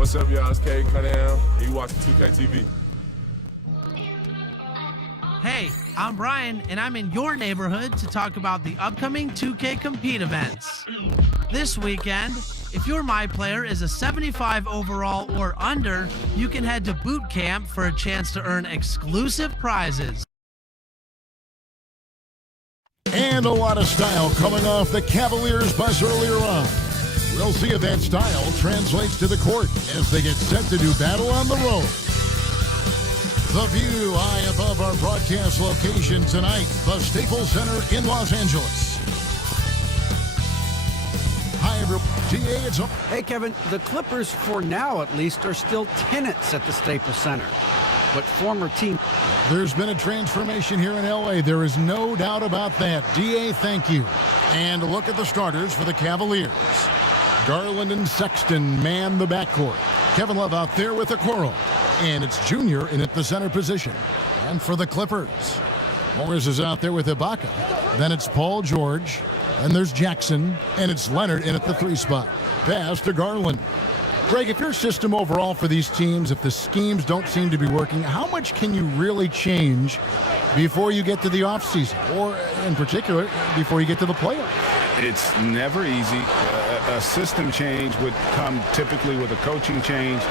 What's up, y'all? It's Cade Cunningham, and you watching 2K TV. Hey, I'm Brian, and I'm in your neighborhood to talk about the upcoming 2K Compete events. This weekend, if your My Player is a 75 overall or under, you can head to Boot Camp for a chance to earn exclusive prizes. And a lot of style coming off the Cavaliers bus earlier on. We'll see if that style translates to the court as they get set to do battle on the road. The view high above our broadcast location tonight, the Staples Center in Los Angeles. Hi, everyone. TA, it's up. Hey, Kevin, the Clippers, for now at least, are still tenants at the Staples Center. But former team... There's been a transformation here in L.A. There is no doubt about that. D.A., thank you. And look at the starters for the Cavaliers. Garland and Sexton man the backcourt. Kevin Love out there with Okoro. And it's Junior in at the center position. And for the Clippers, Morris is out there with Ibaka. Then it's Paul George. And there's Jackson. And it's Leonard in at the 3 spot. Pass to Garland. Greg, if your system overall for these teams, if the schemes don't seem to be working, how much can you really change before you get to the offseason? Or, in particular, before you get to the playoffs? It's never easy. A system change would come typically with a coaching change.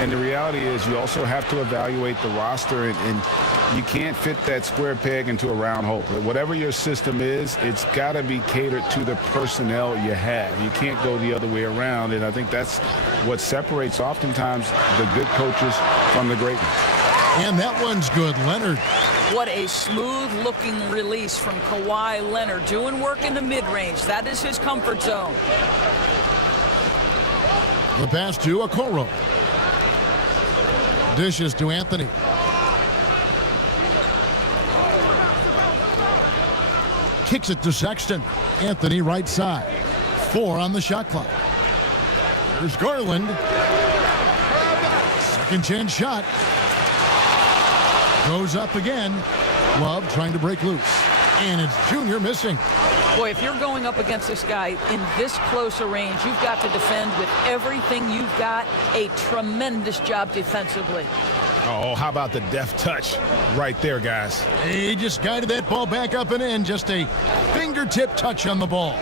And the reality is you also have to evaluate the roster, and you can't fit that square peg into a round hole. Whatever your system is, it's got to be catered to the personnel you have. You can't go the other way around, and I think that's what separates oftentimes the good coaches from the great ones. And that one's good. Leonard. What a smooth-looking release from Kawhi Leonard, doing work in the mid-range. That is his comfort zone. The pass to Okoro. Dishes to Anthony. Kicks it to Sexton. Anthony right side. 4 on the shot clock. There's Garland. Second chance shot. Goes up again. Love trying to break loose. And it's Junior missing. Boy, if you're going up against this guy in this close a range, you've got to defend with everything you've got. A tremendous job defensively. Oh, how about the deft touch right there, guys? He just guided that ball back up and in. Just a fingertip touch on the ball.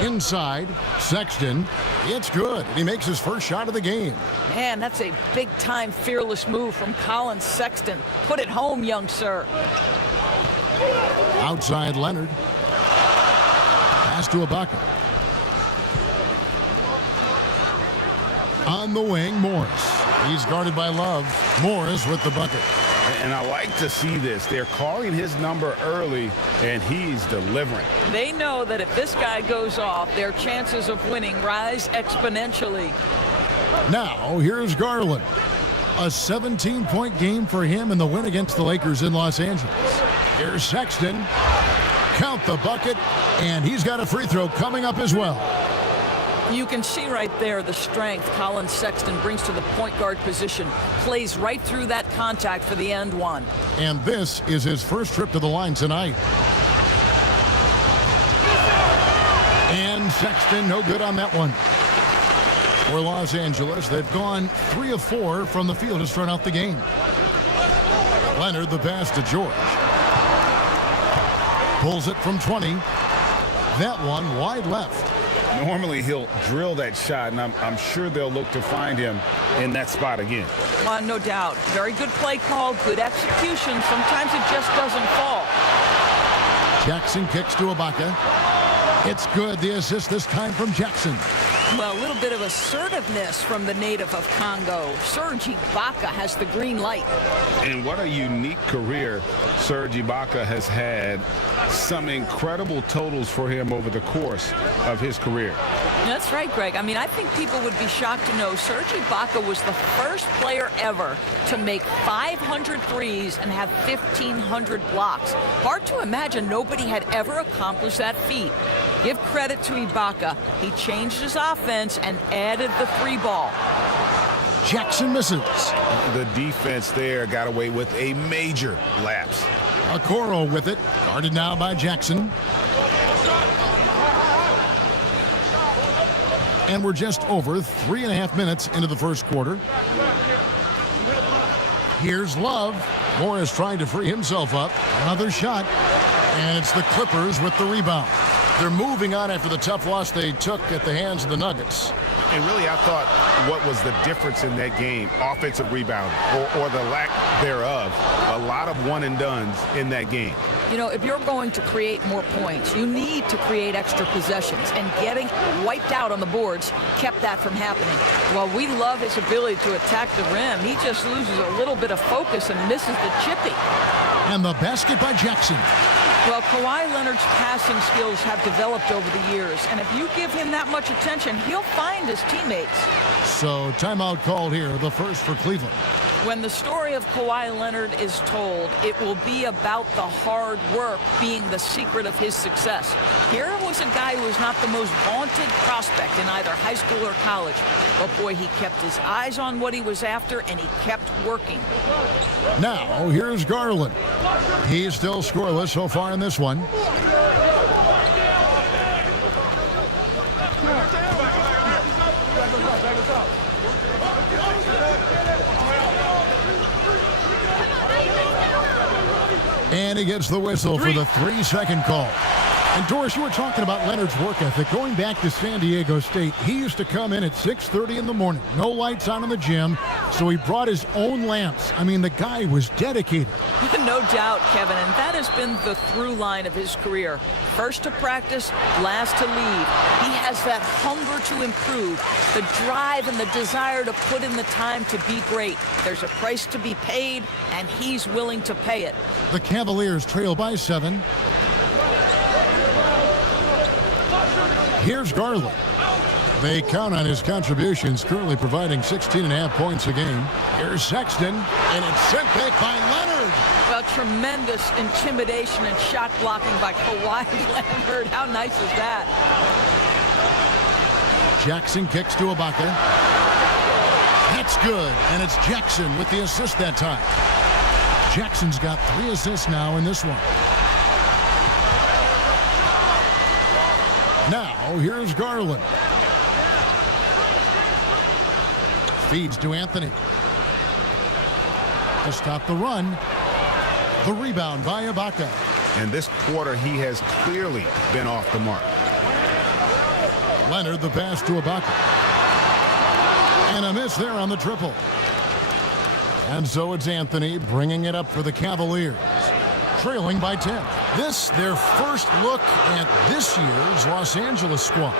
Inside, Sexton. It's good. He makes his first shot of the game. Man, that's a big-time fearless move from Colin Sexton. Put it home, young sir. Outside Leonard. Pass to Ibaka. On the wing, Morris. He's guarded by Love. Morris with the bucket. And I like to see this. They're calling his number early, and he's delivering. They know that if this guy goes off, their chances of winning rise exponentially. Now, here's Garland. A 17-point game for him in the win against the Lakers in Los Angeles. Here's Sexton. Count the bucket, and he's got a free throw coming up as well. You can see right there the strength Colin Sexton brings to the point guard position. Plays right through that contact for the end one. And this is his first trip to the line tonight. And Sexton, no good on that one. For Los Angeles, they've gone 3 of 4 from the field to start out the game. Leonard, the pass to George. Pulls it from 20. That one wide left. Normally he'll drill that shot, and I'm sure they'll look to find him in that spot again. No doubt. Very good play call, good execution. Sometimes it just doesn't fall. Jackson kicks to Ibaka. It's good. The assist this time from Jackson. Well, a little bit of assertiveness from the native of Congo. Serge Ibaka has the green light. And what a unique career Serge Ibaka has had. Some incredible totals for him over the course of his career. That's right, Greg. I mean, I think people would be shocked to know Serge Ibaka was the first player ever to make 500 threes and have 1,500 blocks. Hard to imagine nobody had ever accomplished that feat. Give credit to Ibaka. He changed his offense and added the 3 ball. Jackson misses. The defense there got away with a major lapse. Okoro with it. Guarded now by Jackson. And we're just over 3.5 minutes into the first quarter. Here's Love. Morris trying to free himself up. Another shot. And it's the Clippers with the rebound. They're moving on after the tough loss they took at the hands of the Nuggets. And really, I thought what was the difference in that game, offensive rebound or the lack thereof, a lot of one-and-dones in that game. You know, if you're going to create more points, you need to create extra possessions, and getting wiped out on the boards kept that from happening. While we love his ability to attack the rim, he just loses a little bit of focus and misses the chippy. And the basket by Jackson. Well, Kawhi Leonard's passing skills have developed over the years, and if you give him that much attention, he'll find his teammates. So timeout called here, the first for Cleveland. When the story of Kawhi Leonard is told, it will be about the hard work being the secret of his success. Here was a guy who was not the most vaunted prospect in either high school or college, but boy, he kept his eyes on what he was after, and he kept working. Now, here's Garland. He's still scoreless so far in this one. And he gets the whistle for the 3-second call. And Doris, you were talking about Leonard's work ethic. Going back to San Diego State, he used to come in at 6:30 in the morning. No lights on in the gym, so he brought his own lamps. I mean, the guy was dedicated. No doubt, Kevin, and that has been the through line of his career. First to practice, last to leave. He has that hunger to improve, the drive and the desire to put in the time to be great. There's a price to be paid, and he's willing to pay it. The Cavaliers trail by 7. Here's Garland. They count on his contributions, currently providing 16.5 points a game. Here's Sexton, and it's sent back by Leonard. Well, tremendous intimidation and shot blocking by Kawhi Leonard. How nice is that? Jackson kicks to Ibaka. That's good, and it's Jackson with the assist that time. Jackson's got 3 assists now in this one. Now, here's Garland. Feeds to Anthony. To stop the run. The rebound by Ibaka. And this quarter, he has clearly been off the mark. Leonard, the pass to Ibaka. And a miss there on the triple. And so it's Anthony bringing it up for the Cavaliers. Trailing by 10. This, their first look at this year's Los Angeles squad.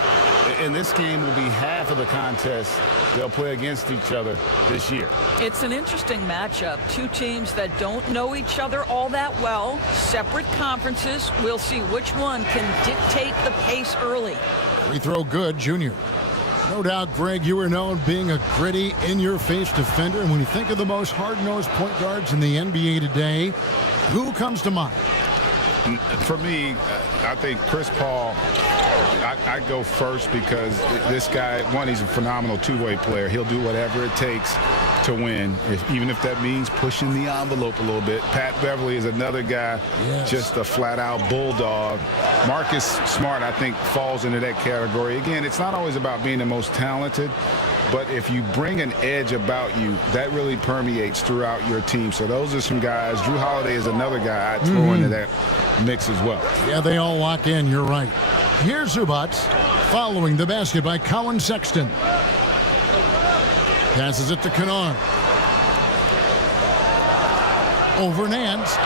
And this game will be half of the contest they'll play against each other this year. It's an interesting matchup. Two teams that don't know each other all that well. Separate conferences. We'll see which one can dictate the pace early. Free throw good, Junior. No doubt, Greg, you are known being a gritty, in-your-face defender. And when you think of the most hard-nosed point guards in the NBA today, who comes to mind? For me, I think Chris Paul, I go first because this guy, one, he's a phenomenal two-way player. He'll do whatever it takes to win, even if that means pushing the envelope a little bit. Pat Beverly is another guy, just a flat-out bulldog. Marcus Smart, I think, falls into that category. Again, it's not always about being the most talented, but if you bring an edge about you, that really permeates throughout your team. So those are some guys. Drew Holiday is another guy I'd throw into that mix as well. Yeah, they all lock in. You're right. Here's Zubac following the basket by Colin Sexton. Passes it to Kennard. Over Nance.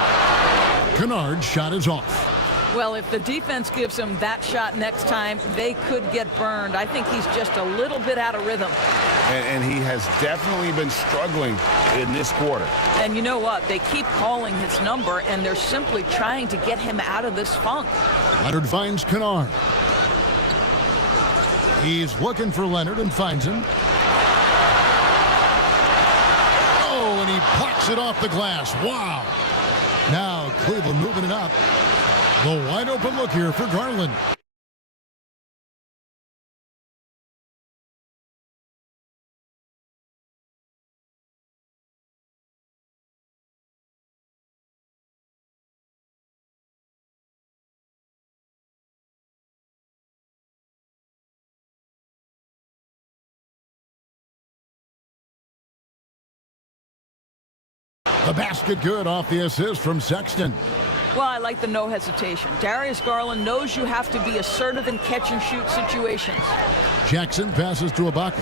Kennard's shot is off. Well, if the defense gives him that shot next time, they could get burned. I think he's just a little bit out of rhythm. And he has definitely been struggling in this quarter. And you know what? They keep calling his number, and they're simply trying to get him out of this funk. Leonard finds Kennard. He's looking for Leonard and finds him. Oh, and he plucks it off the glass. Wow. Now Cleveland moving it up. The wide open look here for Garland. The basket good off the assist from Sexton. Well, I like the no hesitation. Darius Garland knows you have to be assertive in catch-and-shoot situations. Jackson passes to Ibaka.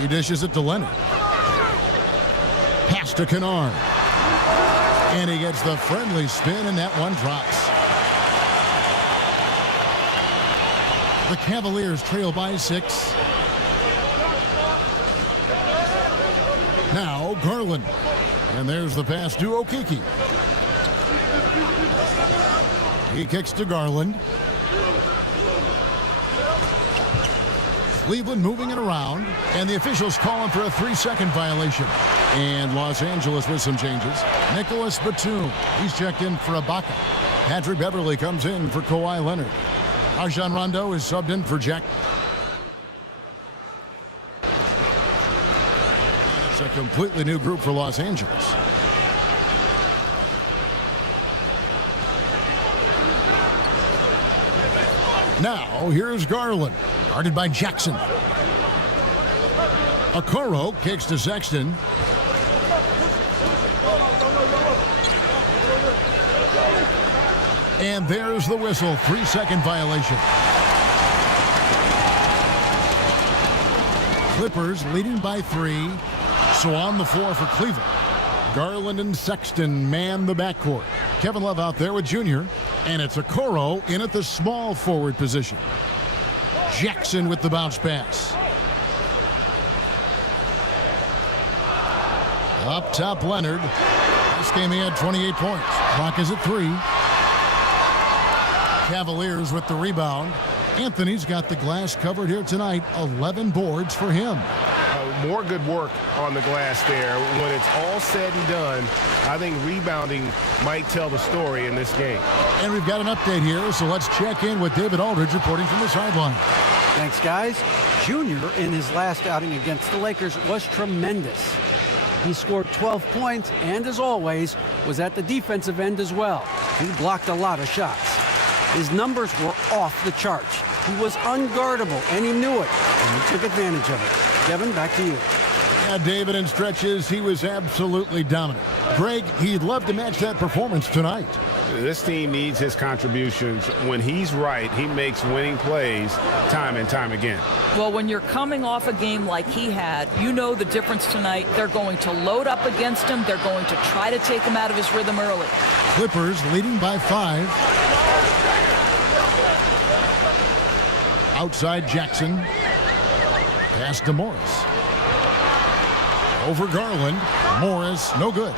He dishes it to Leonard. Pass to Kennard. And he gets the friendly spin, and that one drops. The Cavaliers trail by 6. Now Garland. And there's the pass to Okeke. He kicks to Garland. Cleveland moving it around, and the officials calling for a 3-second violation. And Los Angeles with some changes. Nicholas Batum, he's checked in for Ibaka. Patrick Beverly comes in for Kawhi Leonard. Rajon Rondo is subbed in for Jack. It's a completely new group for Los Angeles. Now, here's Garland, guarded by Jackson. Okoro kicks to Sexton. And there's the whistle, 3-second violation. Clippers leading by 3. So on the floor for Cleveland. Garland and Sexton man the backcourt. Kevin Love out there with Junior. And it's Okoro in at the small forward position. Jackson with the bounce pass. Up top, Leonard. This game he had 28 points. Clock is at 3. Cavaliers with the rebound. Anthony's got the glass covered here tonight. 11 boards for him. More good work on the glass there. When it's all said and done, I think rebounding might tell the story in this game. And we've got an update here, so let's check in with David Aldridge reporting from the sideline. Thanks, guys. Junior, in his last outing against the Lakers, was tremendous. He scored 12 points and, as always, was at the defensive end as well. He blocked a lot of shots. His numbers were off the charts. He was unguardable, and he knew it, and he took advantage of it. Kevin, back to you. Yeah, David, in stretches, he was absolutely dominant. Greg, he'd love to match that performance tonight. This team needs his contributions. When he's right, he makes winning plays time and time again. Well, when you're coming off a game like he had, you know the difference tonight. They're going to load up against him. They're going to try to take him out of his rhythm early. Clippers leading by 5. Outside Jackson. Pass to Morris. Over Garland. Morris, no good.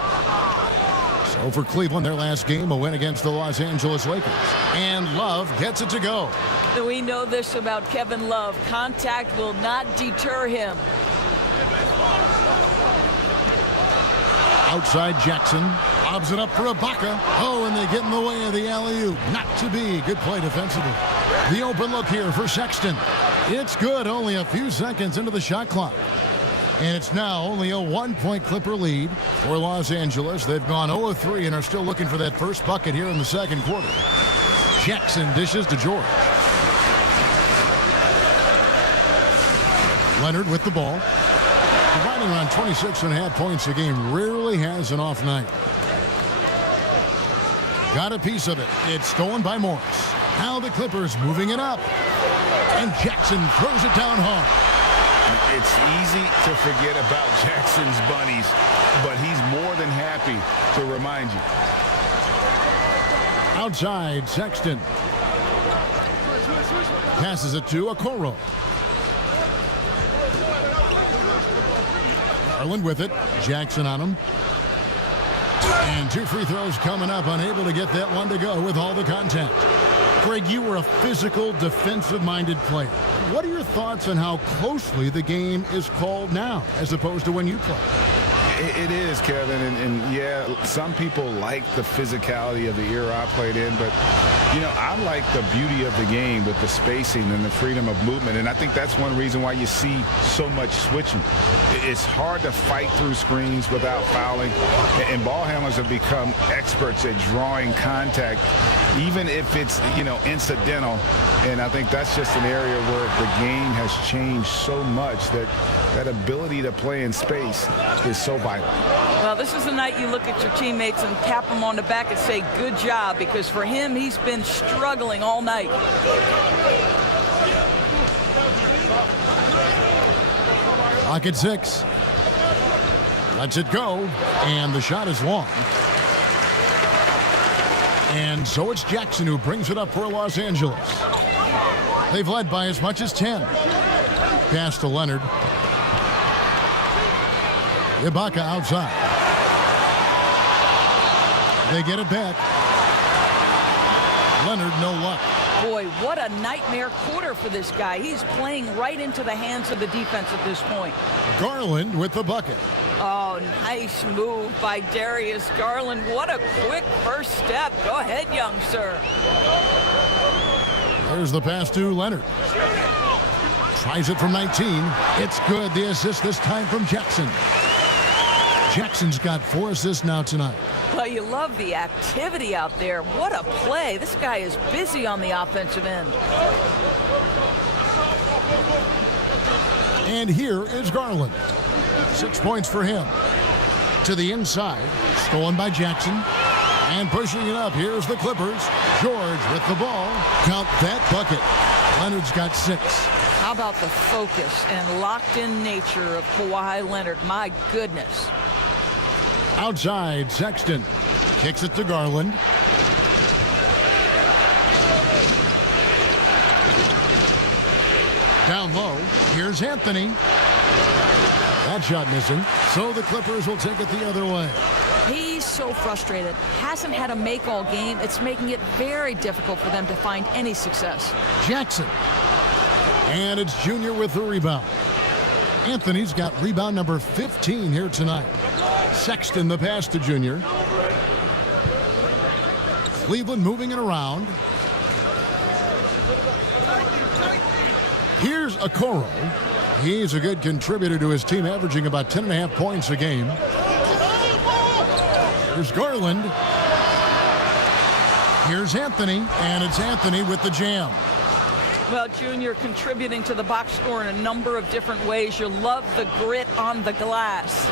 So for Cleveland, their last game, a win against the Los Angeles Lakers. And Love gets it to go. We know this about Kevin Love. Contact will not deter him. Outside Jackson. Lobs it up for Ibaka. Oh, and they get in the way of the alley-oop. Not to be. Good play defensively. The open look here for Sexton. It's good, only a few seconds into the shot clock. And it's now only a 1-point Clipper lead for Los Angeles. They've gone 0 of 3 and are still looking for that first bucket here in the second quarter. Jackson dishes to George. Leonard with the ball. Providing around 26.5 points a game. Rarely has an off night. Got a piece of it. It's stolen by Morris. Now the Clippers moving it up. And Jackson throws it down hard. It's easy to forget about Jackson's bunnies, but he's more than happy to remind you. Outside, Sexton. Passes it to Okoro. Garland with it. Jackson on him. And 2 free throws coming up. Unable to get that one to go with all the contact. Greg, you were a physical, defensive-minded player. What are your thoughts on how closely the game is called now as opposed to when you played? It is, Kevin, and yeah, some people like the physicality of the era I played in, but You know, I like the beauty of the game with the spacing and the freedom of movement, and I think that's one reason why you see so much switching. It's hard to fight through screens without fouling, and ball handlers have become experts at drawing contact, even if it's, you know, incidental. And I think that's just an area where the game has changed so much that that ability to play in space is so vital. Well, this is the night you look at your teammates and tap them on the back and say, good job, because for him, he's been struggling all night. Clock at 6. Lets it go, and the shot is long. And so it's Jackson who brings it up for Los Angeles. They've led by as much as 10. Pass to Leonard. Ibaka outside. They get it back. Leonard, no luck. Boy, what a nightmare quarter for this guy. He's playing right into the hands of the defense at this point. Garland with the bucket. Oh, nice move by Darius Garland. What a quick first step. Go ahead, young sir. There's the pass to Leonard. Tries it from 19. It's good. The assist this time from Jackson. Jackson's got 4 assists now tonight. Well, you love the activity out there. What a play. This guy is busy on the offensive end. And here is Garland. 6 points for him. To the inside. Stolen by Jackson. And pushing it up. Here's the Clippers. George with the ball. Count that bucket. Leonard's got 6. How about the focus and locked-in nature of Kawhi Leonard? My goodness. Outside, Sexton kicks it to Garland. Down low, here's Anthony. That shot missing, so the Clippers will take it the other way. He's so frustrated. Hasn't had a make all game. It's making it very difficult for them to find any success. Jackson. And it's Junior with the rebound. Anthony's got rebound number 15 here tonight. Sexton the pass to Junior. Cleveland moving it around. Here's Okoro. He's a good contributor to his team, averaging about 10.5 points a game. Here's Garland. Here's Anthony, and it's Anthony with the jam. Well, Junior contributing to the box score in a number of different ways. You love the grit on the glass.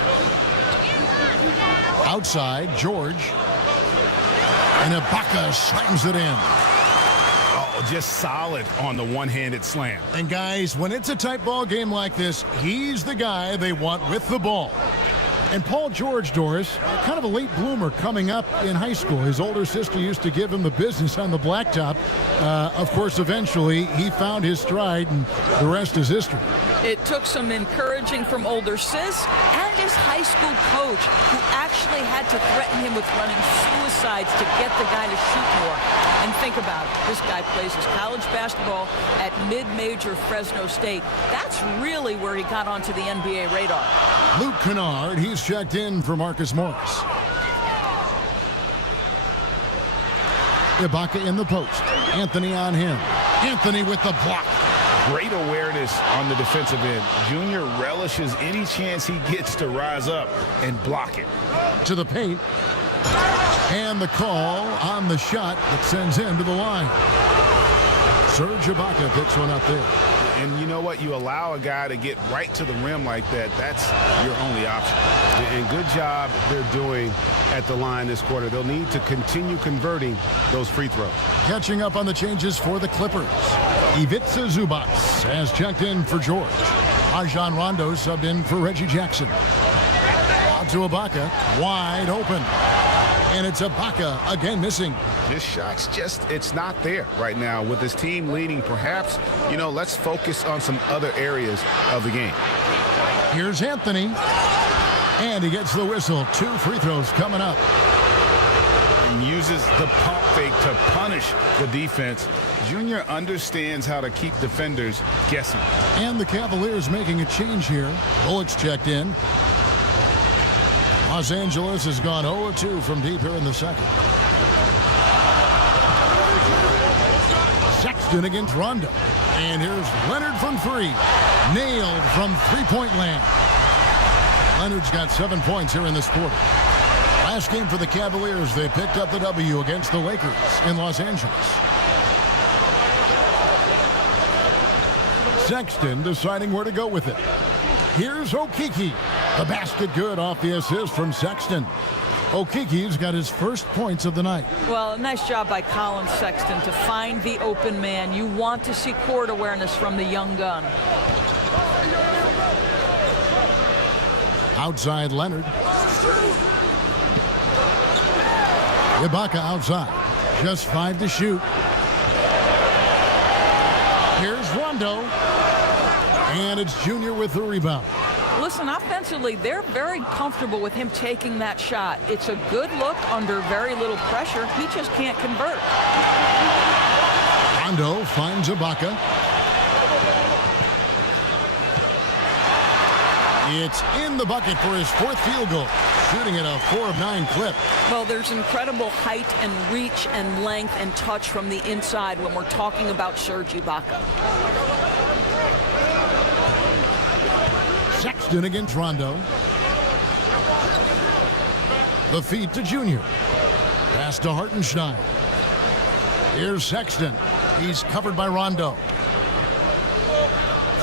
Outside, George. And Ibaka slams it in. Oh, just solid on the one-handed slam. And guys, when it's a tight ball game like this, he's the guy they want with the ball. And Paul George, Doris, kind of a late bloomer coming up in high school. His older sister used to give him the business on the blacktop. Of course, eventually, he found his stride, and the rest is history. It took some encouraging from older sis and his high school coach, who actually had to threaten him with running suicides to get the guy to shoot more. And think about it. This guy plays his college basketball at mid-major Fresno State. That's really where he got onto the NBA radar. Luke Kennard, he's checked in for Marcus Morris. Ibaka in the post. Anthony on him. Anthony with the block. Great awareness on the defensive end. Junior relishes any chance he gets to rise up and block it. To the paint. And the call on the shot that sends him to the line. Serge Ibaka picks one up there. And you know what? You allow a guy to get right to the rim like that. That's your only option. And good job they're doing at the line this quarter. They'll need to continue converting those free throws. Catching up on the changes for the Clippers. Ivica Zubac has checked in for George. Rajon Rondo subbed in for Reggie Jackson. Out to Ibaka. Wide open. And it's Ibaka again missing. His shot's just, it's not there right now. With his team leading, perhaps, you know, let's focus on some other areas of the game. Here's Anthony. And he gets the whistle. 2 free throws coming up. And uses the pump fake to punish the defense. Junior understands how to keep defenders guessing. And the Cavaliers making a change here. Bullock's checked in. Los Angeles has gone 0-2 from deep here in the second. Sexton against Rondo. And here's Leonard from three. Nailed from three-point land. Leonard's got 7 points here in this quarter. Last game for the Cavaliers, they picked up the W against the Lakers in Los Angeles. Sexton deciding where to go with it. Here's Okeke. The basket good off the assist from Sexton. Okeke's got his first points of the night. Well, nice job by Colin Sexton to find the open man. You want to see court awareness from the young gun. Outside Leonard. Ibaka outside. Just 5 to shoot. Here's Rondo. And it's Junior with the rebound. Listen, offensively, they're very comfortable with him taking that shot. It's a good look under very little pressure. He just can't convert. Rondo finds Ibaka. It's in the bucket for his 4th field goal. Shooting at a 4 of 9 clip. Well, there's incredible height and reach and length and touch from the inside when we're talking about Serge Ibaka. Sexton against Rondo. The feed to Junior. Pass to Hartenstein. Here's Sexton. He's covered by Rondo.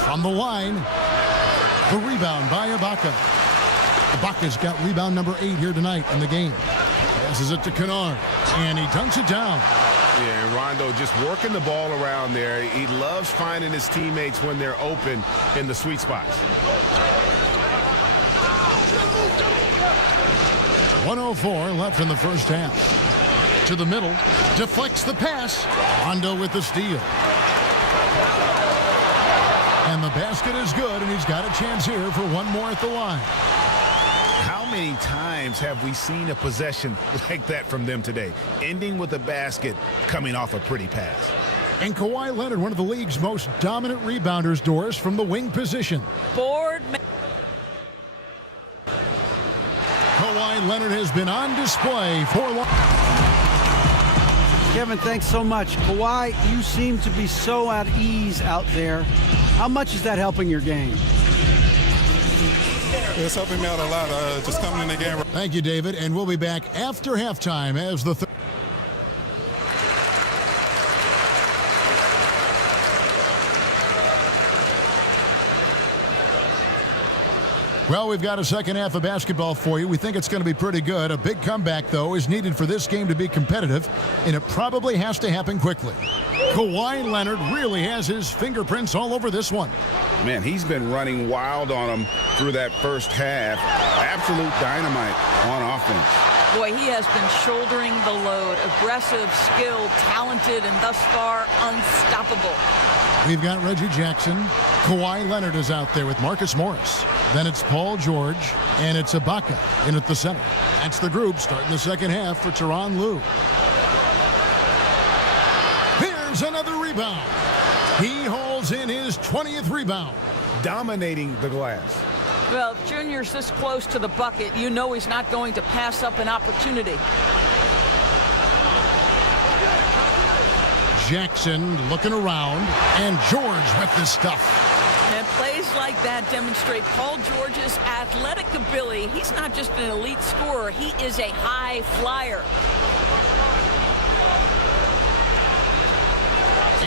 From the line, the rebound by Ibaka. Ibaka's got rebound number 8 here tonight in the game. Passes it to Kennard, and he dunks it down. Yeah, and Rondo just working the ball around there. He loves finding his teammates when they're open in the sweet spots. 1:04 left in the first half. To the middle, deflects the pass. Rondo with the steal. And the basket is good, and he's got a chance here for one more at the line. How many times have we seen a possession like that from them today, ending with a basket coming off a pretty pass? And Kawhi Leonard, one of the league's most dominant rebounders, Doris, from the wing position. Board. Kawhi Leonard has been on display for long. Kevin, thanks so much. Kawhi, you seem to be so at ease out there. How much is that helping your game? It's helping me out a lot, just coming in the game. Thank you, David, and we'll be back after halftime as the Well, we've got a second half of basketball for you. We think it's going to be pretty good. A big comeback, though, is needed for this game to be competitive, and it probably has to happen quickly. Kawhi Leonard really has his fingerprints all over this one. Man, he's been running wild on him through that first half. Absolute dynamite on offense. Boy, he has been shouldering the load. Aggressive, skilled, talented, and thus far unstoppable. We've got Reggie Jackson. Kawhi Leonard is out there with Marcus Morris. Then it's Paul George, and it's Ibaka in at the center. That's the group starting the second half for Tyronn Lue. Here's another rebound. He holds in his 20th rebound. Dominating the glass. Well, if Junior's this close to the bucket, you know he's not going to pass up an opportunity. Jackson looking around, and George with the stuff. And plays like that demonstrate Paul George's athletic ability. He's not just an elite scorer, he is a high flyer.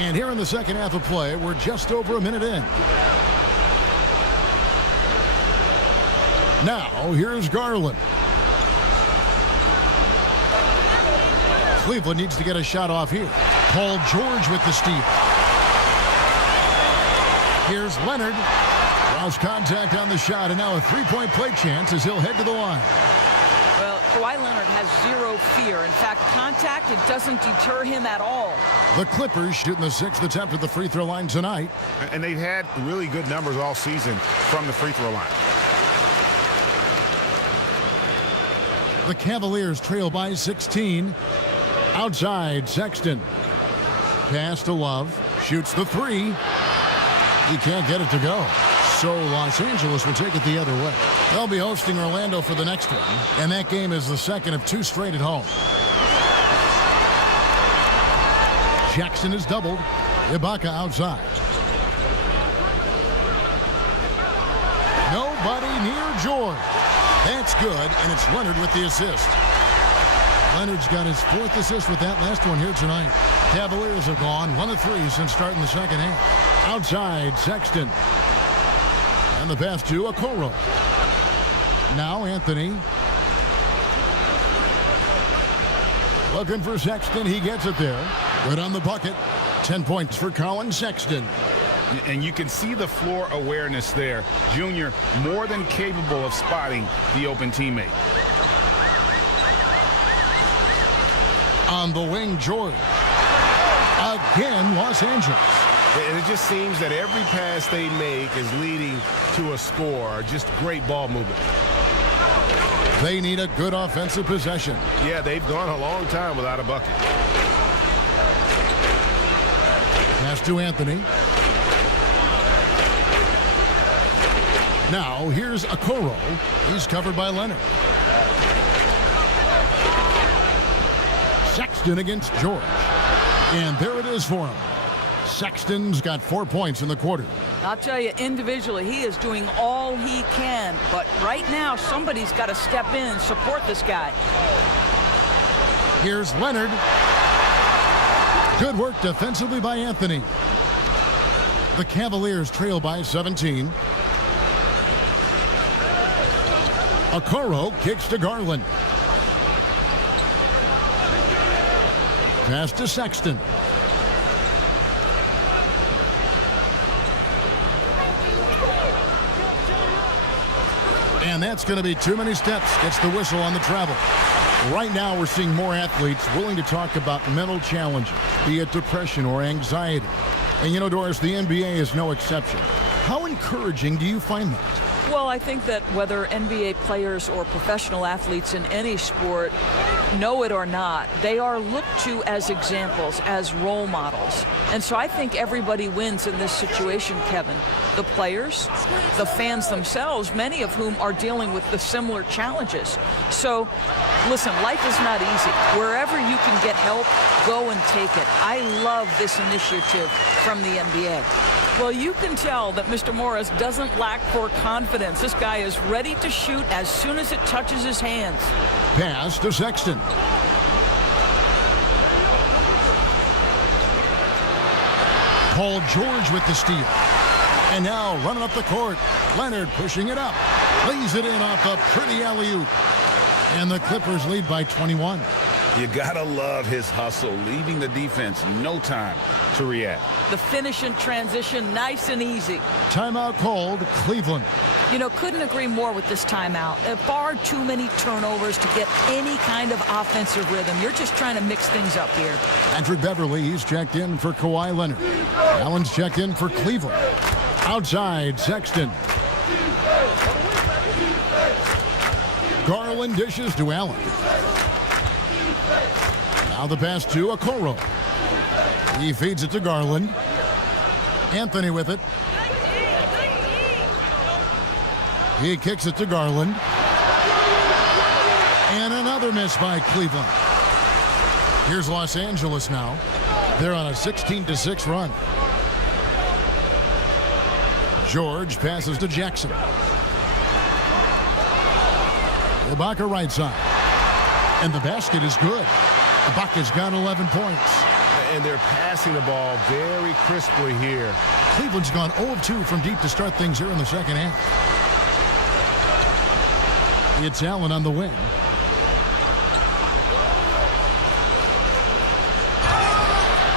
And here in the second half of play, we're just over a minute in. Now, here's Garland. Cleveland needs to get a shot off here. Paul George with the steal. Here's Leonard. Lost contact on the shot, and now a three-point play chance as he'll head to the line. Well, Kawhi Leonard has zero fear. In fact, contact, it doesn't deter him at all. The Clippers shooting the 6th attempt at the free throw line tonight. And they've had really good numbers all season from the free throw line. The Cavaliers trail by 16. Outside, Sexton. Pass to Love. Shoots the three. He can't get it to go. So Los Angeles will take it the other way. They'll be hosting Orlando for the next one. And that game is the second of 2 straight at home. Jackson is doubled. Ibaka outside. Nobody near George. That's good, and it's Leonard with the assist. Leonard's got his 4th assist with that last one here tonight. Cavaliers have gone 1 of 3 since starting the second half. Outside, Sexton. And the pass to Okoro. Now Anthony. Looking for Sexton. He gets it there. Right on the bucket. 10 points for Colin Sexton. And you can see the floor awareness there. Junior more than capable of spotting the open teammate. On the wing, George. Again, Los Angeles. And it just seems that every pass they make is leading to a score. Just great ball movement. They need a good offensive possession. Yeah, they've gone a long time without a bucket. Pass to Anthony. Now, here's Okoro. He's covered by Leonard. Sexton against George. And there it is for him. Sexton's got 4 points in the quarter. I'll tell you, individually, he is doing all he can. But right now, somebody's got to step in and support this guy. Here's Leonard. Good work defensively by Anthony. The Cavaliers trail by 17. Okoro kicks to Garland. Pass to Sexton. And that's going to be too many steps. Gets the whistle on the travel. Right now, we're seeing more athletes willing to talk about mental challenges, be it depression or anxiety. And you know, Doris, the NBA is no exception. How encouraging do you find that? Well, I think that whether NBA players or professional athletes in any sport know it or not, they are looked to as examples, as role models. And so I think everybody wins in this situation, Kevin. The players, the fans themselves, many of whom are dealing with the similar challenges. So, listen, life is not easy. Wherever you can get help, go and take it. I love this initiative from the NBA. Well, you can tell that Mr. Morris doesn't lack for confidence. This guy is ready to shoot as soon as it touches his hands. Pass to Sexton. Paul George with the steal. And now running up the court. Leonard pushing it up. Lays it in off a pretty alley-oop. And the Clippers lead by 21. You gotta love his hustle, leaving the defense no time to react. The finish and transition, nice and easy. Timeout called, Cleveland. You know, couldn't agree more with this timeout. Far too many turnovers to get any kind of offensive rhythm. You're just trying to mix things up here. Patrick Beverly, he's checked in for Kawhi Leonard. Allen's checked in for Cleveland. Outside, Sexton. Garland dishes to Allen. Now the pass to Okoro. He feeds it to Garland. Anthony with it. He kicks it to Garland. And another miss by Cleveland. Here's Los Angeles now. They're on a 16-6 run. George passes to Jackson. Ibaka right side. And the basket is good. Ibaka's got 11 points. And they're passing the ball very crisply here. Cleveland's gone 0 of 2 from deep to start things here in the second half. It's Allen on the wing.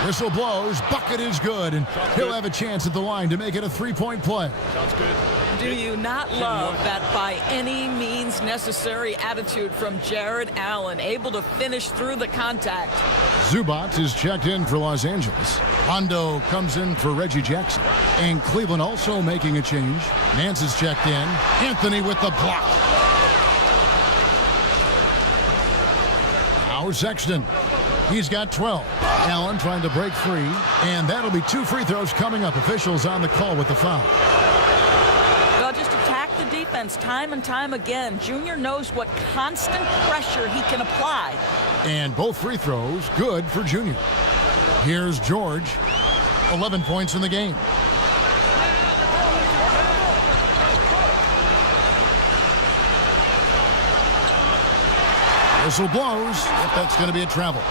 Whistle blows. Bucket is good. And he'll have a chance at the line to make it a three-point play. Sounds good. Do you not love that by any means necessary attitude from Jared Allen, able to finish through the contact? Zubac is checked in for Los Angeles. Hondo comes in for Reggie Jackson. And Cleveland also making a change. Nance is checked in. Anthony with the block. Now Sexton. He's got 12. Allen trying to break free. And that'll be 2 free throws coming up. Officials on the call with the foul. Well, just attack the defense time and time again. Junior knows what constant pressure he can apply. And both free throws good for Junior. Here's George. 11 points in the game. Whistle blows if that's going to be a travel.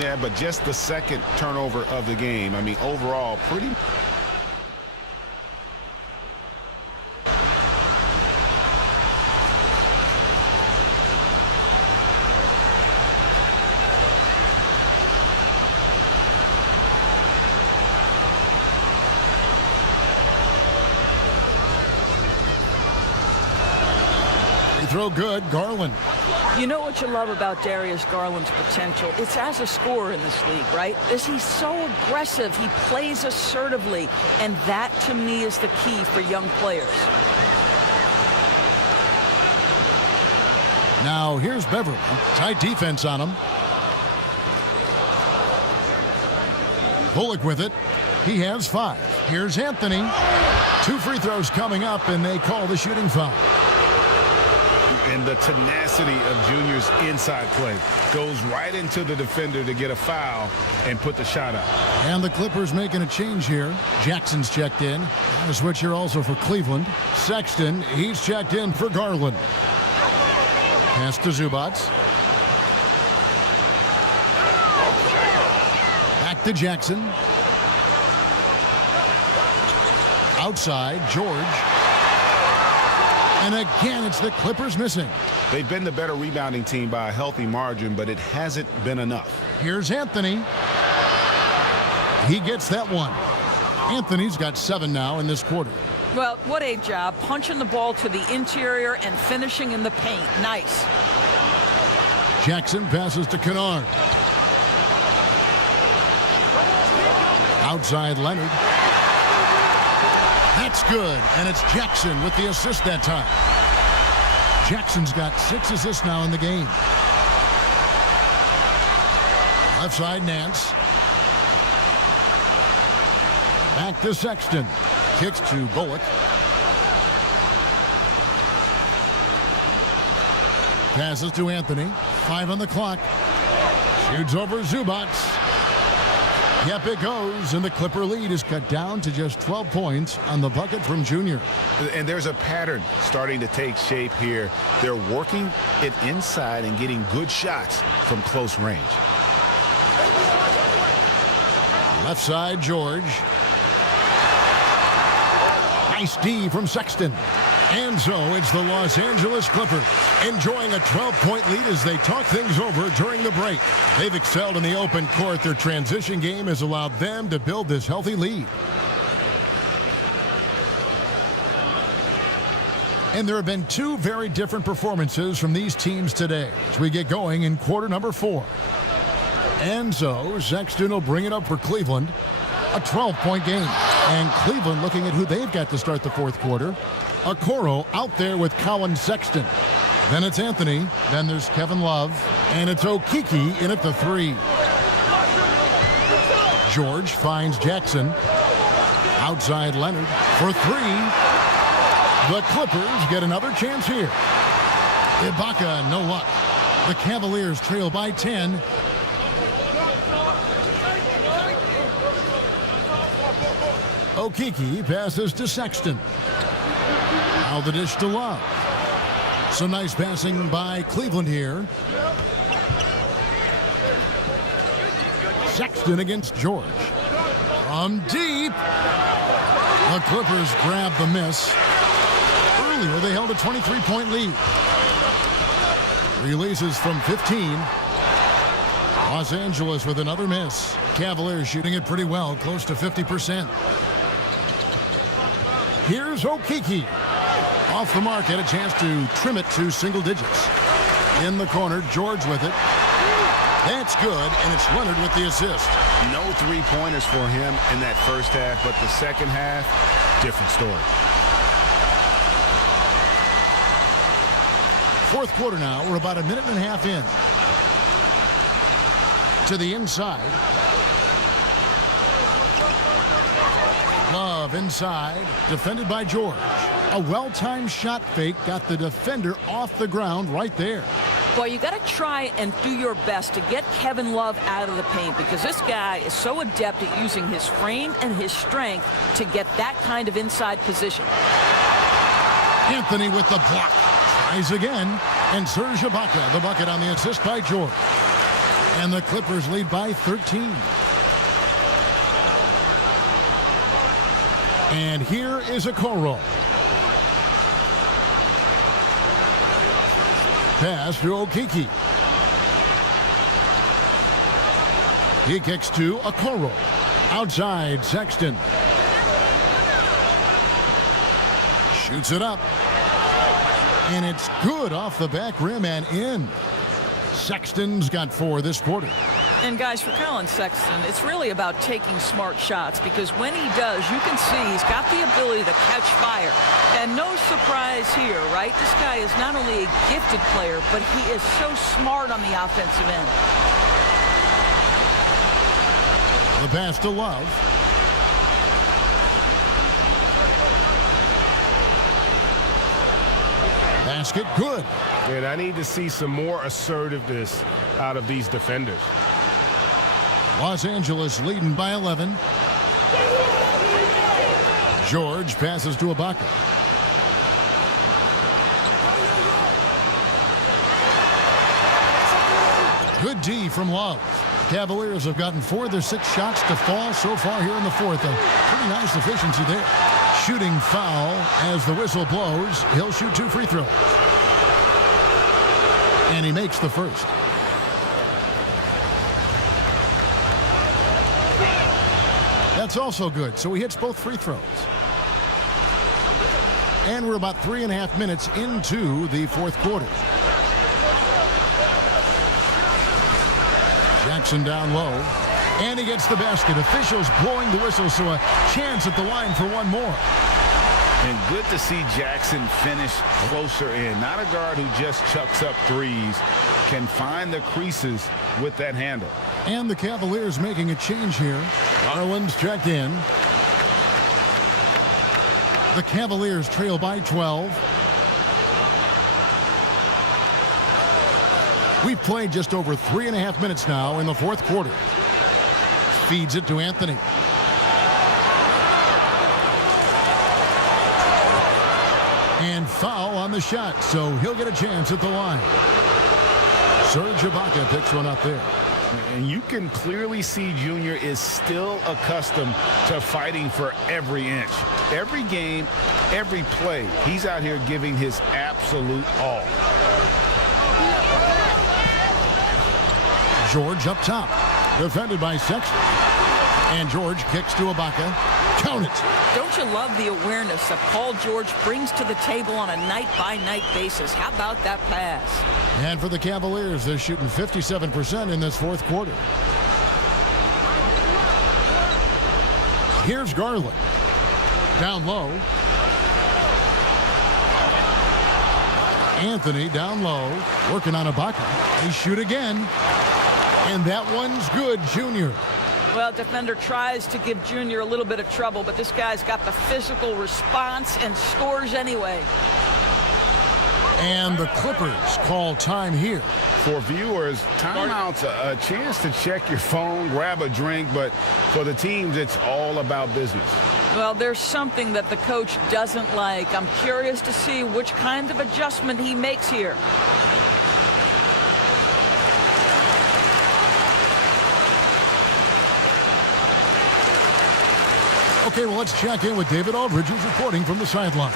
Yeah, but just the second turnover of the game. I mean, overall, pretty... Throw good, Garland. You know what you love about Darius Garland's potential? It's as a scorer in this league, right? Is he's so aggressive, he plays assertively, and that to me is the key for young players. Now here's Beverly. Tight defense on him. Bullock with it. He has 5. Here's Anthony. 2 free throws coming up, and they call the shooting foul. And the tenacity of Junior's inside play goes right into the defender to get a foul and put the shot up. And the Clippers making a change here. Jackson's checked in. And a switch here also for Cleveland. Sexton, he's checked in for Garland. Pass to Zubac. Back to Jackson. Outside, George. And again, it's the Clippers missing. They've been the better rebounding team by a healthy margin, but it hasn't been enough. Here's Anthony. He gets that one. Anthony's got 7 now in this quarter. Well, what a job. Punching the ball to the interior and finishing in the paint. Nice. Jackson passes to Kennard. Outside Leonard. That's good, and it's Jackson with the assist that time. Jackson's got 6 assists now in the game. Left side, Nance. Back to Sexton. Kicks to Bullock. Passes to Anthony. 5 on the clock. Shoots over Zubac. Yep, it goes, and the Clipper lead is cut down to just 12 points on the bucket from Junior. And there's a pattern starting to take shape here. They're working it inside and getting good shots from close range. Left side, George. Nice D from Sexton. And so it's the Los Angeles Clippers enjoying a 12-point lead as they talk things over during the break. They've excelled in the open court. Their transition game has allowed them to build this healthy lead. And there have been 2 very different performances from these teams today as we get going in quarter number 4. And so Sexton will bring it up for Cleveland. A 12-point game. And Cleveland looking at who they've got to start the 4th quarter. Okoro out there with Colin Sexton. Then it's Anthony. Then there's Kevin Love. And it's Okiki in at the 3. George finds Jackson. Outside Leonard for 3. The Clippers get another chance here. Ibaka, no luck. The Cavaliers trail by 10. Okiki passes to Sexton. Now the dish to Love. Some nice passing by Cleveland here. Sexton against George. From deep. The Clippers grab the miss. Earlier they held a 23-point lead. Releases from 15. Los Angeles with another miss. Cavaliers shooting it pretty well, close to 50%. Here's Okiki. Off the mark, had a chance to trim it to single digits. In the corner, George with it. That's good, and it's Leonard with the assist. No 3-pointers for him in that first half, but the second half, different story. 4th quarter now. We're about a minute and a half in. To the inside. Love inside, defended by George. A well-timed shot fake got the defender off the ground right there. Boy, you got to try and do your best to get Kevin Love out of the paint because this guy is so adept at using his frame and his strength to get that kind of inside position. Anthony with the block. Tries again. And Serge Ibaka, the bucket on the assist by George. And the Clippers lead by 13. And here is a Okoro. Pass to Okiki. He kicks to Okoro. Outside, Sexton. Shoots it up. And it's good off the back rim and in. Sexton's got 4 this quarter. And guys, for Colin Sexton, it's really about taking smart shots because when he does, you can see he's got the ability to catch fire. And no surprise here, right? This guy is not only a gifted player, but he is so smart on the offensive end. The pass to Love. Basket good. And I need to see some more assertiveness out of these defenders. Los Angeles leading by 11. George passes to Ibaka. Good D from Love. Cavaliers have gotten 4 of their 6 shots to fall so far here in the fourth. A pretty nice efficiency there. Shooting foul as the whistle blows. He'll shoot 2 free throws. And he makes the first. That's also good. So he hits both free throws. And we're about 3.5 minutes into the fourth quarter. Jackson down low. And he gets the basket. Officials blowing the whistle, so a chance at the line for one more. And good to see Jackson finish closer in. Not a guard who just chucks up threes. Can find the creases with that handle. And the Cavaliers making a change here. Garland's checked in. The Cavaliers trail by 12. We've played just over 3.5 minutes now in the fourth quarter. Feeds it to Anthony. And foul on the shot, so he'll get a chance at the line. Serge Ibaka picks one up there. And you can clearly see Junior is still accustomed to fighting for every inch. Every game, every play, he's out here giving his absolute all. George up top. Defended by Sexton. And George kicks to Ibaka. Count it. Don't you love the awareness that Paul George brings to the table on a night-by-night basis? How about that pass? And for the Cavaliers, they're shooting 57% in this fourth quarter. Here's Garland. Down low. Anthony down low. Working on Ibaka. They shoot again. And that one's good, Junior. Well, defender tries to give Junior a little bit of trouble, but this guy's got the physical response and scores anyway. And the Clippers call time here. For viewers, timeout's a chance to check your phone, grab a drink, but for the teams, it's all about business. Well, there's something that the coach doesn't like. I'm curious to see which kind of adjustment he makes here. Okay, well, let's check in with David Aldridge, who's reporting from the sideline.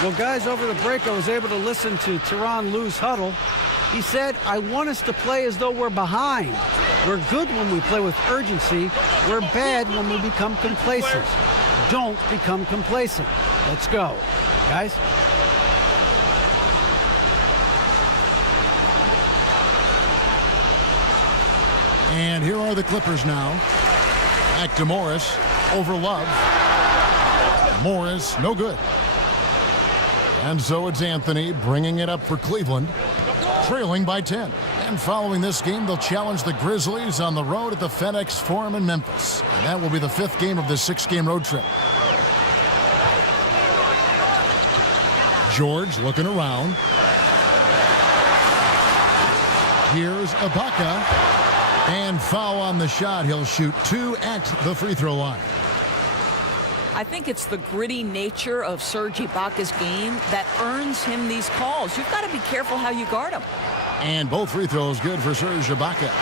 Well, guys, over the break, I was able to listen to Tyronn Lue's huddle. He said, I want us to play as though we're behind. We're good when we play with urgency. We're bad when we become complacent. Don't become complacent. Let's go. Guys? And here are the Clippers now. Back to Morris. Over Love. Morris, no good. And so it's Anthony bringing it up for Cleveland, trailing by 10. And following this game, they'll challenge the Grizzlies on the road at the FedEx Forum in Memphis. And that will be the 5th game of this 6-game road trip. George looking around. Here's Ibaka. And foul on the shot. He'll shoot 2 at the free throw line. I think it's the gritty nature of Serge Ibaka's game that earns him these calls. You've got to be careful how you guard him. And both free throws good for Serge Ibaka.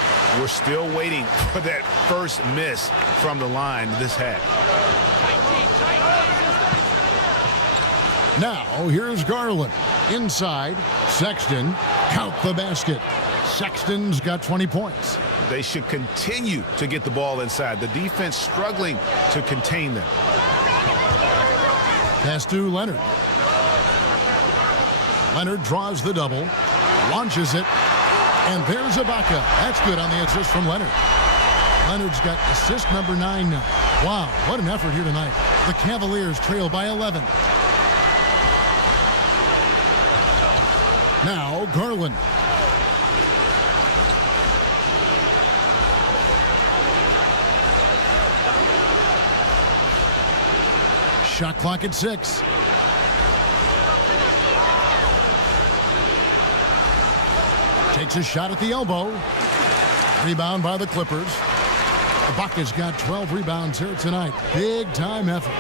We're still waiting for that first miss from the line this half. Now, here's Garland. Inside, Sexton. Count the basket. Sexton's got 20 points. They should continue to get the ball inside. The defense struggling to contain them. Pass to Leonard. Leonard draws the double. Launches it. And there's Ibaka. That's good on the assist from Leonard. Leonard's got assist number 9 now. Wow, what an effort here tonight. The Cavaliers trail by 11. Now, Garland. Shot clock at 6. Takes a shot at the elbow. Rebound by the Clippers. Ibaka's got 12 rebounds here tonight. Big time effort.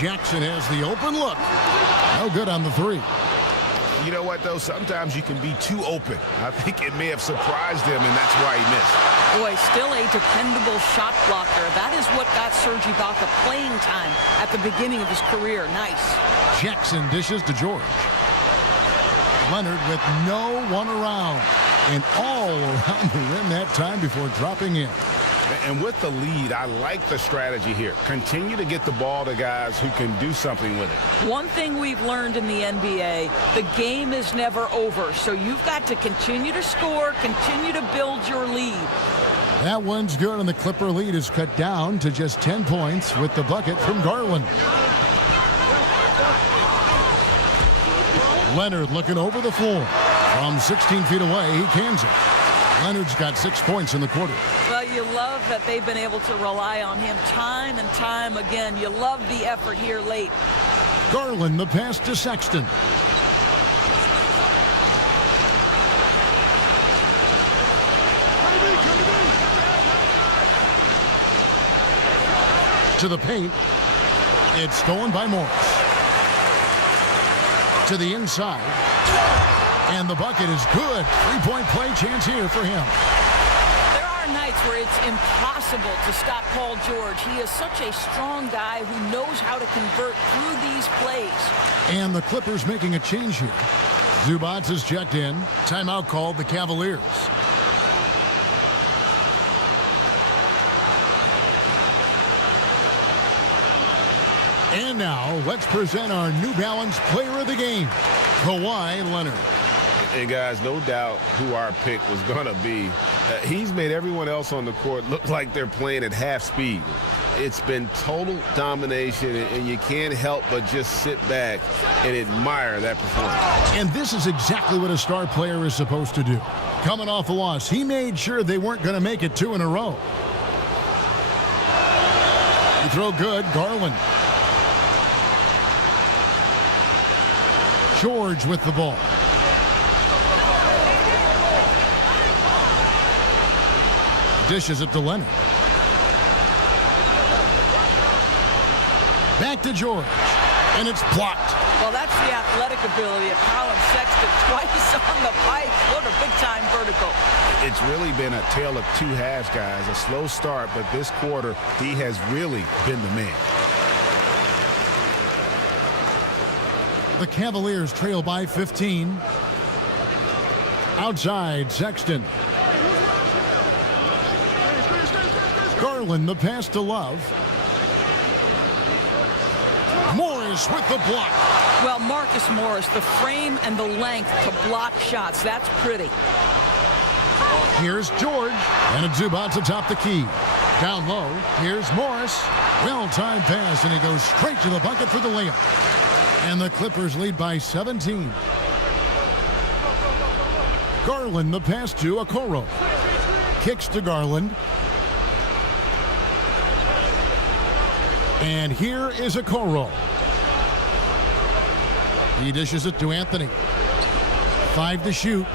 Jackson has the open look. No good on the 3. You know what, though? Sometimes you can be too open. I think it may have surprised him, and that's why he missed. Boy, still a dependable shot blocker. That is what got Serge Ibaka playing time at the beginning of his career. Nice. Jackson dishes to George. Leonard with no one around. And all around the rim that time before dropping in. And with the lead, I like the strategy here. Continue to get the ball to guys who can do something with it. One thing we've learned in the NBA, the game is never over. So you've got to continue to score, continue to build your lead. That one's good, and the Clipper lead is cut down to just 10 points with the bucket from Garland. Leonard looking over the floor. From 16 feet away, he cans it. Leonard's got 6 points in the quarter. Well, you love that they've been able to rely on him time and time again. You love the effort here late. Garland, the pass to Sexton. To the paint. It's stolen by Morris. To the inside. And the bucket is good. 3-point play chance here for him. There are nights where it's impossible to stop Paul George. He is such a strong guy who knows how to convert through these plays. And the Clippers making a change here. Zubac is checked in. Timeout called the Cavaliers. And now, let's present our New Balance Player of the Game, Kawhi Leonard. And guys, no doubt who our pick was going to be. He's made everyone else on the court look like they're playing at half speed. It's been total domination, and you can't help but just sit back and admire that performance. And this is exactly what a star player is supposed to do. Coming off a loss, he made sure they weren't going to make it 2 in a row. You throw good, Garland. George with the ball. Dishes it to Leonard. Back to George. And it's blocked. Well, that's the athletic ability of Colin Sexton. Twice on the pipe. What a big-time vertical. It's really been a tale of 2 halves, guys. A slow start, but this quarter, he has really been the man. The Cavaliers trail by 15. Outside, Sexton. Garland, the pass to Love. Morris with the block. Well, Marcus Morris, the frame and the length to block shots. That's pretty. Here's George. And a Zubac atop the key. Down low, here's Morris. Well-timed pass, and he goes straight to the bucket for the layup. And the Clippers lead by 17. Garland, the pass to Okoro. Kicks to Garland. And here is Okoro. He dishes it to Anthony. 5 to shoot.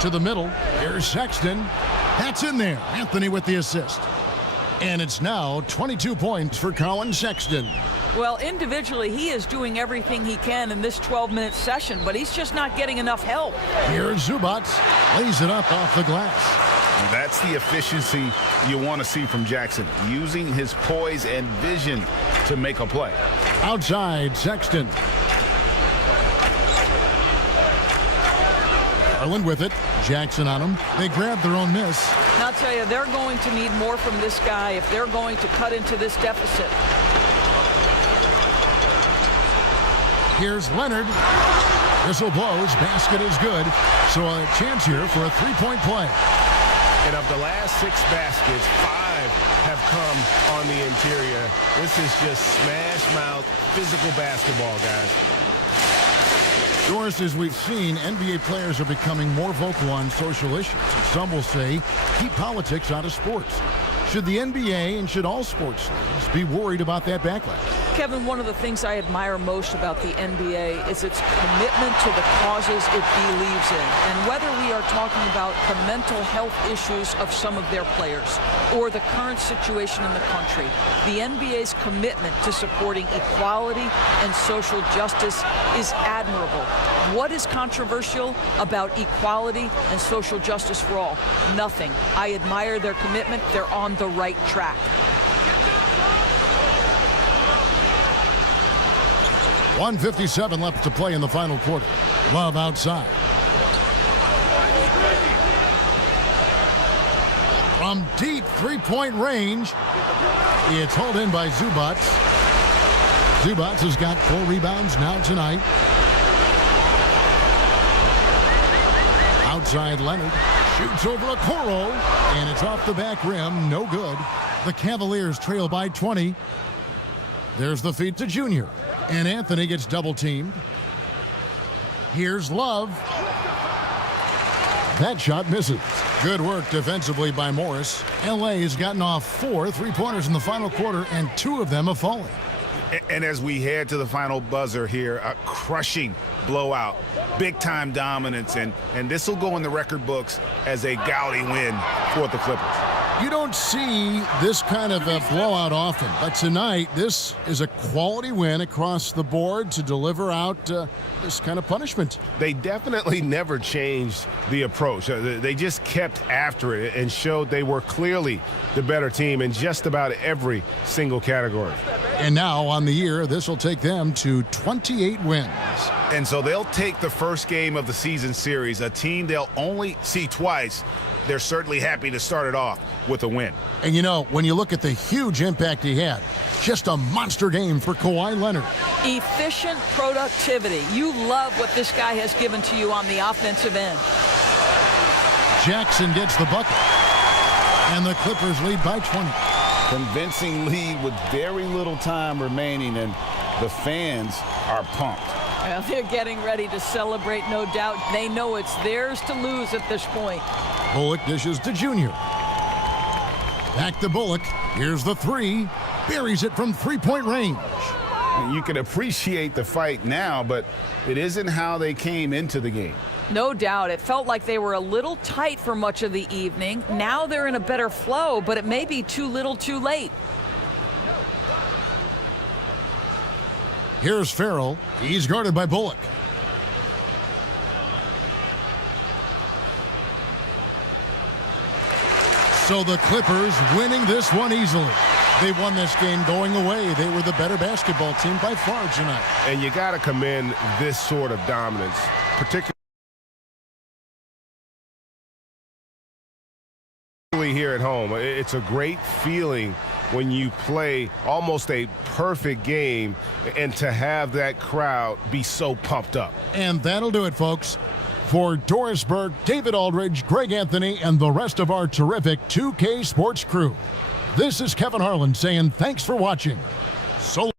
To the middle. Here's Sexton. That's in there. Anthony with the assist. And it's now 22 points for Colin Sexton. Well, individually, he is doing everything he can in this 12-minute session, but he's just not getting enough help. Here's Zubac. Lays it up off the glass. And that's the efficiency you want to see from Jackson, using his poise and vision to make a play. Outside, Sexton. Garland with it. Jackson on him. They grab their own miss. And I'll tell you, they're going to need more from this guy if they're going to cut into this deficit. Here's Leonard. Whistle blows. Basket is good. So a chance here for a three-point play. And of the last 6 baskets, 5 have come on the interior. This is just smash-mouth physical basketball, guys. Doris, as we've seen, NBA players are becoming more vocal on social issues. Some will say, keep politics out of sports. Should the NBA and should all sports leagues be worried about that backlash? Kevin, one of the things I admire most about the NBA is its commitment to the causes it believes in. And whether we are talking about the mental health issues of some of their players or the current situation in the country, the NBA's commitment to supporting equality and social justice is admirable. What is controversial about equality and social justice for all? Nothing. I admire their commitment. They're on the right track. 1:57 left to play in the final quarter. Love outside. From deep three-point range, it's hauled in by Zubac. Zubac has got 4 rebounds now tonight. Outside Leonard. Shoots over a Coro, and it's off the back rim. No good. The Cavaliers trail by 20. There's the feed to Junior. And Anthony gets double-teamed. Here's Love. That shot misses. Good work defensively by Morris. L.A. has gotten off 4 three-pointers in the final quarter, and 2 of them have fallen. And as we head to the final buzzer here, a crushing blowout, big-time dominance, and this will go in the record books as a gaudy win for the Clippers. You don't see this kind of a blowout often, but tonight this is a quality win across the board to deliver out this kind of punishment. They definitely never changed the approach. They just kept after it and showed they were clearly the better team in just about every single category. And now on the year, this will take them to 28 wins. And so they'll take the first game of the season series, a team they'll only see twice. They're certainly happy to start it off with a win. And you know, when you look at the huge impact he had, just a monster game for Kawhi Leonard. Efficient productivity. You love what this guy has given to you on the offensive end. Jackson gets the bucket. And the Clippers lead by 20. Convincing lead with very little time remaining, and the fans are pumped. Well, they're getting ready to celebrate, no doubt. They know it's theirs to lose at this point. Bullock dishes to Junior. Back to Bullock. Here's the 3. Buries it from three-point range. You can appreciate the fight now, but it isn't how they came into the game. No doubt. It felt like they were a little tight for much of the evening. Now they're in a better flow, but it may be too little too late. Here's Farrell. He's guarded by Bullock. So the Clippers winning this one easily. They won this game going away. They were the better basketball team by far tonight. And you got to commend this sort of dominance, particularly here at home. It's a great feeling when you play almost a perfect game and to have that crowd be so pumped up. And that'll do it, folks. For Doris Burke, David Aldridge, Greg Anthony, and the rest of our terrific 2K Sports crew, this is Kevin Harlan saying thanks for watching. So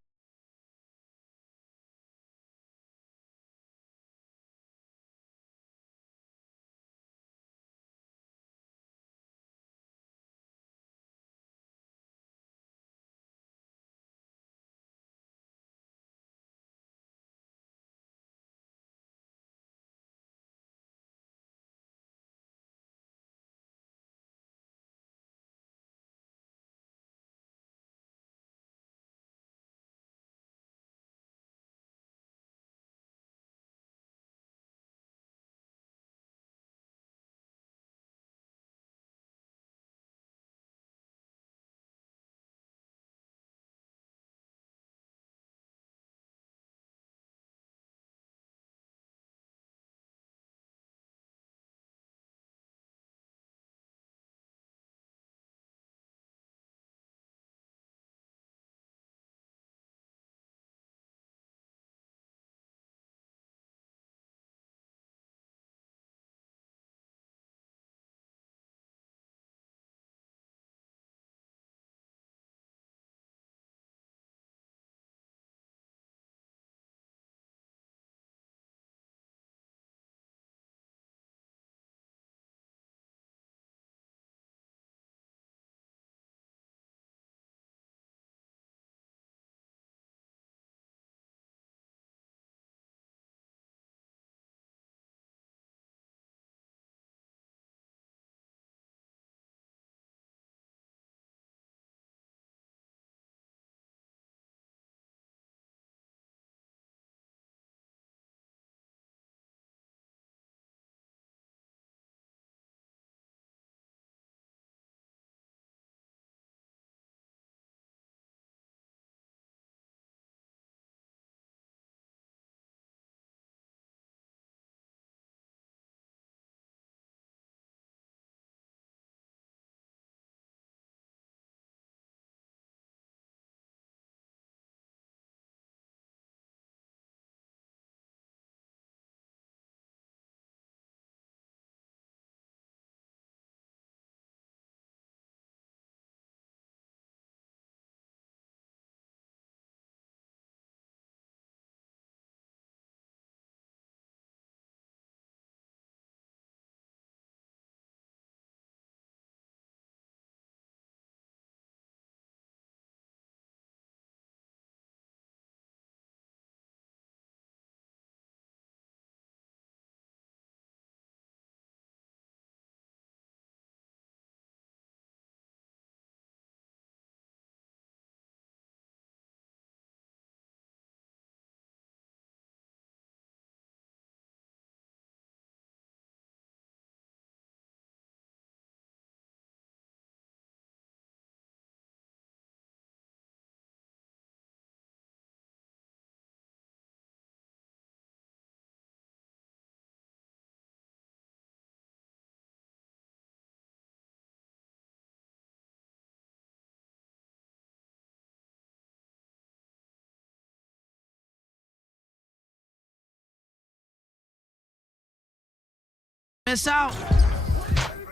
miss out.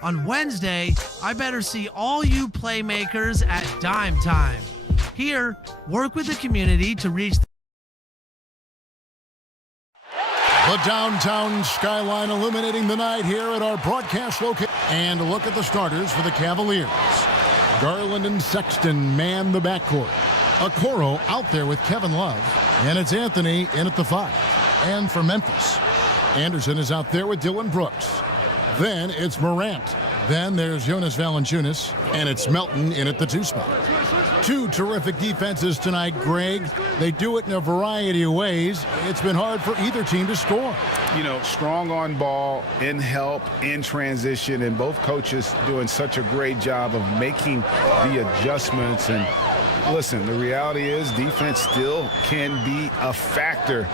On Wednesday, I better see all you playmakers at Dime Time. Here, work with the community to reach the downtown skyline illuminating the night here at our broadcast location. And look at the starters for the Cavaliers. Garland and Sexton man the backcourt. Okoro out there with Kevin Love. And it's Anthony in at the 5. And for Memphis, Anderson is out there with Dylan Brooks. Then it's Morant. Then there's Jonas Valanciunas. And it's Melton in at the 2 spot. 2 terrific defenses tonight, Greg. They do it in a variety of ways. It's been hard for either team to score. You know, strong on ball, in help, in transition, and both coaches doing such a great job of making the adjustments. And listen, the reality is defense still can be a factor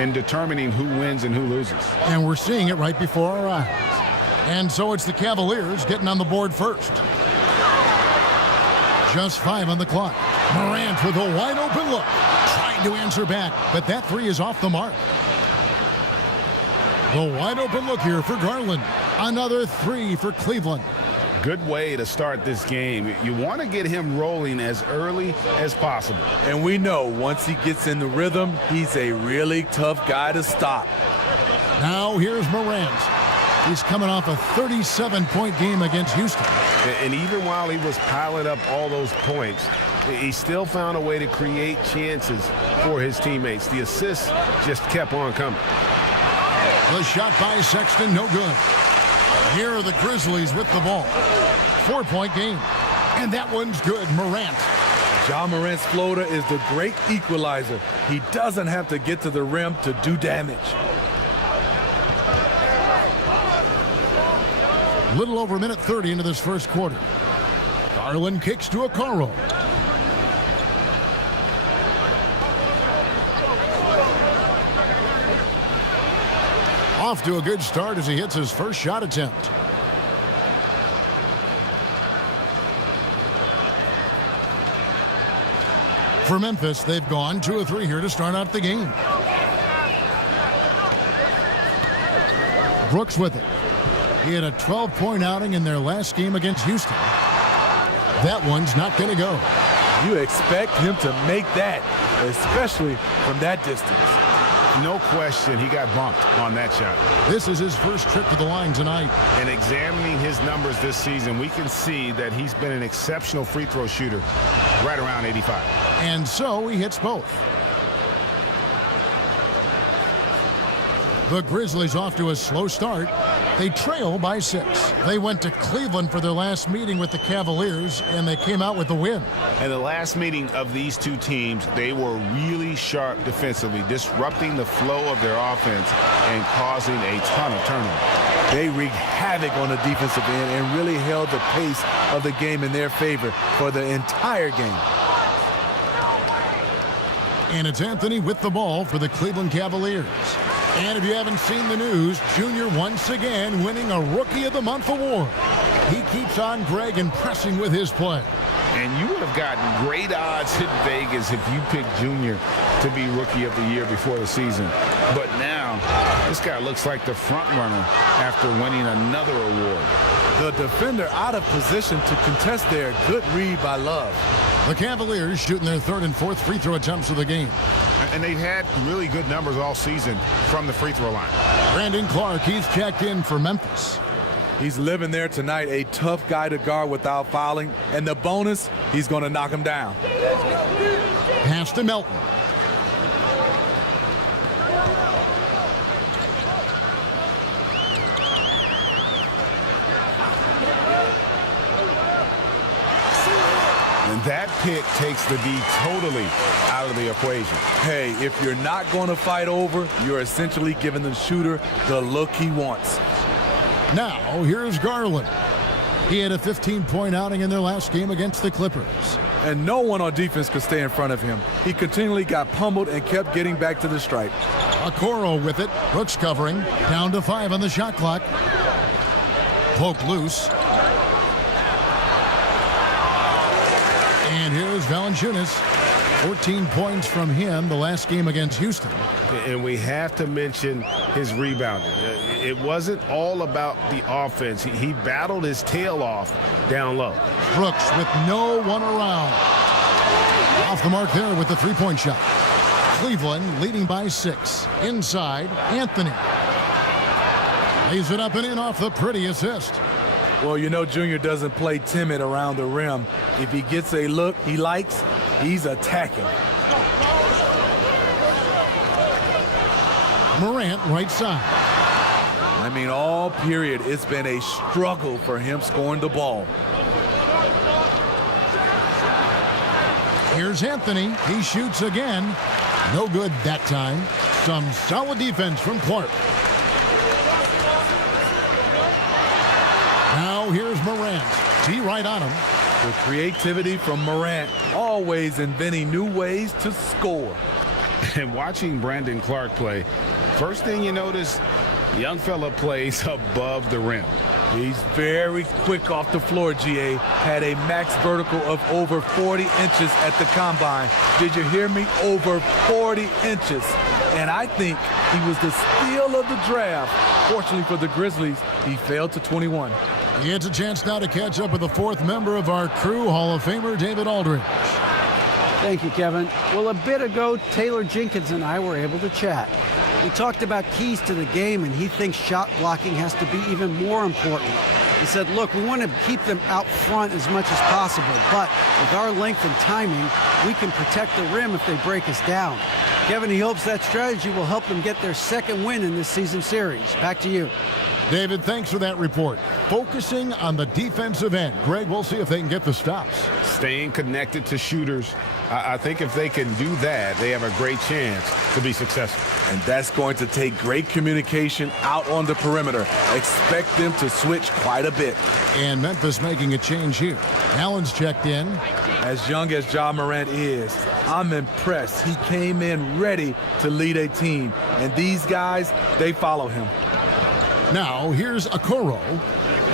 in determining who wins and who loses. And we're seeing it right before our eyes. And so it's the Cavaliers getting on the board first. Just 5 on the clock. Morant with a wide open look. Trying to answer back, but that 3 is off the mark. The wide open look here for Garland. Another 3 for Cleveland. Good way to start this game. You want to get him rolling as early as possible. And we know once he gets in the rhythm, he's a really tough guy to stop. Now here's Morant. He's coming off a 37-point game against Houston. And even while he was piling up all those points, he still found a way to create chances for his teammates. The assists just kept on coming. The shot by Sexton, no good. Here are the Grizzlies with the ball. 4-point game. And that one's good. Morant. Ja Morant's floater is the great equalizer. He doesn't have to get to the rim to do damage. Little over a minute 30 into this first quarter. Garland kicks to Okoro. Off to a good start as he hits his first shot attempt. For Memphis, they've gone 2 of 3 here to start out the game. Brooks with it. He had a 12-point outing in their last game against Houston. That one's not going to go. You expect him to make that, especially from that distance. No question, he got bumped on that shot. This is his first trip to the line tonight. And examining his numbers this season, we can see that he's been an exceptional free throw shooter, right around 85. And so he hits both. The Grizzlies off to a slow start. They trail by 6. They went to Cleveland for their last meeting with the Cavaliers, and they came out with the win. And the last meeting of these two teams, they were really sharp defensively, disrupting the flow of their offense and causing a ton of turnovers. They wreaked havoc on the defensive end and really held the pace of the game in their favor for the entire game. And it's Anthony with the ball for the Cleveland Cavaliers. And if you haven't seen the news, Junior once again winning a Rookie of the Month award. He keeps on, Greg, impressing with his play. And you would have gotten great odds in Vegas if you picked Junior to be Rookie of the Year before the season. But now, this guy looks like the front runner after winning another award. The defender out of position to contest there. Good read by Love. The Cavaliers shooting their 3rd and 4th free throw attempts of the game. And they've had really good numbers all season from the free throw line. Brandon Clark, he's checked in for Memphis. He's living there tonight, a tough guy to guard without fouling. And the bonus, he's going to knock him down. Pass to Melton. And that pick takes the D totally out of the equation. Hey, if you're not going to fight over, you're essentially giving the shooter the look he wants. Now, here's Garland. He had a 15-point outing in their last game against the Clippers. And no one on defense could stay in front of him. He continually got pummeled and kept getting back to the stripe. Okoro with it. Brooks covering. Down to 5 on the shot clock. Poke loose. And here's Valanciunas. 14 points from him the last game against Houston. And we have to mention his rebounding. It wasn't all about the offense. He battled his tail off down low. Brooks with no one around. Off the mark there with the three-point shot. Cleveland leading by 6. Inside, Anthony. Lays it up and in off the pretty assist. Well, you know, Junior doesn't play timid around the rim. If he gets a look he likes, he's attacking. Morant right side. I mean, all period, it's been a struggle for him scoring the ball. Here's Anthony. He shoots again. No good that time. Some solid defense from Clark. Now here's Morant. He right on him. The creativity from Morant, always inventing new ways to score. And watching Brandon Clark play, first thing you notice, young fella plays above the rim. He's very quick off the floor, GA. Had a max vertical of over 40 inches at the combine. Did you hear me? Over 40 inches. And I think he was the steal of the draft. Fortunately for the Grizzlies, he fell to 21. He gets a chance now to catch up with the fourth member of our crew, Hall of Famer David Aldridge. Thank you, Kevin. Well, a bit ago, Taylor Jenkins and I were able to chat. We talked about keys to the game, and he thinks shot blocking has to be even more important. He said, look, we want to keep them out front as much as possible, but with our length and timing, we can protect the rim if they break us down. Kevin, he hopes that strategy will help them get their second win in this season series. Back to you. David, thanks for that report. Focusing on the defensive end. Greg, we'll see if they can get the stops. Staying connected to shooters. I think if they can do that, they have a great chance to be successful. And that's going to take great communication out on the perimeter. Expect them to switch quite a bit. And Memphis making a change here. Allen's checked in. As young as Ja Morant is, I'm impressed. He came in ready to lead a team. And these guys, they follow him. Now, here's Okoro.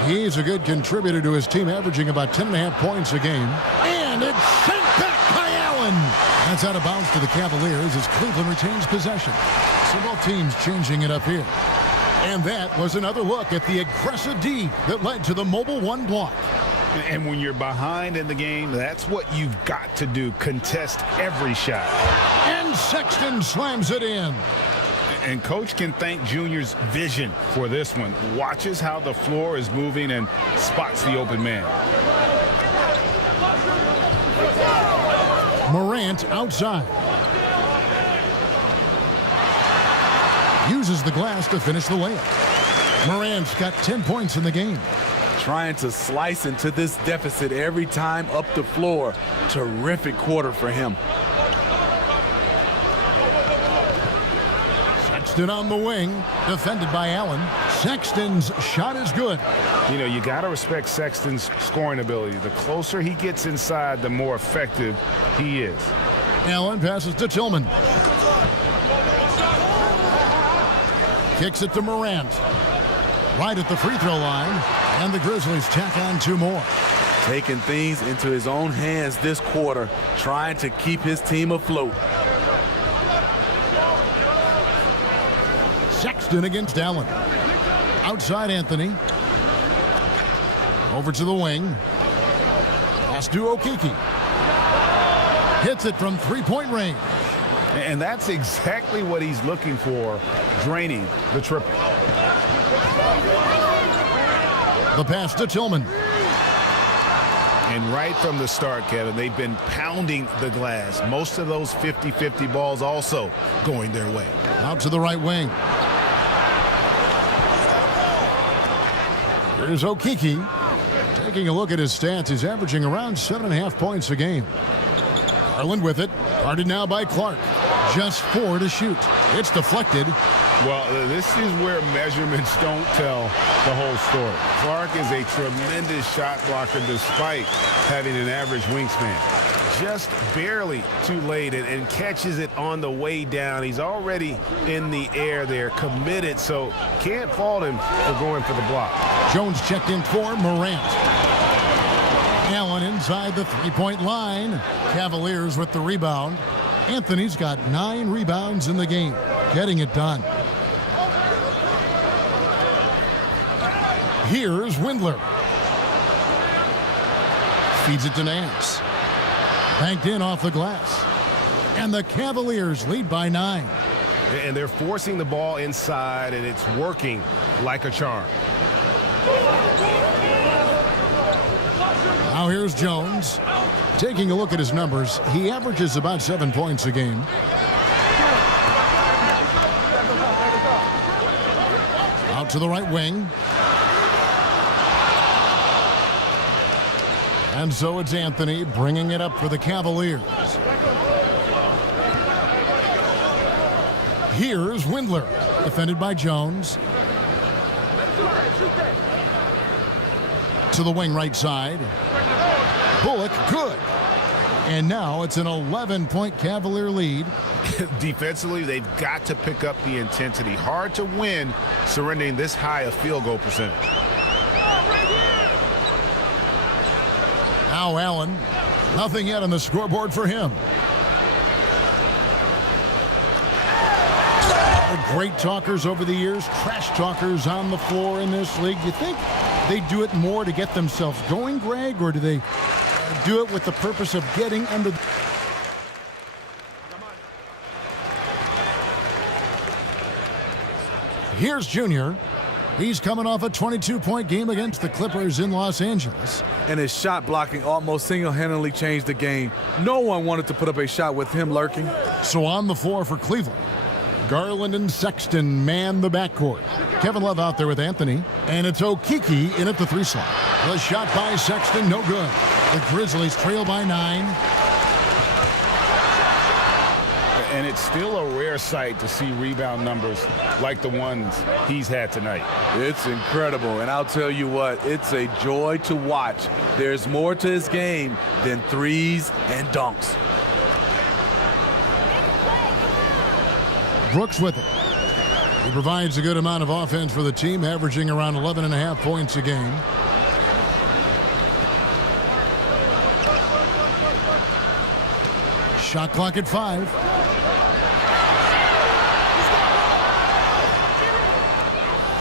He's a good contributor to his team, averaging about 10.5 points a game. And it's sent back by Allen. That's out of bounds to the Cavaliers as Cleveland retains possession. So both teams changing it up here. And that was another look at the aggressive D that led to the mobile one block. And when you're behind in the game, that's what you've got to do. Contest every shot. And Sexton slams it in. And Coach can thank Junior's vision for this one. Watches how the floor is moving and spots the open man. Morant outside. Uses the glass to finish the layup. Morant's got 10 points in the game. Trying to slice into this deficit every time up the floor. Terrific quarter for him. Sexton on the wing, defended by Allen. Sexton's shot is good. You know, you got to respect Sexton's scoring ability. The closer he gets inside, the more effective he is. Allen passes to Tillman. Kicks it to Morant. Right at the free throw line. And the Grizzlies tack on 2 more. Taking things into his own hands this quarter, trying to keep his team afloat. Sexton against Allen. Outside Anthony. Over to the wing. Pass to Okiki. Hits it from three-point range. And that's exactly what he's looking for, draining the triple. The pass to Tillman. And right from the start, Kevin, they've been pounding the glass. Most of those 50-50 balls also going their way. Out to the right wing. Here's Okiki. Taking a look at his stats, he's averaging around 7.5 points a game. Garland with it. Guarded now by Clark. Just 4 to shoot. It's deflected. Well, this is where measurements don't tell the whole story. Clark is a tremendous shot blocker despite having an average wingspan. Just barely too late and catches it on the way down. He's already in the air there, committed, so can't fault him for going for the block. Jones checked in for Morant. Allen inside the three-point line. Cavaliers with the rebound. Anthony's got 9 rebounds in the game, getting it done. Here's Windler. Feeds it to Nance. Banked in off the glass. And the Cavaliers lead by 9. And they're forcing the ball inside, and it's working like a charm. Now here's Jones. Taking a look at his numbers, he averages about 7 points a game. Out to the right wing. And so it's Anthony bringing it up for the Cavaliers. Here's Windler, defended by Jones. To the wing right side. Bullock, good. And now it's an 11-point Cavalier lead. Defensively, they've got to pick up the intensity. Hard to win surrendering this high a field goal percentage. Now Allen, nothing yet on the scoreboard for him. Great talkers over the years, trash talkers on the floor in this league. You think they do it more to get themselves going, Greg, or do they do it with the purpose of getting under the... Here's Junior. He's coming off a 22-point game against the Clippers in Los Angeles. And his shot blocking almost single-handedly changed the game. No one wanted to put up a shot with him lurking. So on the floor for Cleveland, Garland and Sexton man the backcourt. Kevin Love out there with Anthony. And it's Okeke in at the 3 slot. The shot by Sexton, no good. The Grizzlies trail by 9. And it's still a rare sight to see rebound numbers like the ones he's had tonight. It's incredible, and I'll tell you what, it's a joy to watch. There's more to his game than threes and dunks. Brooks with it. He provides a good amount of offense for the team, averaging around 11.5 points a game. Shot clock at 5.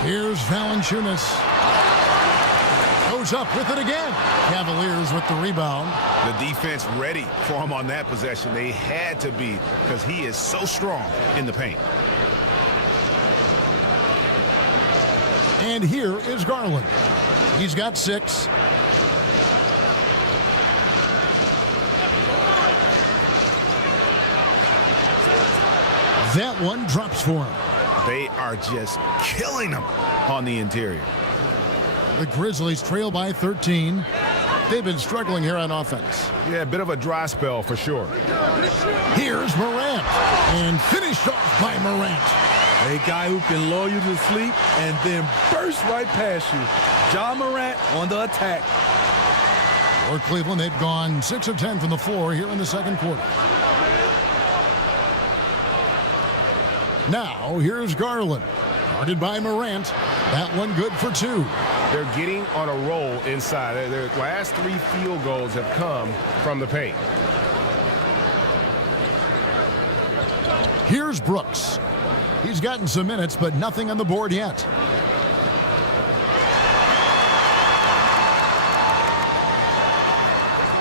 Here's Valanciunas. Goes up with it again. Cavaliers with the rebound. The defense ready for him on that possession. They had to be, because he is so strong in the paint. And here is Garland. He's got 6. That one drops for him. They are just killing him on the interior. The Grizzlies trail by 13. They've been struggling here on offense. Yeah, a bit of a dry spell for sure. Here's Morant. And finished off by Morant. A guy who can lull you to sleep and then burst right past you. Ja Morant on the attack. For Cleveland, they've gone 6 of 10 from the floor here in the second quarter. Now, here's Garland. Guarded by Morant. That one good for 2. They're getting on a roll inside. Their last 3 field goals have come from the paint. Here's Brooks. He's gotten some minutes, but nothing on the board yet.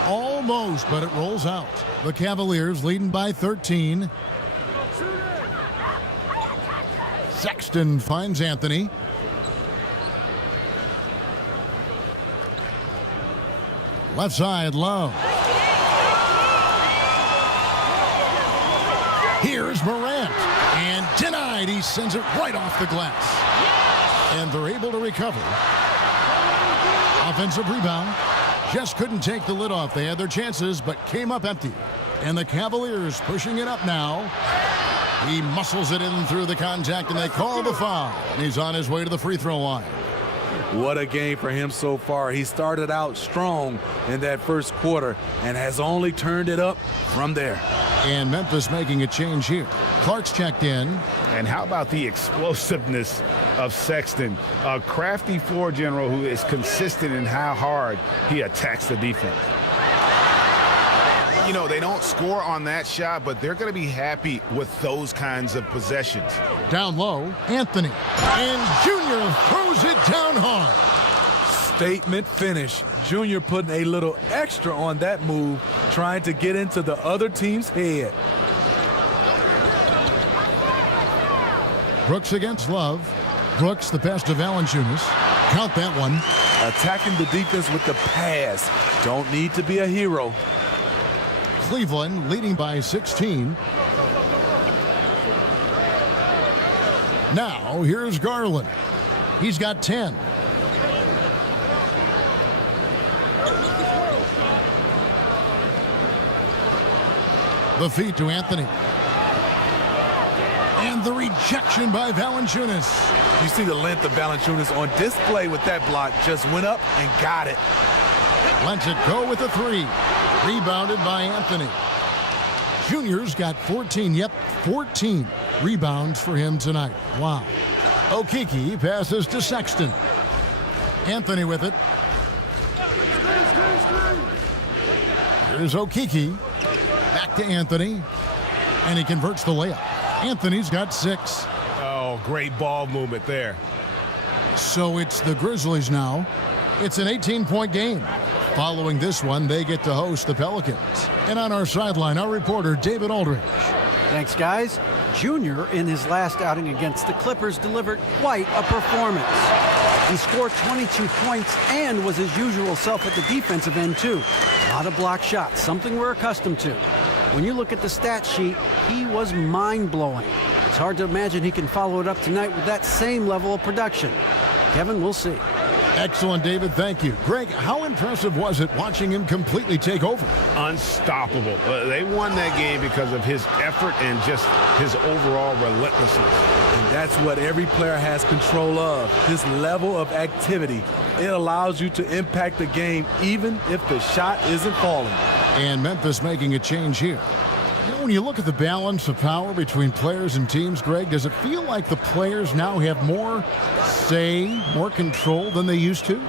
Almost, but it rolls out. The Cavaliers leading by 13. Sexton finds Anthony. Left side, Love. Here's Morant. And denied. He sends it right off the glass. And they're able to recover. Offensive rebound. Just couldn't take the lid off. They had their chances, but came up empty. And the Cavaliers pushing it up now. He muscles it in through the contact, and they call the foul. And he's on his way to the free throw line. What a game for him so far. He started out strong in that first quarter and has only turned it up from there. And Memphis making a change here. Clark's checked in. And how about the explosiveness of Sexton, a crafty floor general who is consistent in how hard he attacks the defense. You know, they don't score on that shot, but they're going to be happy with those kinds of possessions. Down low, Anthony. And Junior throws it down hard. Statement finish. Junior putting a little extra on that move, trying to get into the other team's head. Brooks against Love. Brooks, the pass to Valanciunas. Count that one. Attacking the defense with the pass. Don't need to be a hero. Cleveland leading by 16. Now, here's Garland. He's got 10. The feed to Anthony. And the rejection by Valanciunas. You see the length of Valanciunas on display with that block. Just went up and got it. Lets it go with a three. Rebounded by Anthony. Junior's got 14. Yep, 14 rebounds for him tonight. Wow. Okeke passes to Sexton. Anthony with it. Here's Okeke. Back to Anthony. And he converts the layup. Anthony's got 6. Oh, great ball movement there. So it's the Grizzlies now. It's an 18-point game. Following this one, they get to host the Pelicans. And on our sideline, our reporter, David Aldridge. Thanks, guys. Junior, in his last outing against the Clippers, delivered quite a performance. He scored 22 points and was his usual self at the defensive end, too. A lot of block shots, something we're accustomed to. When you look at the stat sheet, he was mind-blowing. It's hard to imagine he can follow it up tonight with that same level of production. Kevin, we'll see. Excellent, David. Thank you. Greg, how impressive was it watching him completely take over? Unstoppable. They won that game because of his effort and just his overall relentlessness. And that's what every player has control of, his level of activity. It allows you to impact the game even if the shot isn't falling. And Memphis making a change here. You know, when you look at the balance of power between players and teams, Greg, does it feel like the players now have more say, more control than they used to?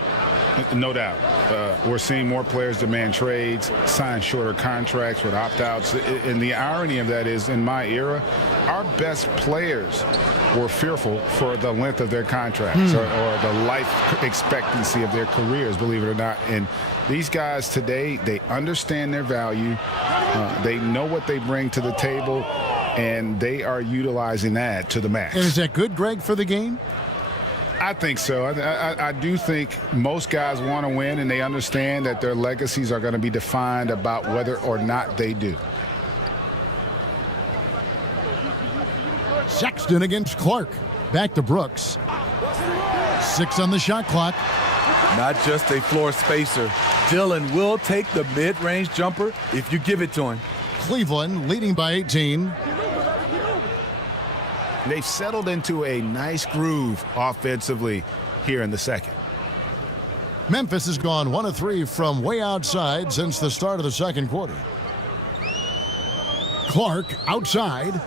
No doubt. We're seeing more players demand trades, sign shorter contracts with opt-outs. And the irony of that is, in my era, our best players were fearful for the length of their contracts or the life expectancy of their careers, believe it or not. And these guys today, they understand their value. They know what they bring to the table, and they are utilizing that to the max. And is that good, Greg, for the game? I think so. I do think most guys want to win, and they understand that their legacies are going to be defined about whether or not they do. Sexton against Clark. Back to Brooks. 6 on the shot clock. Not just a floor spacer. Dillon will take the mid-range jumper if you give it to him. Cleveland leading by 18. They've settled into a nice groove offensively here in the second. Memphis has gone 1 of 3 from way outside since the start of the second quarter. Clark outside.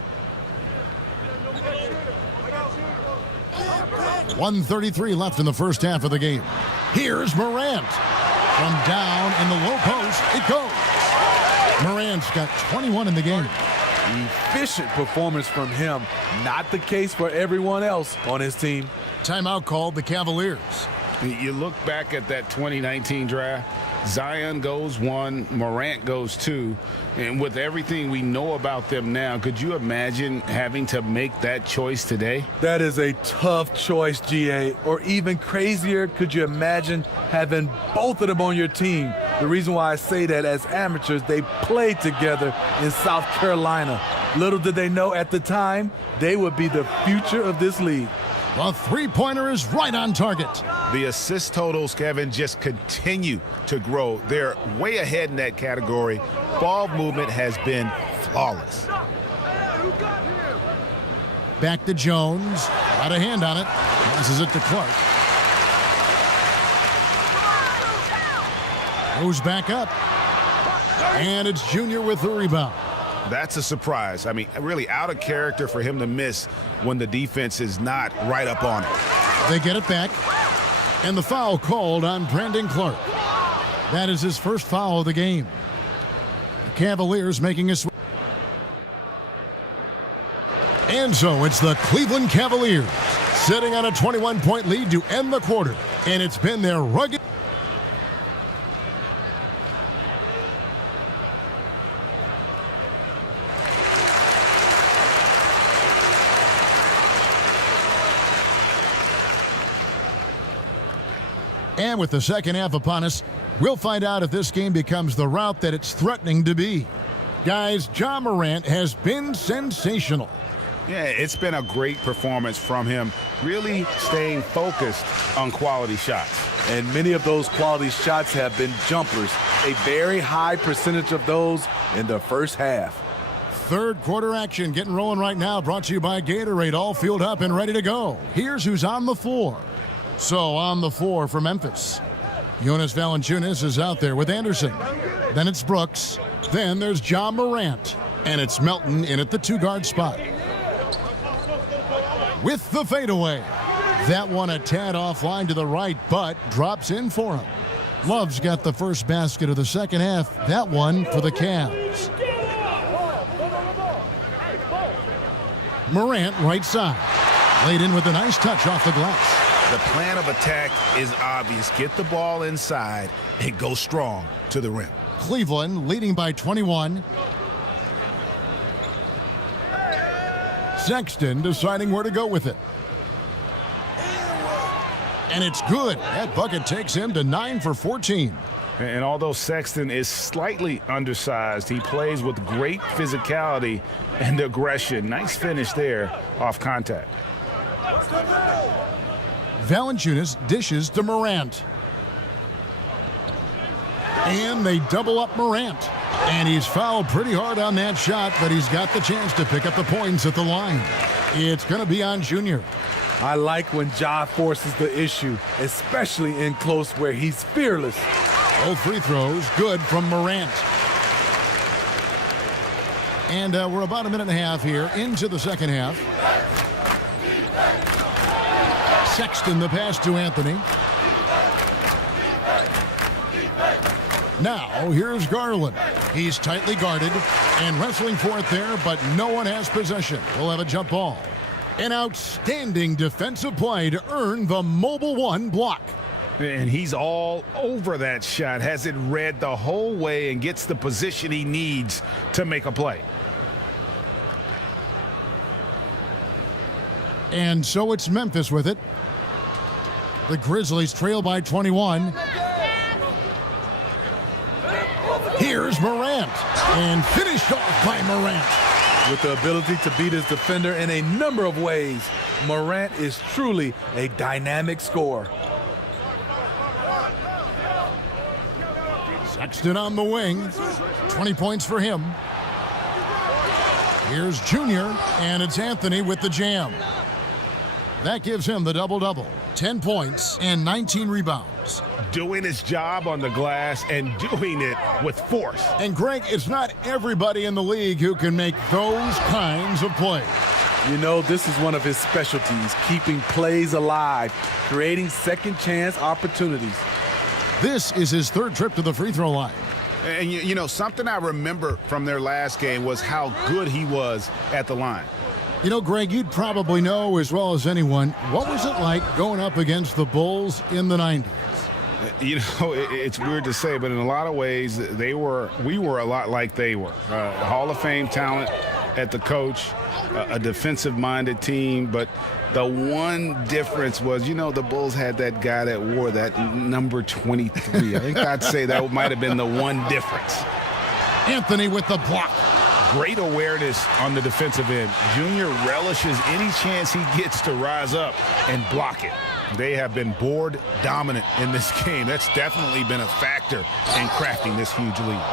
1:33 left in the first half of the game. Here's Morant. From down in the low post, it goes. Morant's got 21 in the game. Efficient performance from him. Not the case for everyone else on his team. Timeout called the Cavaliers. You look back at that 2019 draft, Zion goes 1, Morant goes 2, and with everything we know about them now, could you imagine having to make that choice today? That is a tough choice, GA. Or even crazier, could you imagine having both of them on your team? The reason why I say that, as amateurs, they played together in South Carolina. Little did they know at the time, they would be the future of this league. The three-pointer is right on target. The assist totals, Kevin, just continue to grow. They're way ahead in that category. Ball movement has been flawless. Back to Jones. Got a hand on it. Passes it to Clark. Goes back up. And it's Junior with the rebound. That's a surprise. I mean, really out of character for him to miss when the defense is not right up on it. They get it back. And the foul called on Brandon Clark. That is his first foul of the game. The Cavaliers making a switch. And so it's the Cleveland Cavaliers sitting on a 21-point lead to end the quarter. And it's been their rugged. And with the second half upon us, we'll find out if this game becomes the rout that it's threatening to be. Guys, Ja Morant has been sensational. Yeah, it's been a great performance from him, really staying focused on quality shots. And many of those quality shots have been jumpers. A very high percentage of those in the first half. Third quarter action getting rolling right now, brought to you by Gatorade, all fueled up and ready to go. Here's who's on the floor. So on the floor for Memphis, Jonas Valanciunas is out there with Anderson. Then it's Brooks. Then there's Ja Morant. And it's Melton in at the two-guard spot. With the fadeaway. That one a tad offline to the right, but drops in for him. Love's got the first basket of the second half. That one for the Cavs. Morant right side. Laid in with a nice touch off the glass. The plan of attack is obvious. Get the ball inside and go strong to the rim. Cleveland leading by 21. Sexton deciding where to go with it. And it's good. That bucket takes him to 9 for 14. And although Sexton is slightly undersized, he plays with great physicality and aggression. Nice finish there off contact. Valanciunas dishes to Morant. And they double up Morant. And he's fouled pretty hard on that shot, but he's got the chance to pick up the points at the line. It's going to be on Junior. I like when Ja forces the issue, especially in close where he's fearless. Both free throws good from Morant. And we're about a minute and a half here into the second half. Sexton the pass to Anthony. Now here's Garland. He's tightly guarded and wrestling for it there, but no one has possession. We'll have a jump ball. An outstanding defensive play to earn the mobile one block. And he's all over that shot, has it read the whole way and gets the position he needs to make a play. And so it's Memphis with it. The Grizzlies trail by 21. Here's Morant, and finished off by Morant. With the ability to beat his defender in a number of ways, Morant is truly a dynamic scorer. Sexton on the wing, 20 points for him. Here's Junior, and it's Anthony with the jam. That gives him the double-double, 10 points and 19 rebounds. Doing his job on the glass and doing it with force. And Greg, it's not everybody in the league who can make those kinds of plays. You know, this is one of his specialties, keeping plays alive, creating second chance opportunities. This is his third trip to the free throw line. And you know, something I remember from their last game was how good he was at the line. You know, Greg, you'd probably know as well as anyone, what was it like going up against the Bulls in the 90s? You know, it's weird to say, but in a lot of ways, we were a lot like they were. Hall of Fame talent at the coach, a defensive-minded team, but the one difference was, you know, the Bulls had that guy that wore that number 23. I think I'd say that might have been the one difference. Anthony with the block. Great awareness on the defensive end. Junior relishes any chance he gets to rise up and block it. They have been board dominant in this game. That's definitely been a factor in crafting this huge lead.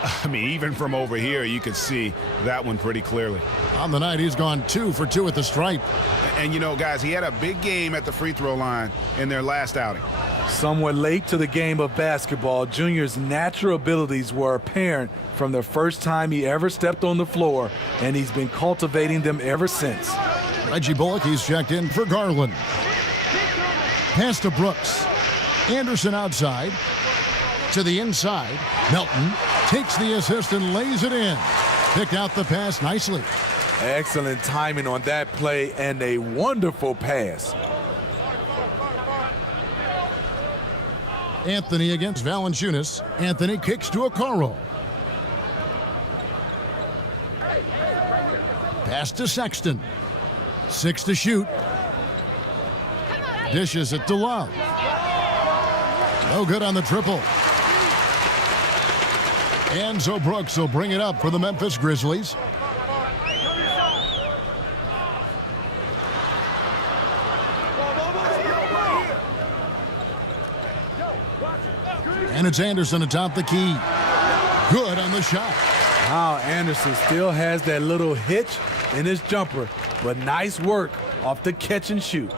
I mean, even from over here, you could see that one pretty clearly. On the night, he's gone 2 for 2 at the stripe. And, you know, guys, he had a big game at the free throw line in their last outing. Somewhat late to the game of basketball, Junior's natural abilities were apparent from the first time he ever stepped on the floor, and he's been cultivating them ever since. Reggie Bullock, he's checked in for Garland. Pass to Brooks. Anderson outside. To the inside. Melton takes the assist and lays it in. Picked out the pass nicely. Excellent timing on that play and a wonderful pass. Anthony against Valanciunas. Anthony kicks to Okoro. Pass to Sexton. 6 to shoot. Dishes it to Love. No good on the triple. And so Brooks will bring it up for the Memphis Grizzlies. And it's Anderson atop the key. Good on the shot. Wow, Anderson still has that little hitch in his jumper, but nice work off the catch and shoot.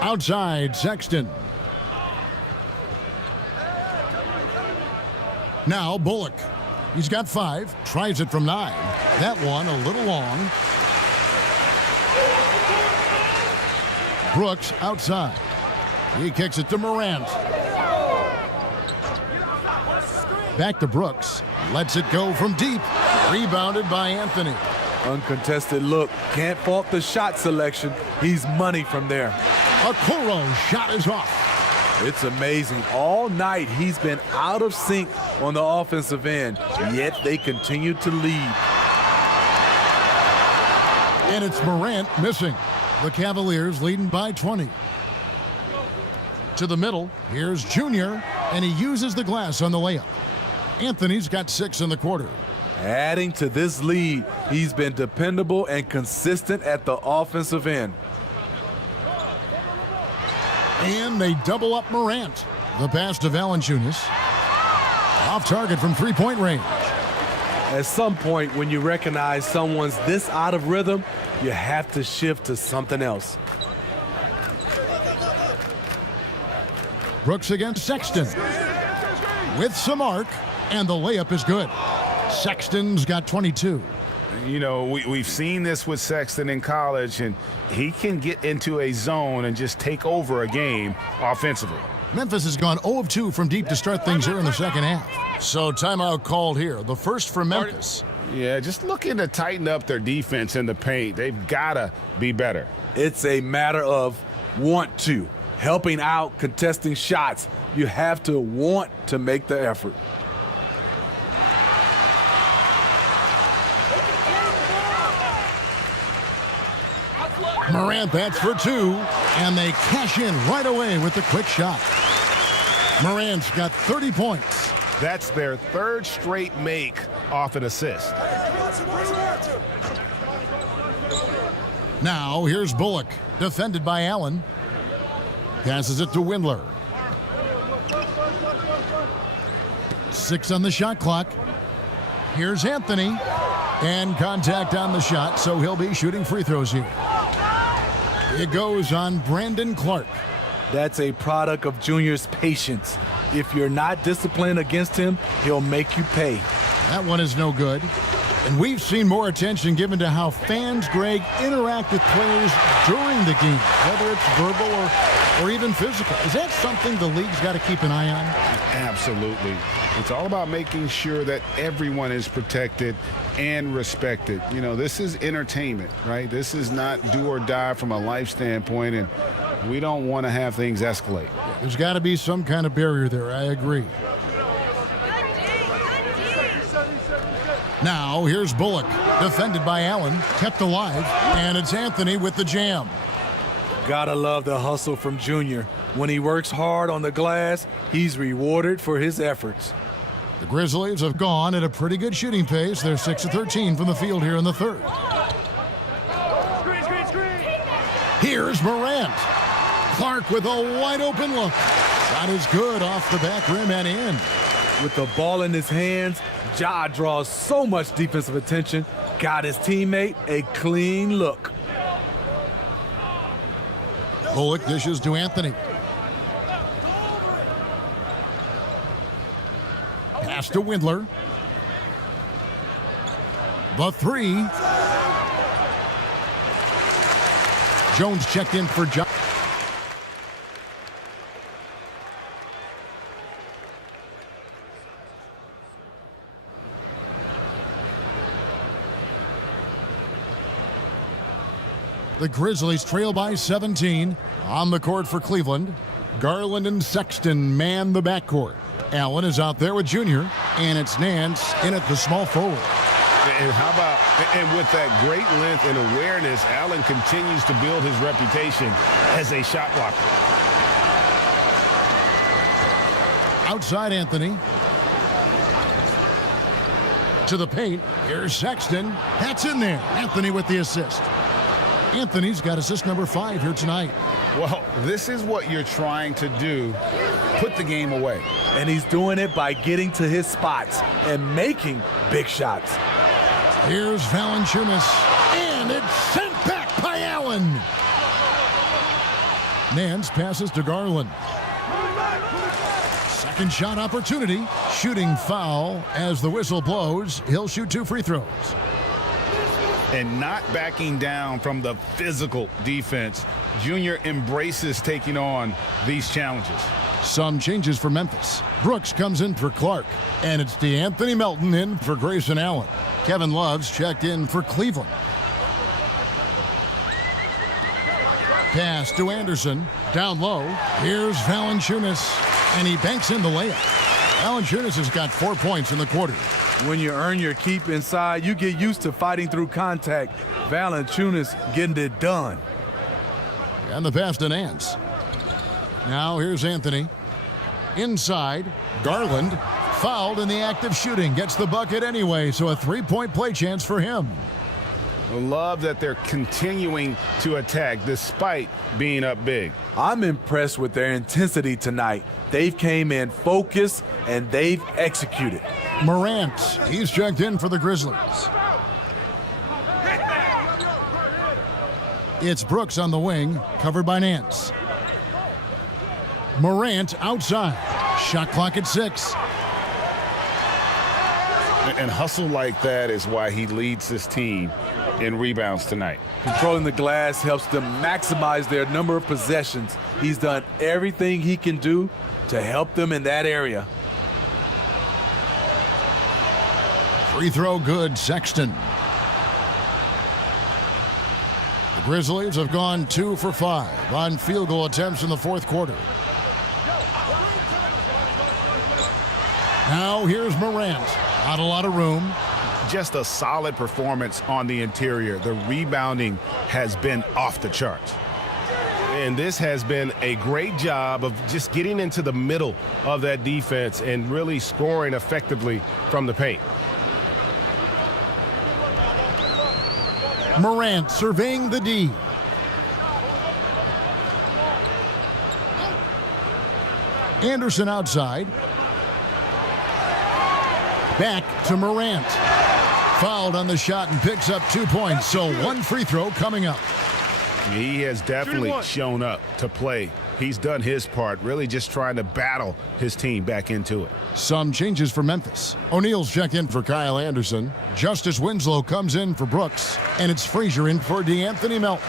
Outside, Sexton. Now Bullock. He's got 5. Tries it from 9. That one a little long. Brooks outside. He kicks it to Morant. Back to Brooks. Lets it go from deep. Rebounded by Anthony. Uncontested look. Can't fault the shot selection. He's money from there. Okoro shot is off. It's amazing. All night he's been out of sync on the offensive end, yet they continue to lead. And it's Morant missing. The Cavaliers leading by 20. To the middle, here's Junior, and he uses the glass on the layup. Anthony's got 6 in the quarter. Adding to this lead, he's been dependable and consistent at the offensive end. And they double up Morant. The pass to Valanciunas. Off target from three-point range. At some point, when you recognize someone's this out of rhythm, you have to shift to something else. Brooks against Sexton. With some arc, and the layup is good. Sexton's got 22. You know, we've seen this with Sexton in college, and he can get into a zone and just take over a game offensively. Memphis has gone 0 of 2 from deep to start things here in the second half. So timeout called here. The first for Memphis. Yeah, just looking to tighten up their defense in the paint. They've got to be better. It's a matter of want to. Helping out, contesting shots. You have to want to make the effort. Morant bats for 2, and they cash in right away with the quick shot. Morant's got 30 points. That's their 3rd straight make off an assist. Now here's Bullock, defended by Allen. Passes it to Windler. 6 on the shot clock. Here's Anthony. And contact on the shot, so he'll be shooting free throws here. It goes on Brandon Clark. That's a product of Junior's patience. If you're not disciplined against him, he'll make you pay. That one is no good. And we've seen more attention given to how fans, Greg, interact with players during the game, whether it's verbal or even physical. Is that something the league's got to keep an eye on? Absolutely. It's all about making sure that everyone is protected and respected. You know, this is entertainment, right? This is not do or die from a life standpoint, and we don't want to have things escalate. There's got to be some kind of barrier there. I agree. Now, here's Bullock, defended by Allen, kept alive, and it's Anthony with the jam. Gotta love the hustle from Junior. When he works hard on the glass, he's rewarded for his efforts. The Grizzlies have gone at a pretty good shooting pace. They're 6 of 13 from the field here in the 3rd. Here's Morant. Clark with a wide open look. Shot is good off the back rim and in. With the ball in his hands, Ja draws so much defensive attention, got his teammate a clean look. Bullock dishes to Anthony. Pass to Windler. The three. Jones checked in for Ja. The Grizzlies trail by 17. On the court for Cleveland, Garland and Sexton man the backcourt. Allen is out there with Junior, and it's Nance in at the small forward. And how about, and with that great length and awareness, Allen continues to build his reputation as a shot blocker. Outside Anthony. To the paint. Here's Sexton. That's in there. Anthony with the assist. Anthony's got assist number 5 here tonight. Well, this is what you're trying to do. Put the game away. And he's doing it by getting to his spots and making big shots. Here's Valanciunas. And it's sent back by Allen. Nance passes to Garland. Second shot opportunity. Shooting foul as the whistle blows. He'll shoot 2 free throws. And not backing down from the physical defense. Junior embraces taking on these challenges. Some changes for Memphis. Brooks comes in for Clark. And it's DeAnthony Melton in for Grayson Allen. Kevin Love's checked in for Cleveland. Pass to Anderson. Down low. Here's Valanciunas. And he banks in the layup. Valanciunas has got 4 points in the quarter. When you earn your keep inside, you get used to fighting through contact. Valanciunas getting it done. And the pass to Nance. Now here's Anthony. Inside, Garland fouled in the act of shooting. Gets the bucket anyway, so a 3-point play chance for him. I love that they're continuing to attack despite being up big. I'm impressed with their intensity tonight. They've came in focused and they've executed. Morant, he's checked in for the Grizzlies. It's Brooks on the wing, covered by Nance. Morant outside. Shot clock at 6. And hustle like that is why he leads this team in rebounds tonight. Controlling the glass helps them maximize their number of possessions. He's done everything he can do to help them in that area. Free throw good, Sexton. The Grizzlies have gone 2 for 5 on field goal attempts in the fourth quarter. Now here's Morant. Not a lot of room. Just a solid performance on the interior. The rebounding has been off the charts. And this has been a great job of just getting into the middle of that defense and really scoring effectively from the paint. Morant surveying the D. Anderson outside. Back to Morant. Fouled on the shot and picks up 2 points. So 1 free throw coming up. He has definitely shown up to play. He's done his part, really just trying to battle his team back into it. Some changes for Memphis. O'Neal's checked in for Kyle Anderson. Justice Winslow comes in for Brooks. And it's Frazier in for DeAnthony Melton.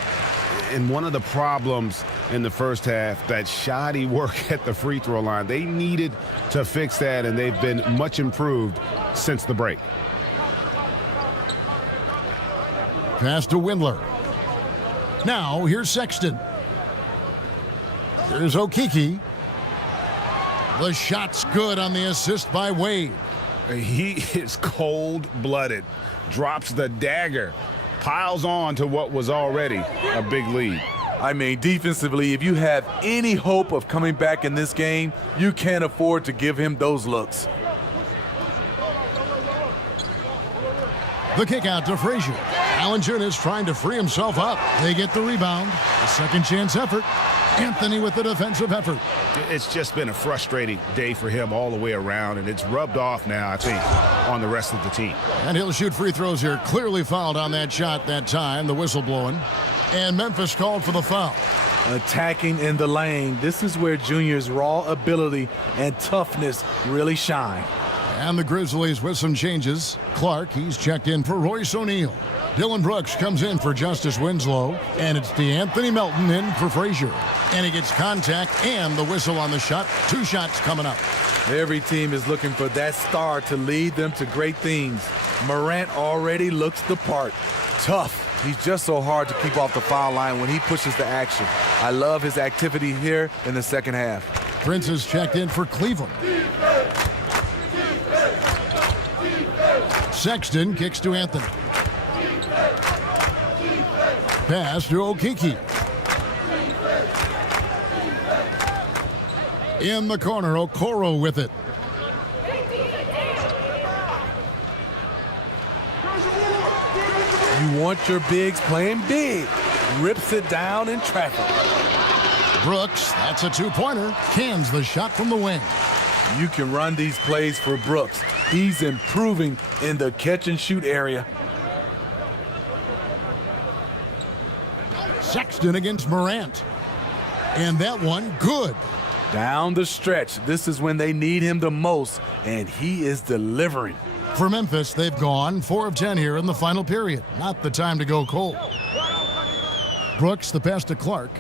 And one of the problems in the first half, that shoddy work at the free throw line. They needed to fix that, and they've been much improved since the break. Pass to Windler. Now here's Sexton. Here's Okeke. The shot's good on the assist by Wade. He is cold-blooded. Drops the dagger. Piles on to what was already a big lead. I mean, defensively, if you have any hope of coming back in this game, you can't afford to give him those looks. The kick out to Frazier. Valanciunas trying to free himself up. They get the rebound. A second chance effort. Anthony with the defensive effort. It's just been a frustrating day for him all the way around, and it's rubbed off now, I think, on the rest of the team. And he'll shoot free throws here. Clearly fouled on that shot that time. The whistle blowing. And Memphis called for the foul. Attacking in the lane. This is where Junior's raw ability and toughness really shine. And the Grizzlies with some changes. Clark, he's checked in for Royce O'Neal. Dylan Brooks comes in for Justice Winslow. And it's DeAnthony Melton in for Frazier. And he gets contact and the whistle on the shot. 2 shots coming up. Every team is looking for that star to lead them to great things. Morant already looks the part. Tough. He's just so hard to keep off the foul line when he pushes the action. I love his activity here in the second half. Prince is checked in for Cleveland. Sexton kicks to Anthony. Pass to Okeke. In the corner, Okoro with it. You want your bigs playing big. Rips it down in traffic. Brooks, that's a 2-pointer. Cans the shot from the wing. You can run these plays for Brooks. He's improving in the catch-and-shoot area. Sexton against Morant. And that one, good. Down the stretch. This is when they need him the most, and he is delivering. For Memphis, they've gone 4 of 10 here in the final period. Not the time to go cold. Brooks, the pass to Clark.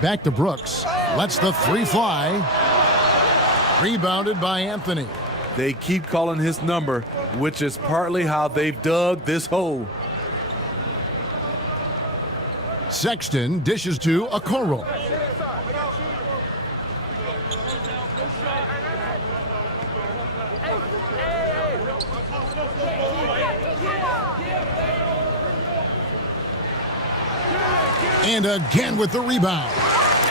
Back to Brooks. Lets the 3 fly. Rebounded by Anthony. They keep calling his number, which is partly how they've dug this hole. Sexton dishes to Okoro. And again with the rebound.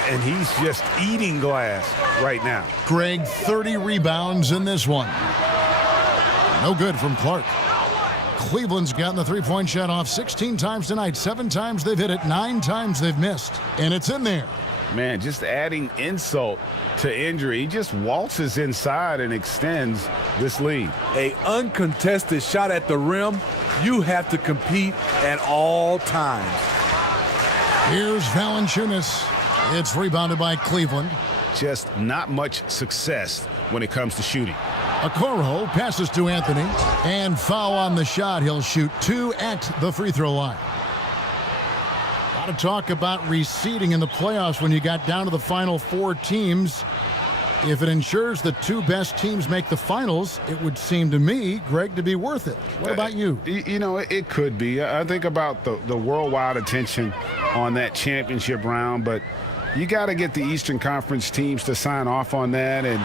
And he's just eating glass right now. Greg, 30 rebounds in this one. No good from Clark. Cleveland's gotten the 3-point shot off 16 times tonight. 7 times they've hit it, 9 times they've missed. And it's in there. Man, just adding insult to injury. He just waltzes inside and extends this lead. A uncontested shot at the rim. You have to compete at all times. Here's Valanciunas. It's rebounded by Cleveland. Just not much success when it comes to shooting. Okoro passes to Anthony. And foul on the shot. He'll shoot 2 at the free throw line. A lot of talk about reseeding in the playoffs when you got down to the final 4 teams. If it ensures the 2 best teams make the finals, it would seem to me, Greg, to be worth it. What about you? You know, it could be. I think about the worldwide attention on that championship round, but you got to get the Eastern Conference teams to sign off on that. And,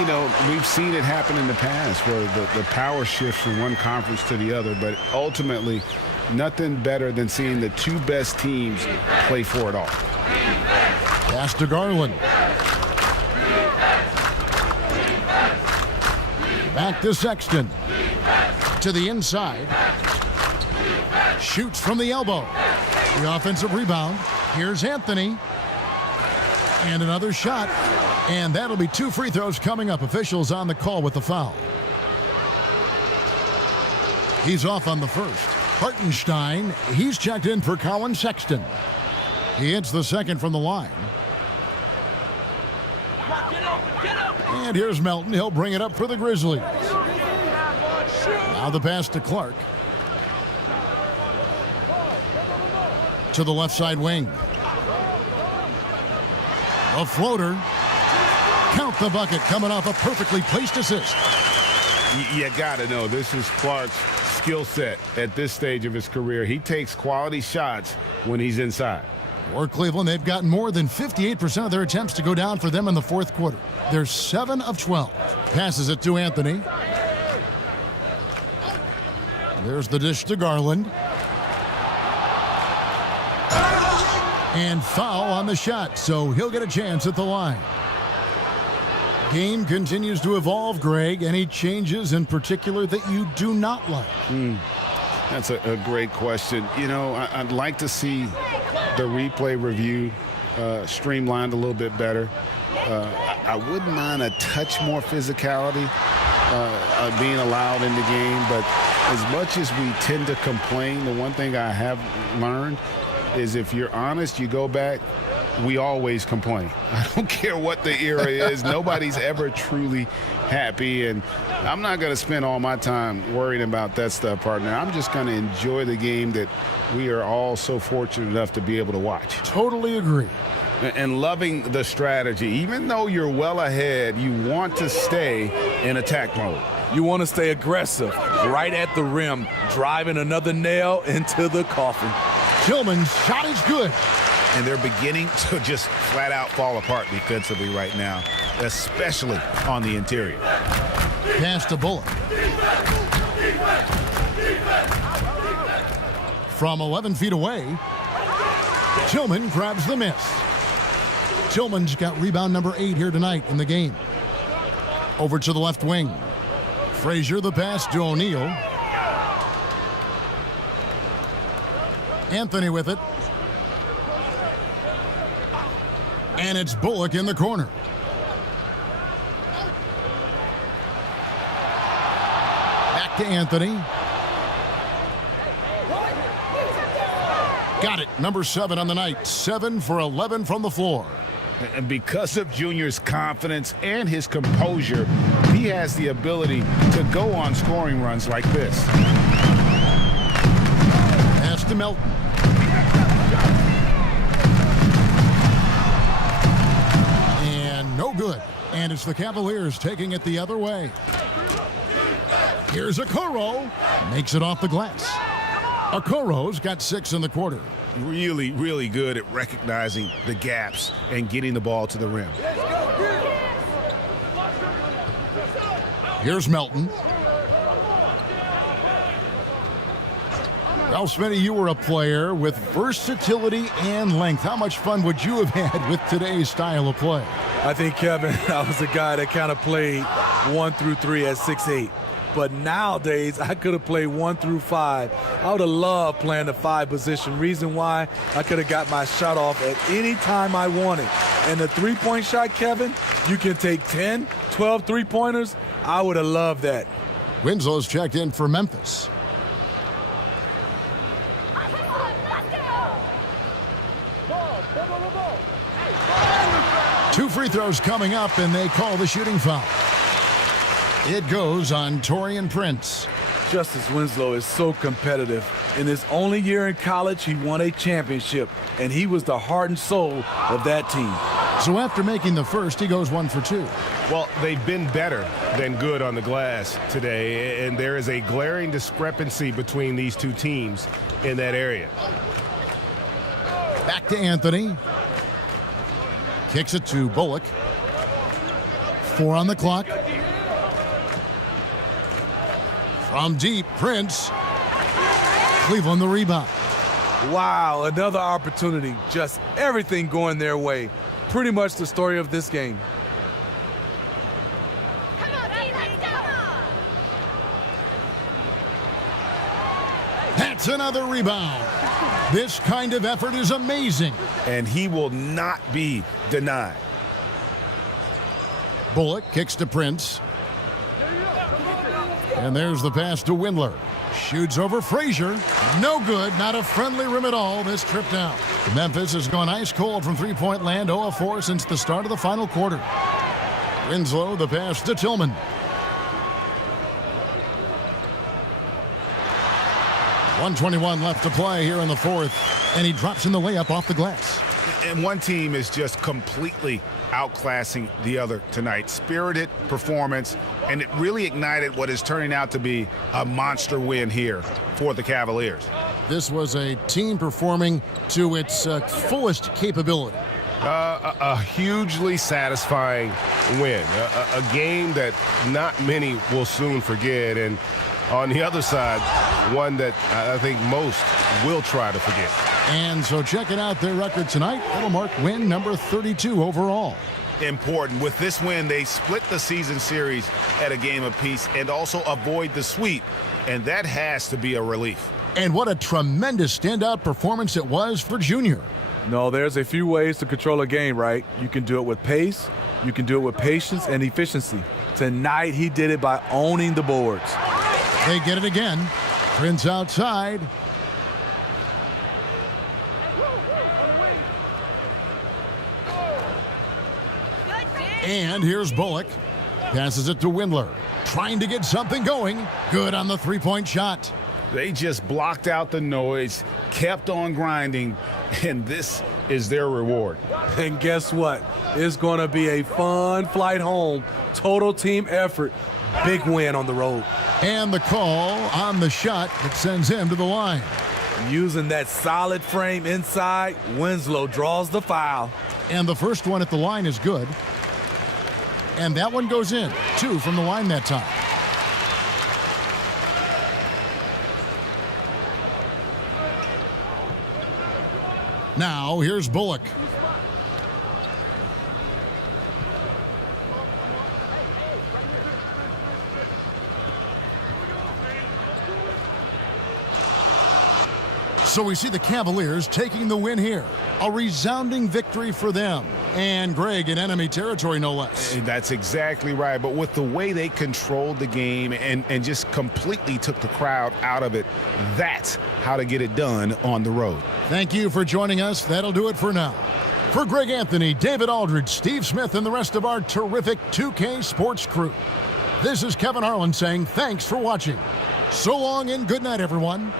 you know, we've seen it happen in the past where the power shifts from one conference to the other, but ultimately nothing better than seeing the 2 best teams play for it all. Pass to Garland. Back to Sexton. To the inside. Shoots from the elbow. The offensive rebound. Here's Anthony. And another shot. And that'll be 2 free throws coming up. Officials on the call with the foul. He's off on the first. Hartenstein, he's checked in for Colin Sexton. He hits the second from the line. And here's Melton. He'll bring it up for the Grizzlies. Now the pass to Clark. To the left side wing. A floater. Count the bucket coming off a perfectly placed assist. You got to know this is Clark's skill set at this stage of his career. He takes quality shots when he's inside. For Cleveland, they've gotten more than 58% of their attempts to go down for them in the fourth quarter. They're 7 of 12. Passes it to Anthony. There's the dish to Garland. And foul on the shot, so he'll get a chance at the line. Game continues to evolve, Greg. Any changes in particular that you do not like? That's a great question. You know, I'd like to see the replay review streamlined a little bit better. I wouldn't mind a touch more physicality being allowed in the game, but as much as we tend to complain, the one thing I have learned is if you're honest, you go back, we always complain. I don't care what the era is. Nobody's ever truly happy, and I'm not going to spend all my time worrying about that stuff, partner. I'm just going to enjoy the game that we are all so fortunate enough to be able to watch. Totally agree. And loving the strategy. Even though you're well ahead, you want to stay in attack mode. You want to stay aggressive, right at the rim, driving another nail into the coffin. Tillman's shot is good. And they're beginning to just flat out fall apart defensively right now, especially on the interior. Pass to Bullock. From 11 feet away, Tillman grabs the miss. Tillman's got rebound number 8 here tonight in the game. Over to the left wing. Frazier the pass to O'Neal. Anthony with it. And it's Bullock in the corner. Back to Anthony. Got it. Number 7 on the night. 7 for 11 from the floor. And because of Junior's confidence and his composure, he has the ability to go on scoring runs like this. Pass to Melton. And no good. And it's the Cavaliers taking it the other way. Here's Okoro. Makes it off the glass. Okoro's got 6 in the quarter. Really, really good at recognizing the gaps and getting the ball to the rim. Here's Melton. Well, Smitty, you were a player with versatility and length. How much fun would you have had with today's style of play? I think, Kevin, I was a guy that kind of played 1 through 3 at 6'8". But nowadays, I could have played 1 through 5. I would have loved playing the 5 position. Reason why, I could have got my shot off at any time I wanted. And the three-point shot, Kevin, you can take 10, 12 three-pointers. I would have loved that. Winslow's checked in for Memphis. Two free throws coming up, and they call the shooting foul. It goes on Taurean Prince. Justice Winslow is so competitive. In his only year in college, he won a championship, and he was the heart and soul of that team. So after making the first, he goes 1 for 2. Well, they've been better than good on the glass today, and there is a glaring discrepancy between these two teams in that area. Back to Anthony. Kicks it to Bullock. 4 on the clock. From deep, Prince. Cleveland the rebound. Wow, another opportunity. Just everything going their way. Pretty much the story of this game. That's another rebound. This kind of effort is amazing. And he will not be denied. Bullock kicks to Prince. And there's the pass to Windler. Shoots over Frazier. No good. Not a friendly rim at all this trip down. Memphis has gone ice cold from three-point land, 0 of 4 since the start of the final quarter. Winslow, the pass to Tillman. .121 left to play here in the fourth, and he drops in the layup off the glass. And one team is just completely outclassing the other tonight. Spirited performance, and it really ignited what is turning out to be a monster win here for the Cavaliers. This was a team performing to its fullest capability. A hugely satisfying win, a game that not many will soon forget, and on the other side, one that I think most will try to forget. And so checking out their record tonight, it'll mark win number 32 overall. important. With this win, they split the season series at a game apiece and also avoid the sweep, and that has to be a relief. And what a tremendous standout performance it was for Junior. No, there's a few ways to control a game, right? You can do it with pace, you can do it with patience and efficiency. Tonight, he did it by owning the boards. They get it again. Prince outside. And here's Bullock. Passes it to Windler. Trying to get something going. Good on the three-point shot. They just blocked out the noise, kept on grinding, and this is their reward. And guess what? It's going to be a fun flight home. Total team effort. Big win on the road. And the call on the shot that sends him to the line. Using that solid frame inside, Winslow draws the foul. And the first one at the line is good. And that one goes in. 2 from the line that time. Now, here's Bullock. So we see the Cavaliers taking the win here. A resounding victory for them. And Greg in enemy territory, no less. That's exactly right. But with the way they controlled the game and just completely took the crowd out of it, that's how to get it done on the road. Thank you for joining us. That'll do it for now. For Greg Anthony, David Aldridge, Steve Smith, and the rest of our terrific 2K Sports crew, this is Kevin Harlan saying thanks for watching. So long and good night, everyone.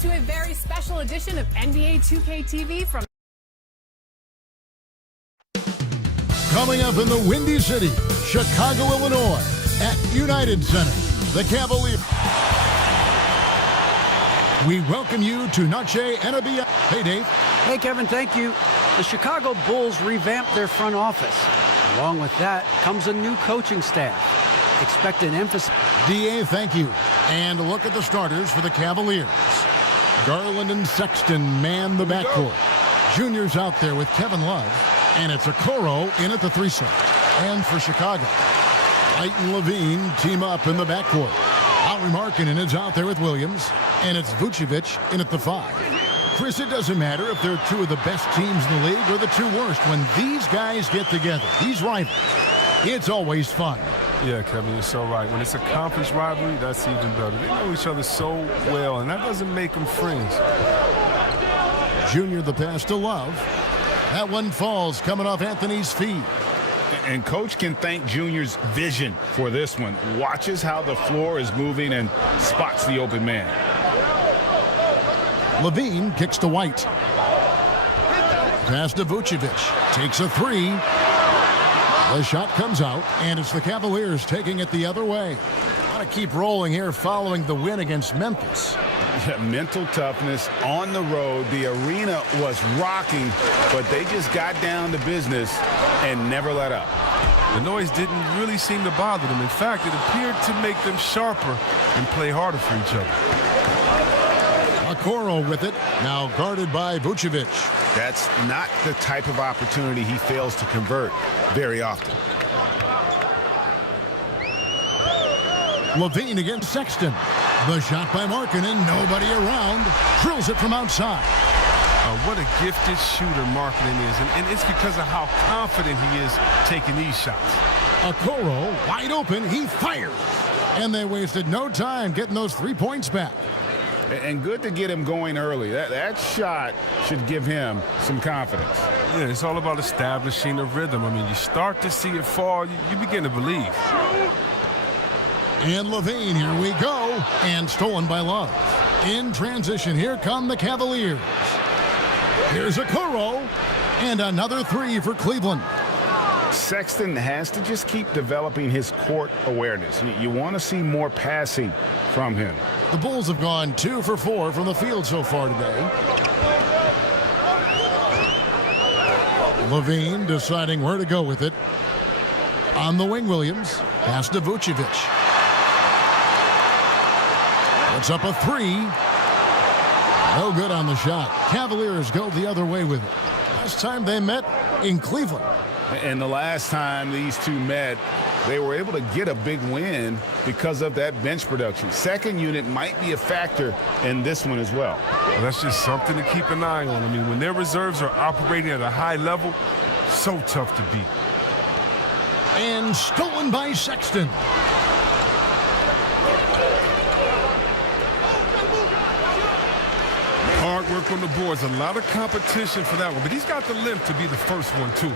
To a very special edition of NBA 2K TV from Coming up in the Windy City, Chicago, Illinois, at United Center, the Cavaliers. We welcome you to Noche NBA. Hey, Dave. Hey, Kevin, thank you. The Chicago Bulls revamped their front office. Along with that comes a new coaching staff. Expect an emphasis. DA, thank you. And a look at the starters for the Cavaliers. Garland and Sexton man the backcourt. Junior's out there with Kevin Love, and it's Okoro in at the 3-set. And for Chicago, White and Levine team up in the backcourt. Lauri Markkanen is out there with Williams, and it's Vucevic in at the 5. Chris, it doesn't matter if they're two of the best teams in the league or the two worst. When these guys get together, these rivals, it's always fun. Yeah, Kevin, you're so right. When it's a conference rivalry, that's even better. They know each other so well, and that doesn't make them friends. Junior the pass to Love. That one falls coming off Anthony's feet. And Coach can thank Junior's vision for this one. Watches how the floor is moving and spots the open man. Levine kicks to White. Pass to Vucevic. Takes a 3. The shot comes out, and it's the Cavaliers taking it the other way. Want to keep rolling here following the win against Memphis. Yeah, mental toughness on the road. The arena was rocking, but they just got down to business and never let up. The noise didn't really seem to bother them. In fact, it appeared to make them sharper and play harder for each other. Okoro with it, now guarded by Vucevic. That's not the type of opportunity he fails to convert very often. Levine against Sexton. The shot by Markkanen, nobody around. Drills it from outside. What a gifted shooter Markkanen is, and it's because of how confident he is taking these shots. Okoro wide open, he fires. And they wasted no time getting those 3 points back. And good to get him going early. That shot should give him some confidence. Yeah, it's all about establishing a rhythm. I mean, you start to see it fall, you begin to believe. And Levine, here we go. And stolen by Love. In transition, here come the Cavaliers. Here's Okoro. And another 3 for Cleveland. Sexton has to just keep developing his court awareness. You want to see more passing from him. The Bulls have gone 2 for 4 from the field so far today. Levine deciding where to go with it. On the wing, Williams. Pass to Vucevic. Puts up a 3. No good on the shot. Cavaliers go the other way with it. Last time they met in Cleveland. And the last time these two met, they were able to get a big win because of that bench production. Second unit might be a factor in this one as well. Well, that's just something to keep an eye on. I mean, when their reserves are operating at a high level, so tough to beat. And stolen by Sexton. Hard work on the boards. A lot of competition for that one. But he's got the limp to be the first one, too.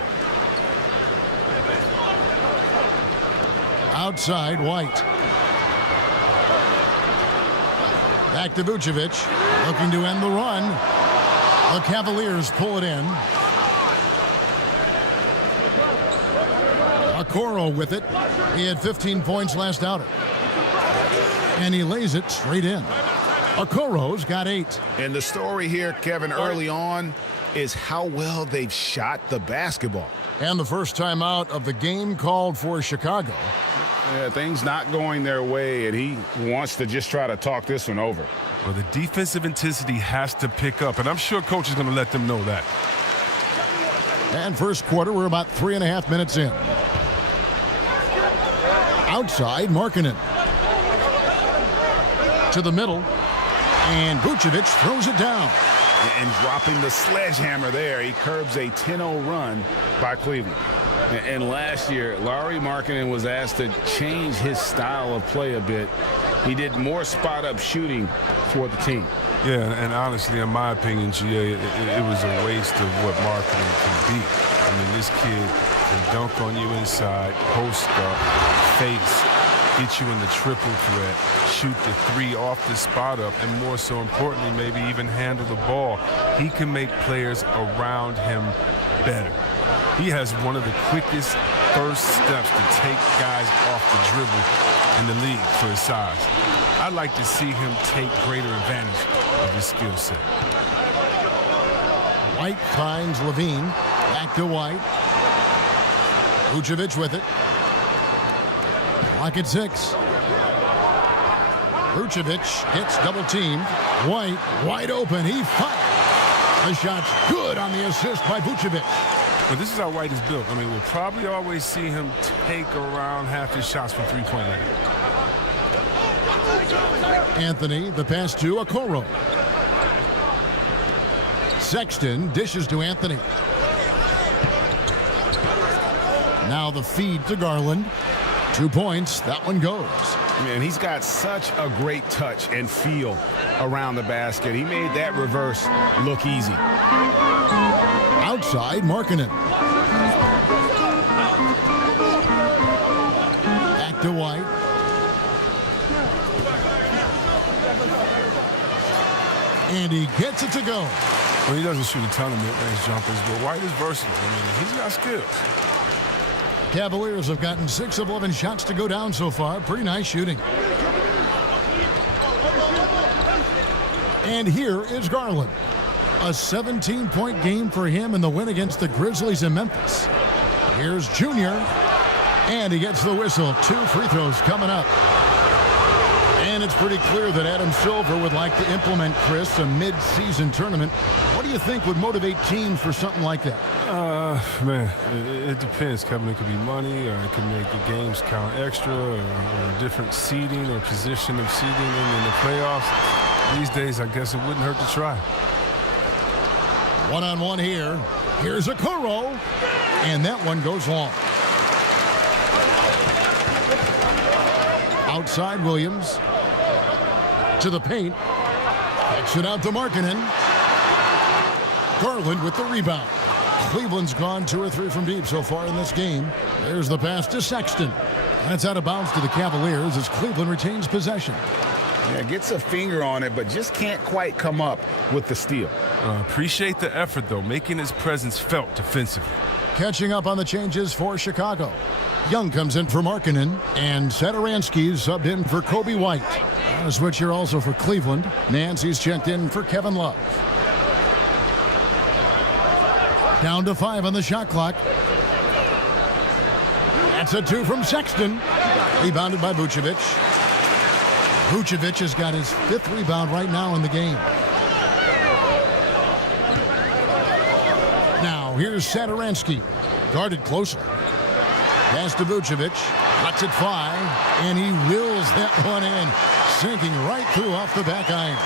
Outside, White. Back to Vucevic. Looking to end the run. The Cavaliers pull it in. Okoro with it. He had 15 points last outing. And he lays it straight in. Okoro's got 8. And the story here, Kevin, early on is how well they've shot the basketball. And the first time out of the game called for Chicago. Yeah, things not going their way, and he wants to just try to talk this one over. Well, the defensive intensity has to pick up, and I'm sure coach is going to let them know that. And first quarter, we're about 3.5 minutes in. Outside, Markkanen. To the middle. And Vucevic throws it down. And dropping the sledgehammer there, he curbs a 10-0 run by Cleveland. And last year, Lauri Markkanen was asked to change his style of play a bit. He did more spot-up shooting for the team. Yeah, and honestly, in my opinion, GA, it was a waste of what Markkanen can be. I mean, this kid can dunk on you inside, post up, face, get you in the triple threat, shoot the 3 off the spot up, and more so importantly, maybe even handle the ball. He can make players around him better. He has one of the quickest first steps to take guys off the dribble in the league for his size. I'd like to see him take greater advantage of his skill set. White finds Levine. Back to White. Vucevic with it. Clock at 6. Vucevic gets double teamed. White wide open. He fires. The shot's good on the assist by Vucevic. But this is how White is built. I mean, we'll probably always see him take around half his shots from three-point line. Anthony, the pass to Okoro. Sexton dishes to Anthony. Now the feed to Garland. 2 points. That one goes. Man, he's got such a great touch and feel around the basket. He made that reverse look easy. Outside, Markkanen. Back to White. And he gets it to go. Well, he doesn't shoot a ton of mid-range jumpers, but White is versatile. I mean, he's got skills. Cavaliers have gotten 6 of 11 shots to go down so far. Pretty nice shooting. And here is Garland. A 17-point game for him in the win against the Grizzlies in Memphis. Here's Junior. And he gets the whistle. 2 free throws coming up. And it's pretty clear that Adam Silver would like to implement, Chris, a mid-season tournament. What do you think would motivate teams for something like that? Man, it depends, Kevin. It could be money, or it could make the games count extra, or different seeding or position of seeding in the playoffs. These days, I guess it wouldn't hurt to try. One-on-one here. Here's Okoro. And that one goes long. Outside, Williams. To the paint. Kicks it out to Markkanen. Garland with the rebound. Cleveland's gone 2 or 3 from deep so far in this game. There's the pass to Sexton. That's out of bounds to the Cavaliers as Cleveland retains possession. Yeah, gets a finger on it, but just can't quite come up with the steal. Appreciate the effort, though, making his presence felt defensively. Catching up on the changes for Chicago. Young comes in for Markkanen, and Satoransky's subbed in for Kobe White. A switch here also for Cleveland. Nancy's checked in for Kevin Love. Down to 5 on the shot clock. That's a 2 from Sexton. Rebounded by Vucevic. Vucevic has got his 5th rebound right now in the game. Now here's Satoransky. Guarded closer. Pass to Vucevic. Lets it fly. And he wills that one in. Sinking right through off the back iron.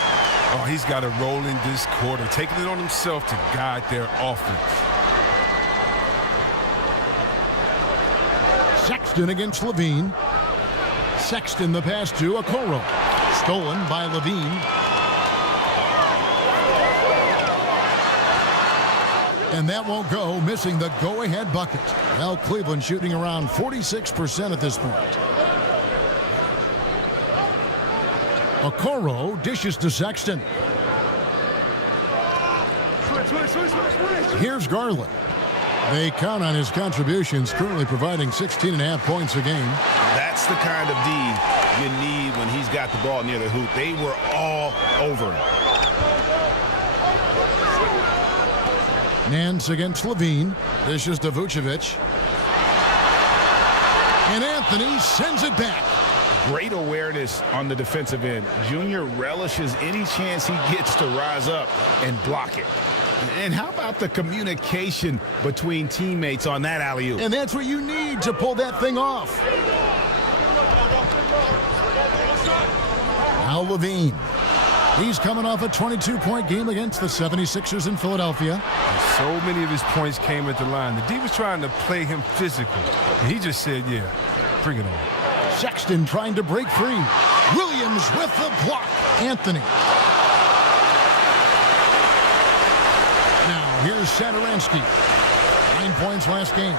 Oh, he's got to roll in this quarter, taking it on himself to guide their offense. Sexton against Levine. Sexton the pass to Okoro. Stolen by Levine. And that won't go, missing the go-ahead bucket. Well, Cleveland shooting around 46% at this point. Okoro dishes to Sexton. Here's Garland. They count on his contributions, currently providing 16.5 points a game. That's the kind of D you need when he's got the ball near the hoop. They were all over him. Nance against Levine. Dishes to Vucevic. And Anthony sends it back. Great awareness on the defensive end. Junior relishes any chance he gets to rise up and block it. And how about the communication between teammates on that alley-oop? And that's what you need to pull that thing off. Now Levine. He's coming off a 22-point game against the 76ers in Philadelphia. So many of his points came at the line. The D was trying to play him physical. And he just said, yeah, bring it on. Sexton trying to break free. Williams with the block. Anthony. Now here's Satoransky. 9 points last game.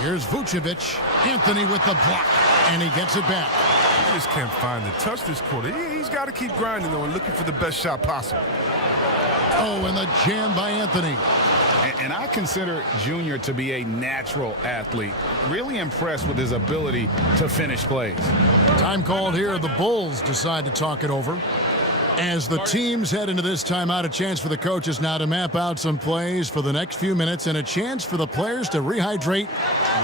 Here's Vucevic. Anthony with the block. And he gets it back. He just can't find the touch this quarter. He's got to keep grinding, though, and looking for the best shot possible. Oh, and the jam by Anthony. And I consider Junior to be a natural athlete. Really impressed with his ability to finish plays. Time called here. The Bulls decide to talk it over. As the teams head into this timeout, a chance for the coaches now to map out some plays for the next few minutes and a chance for the players to rehydrate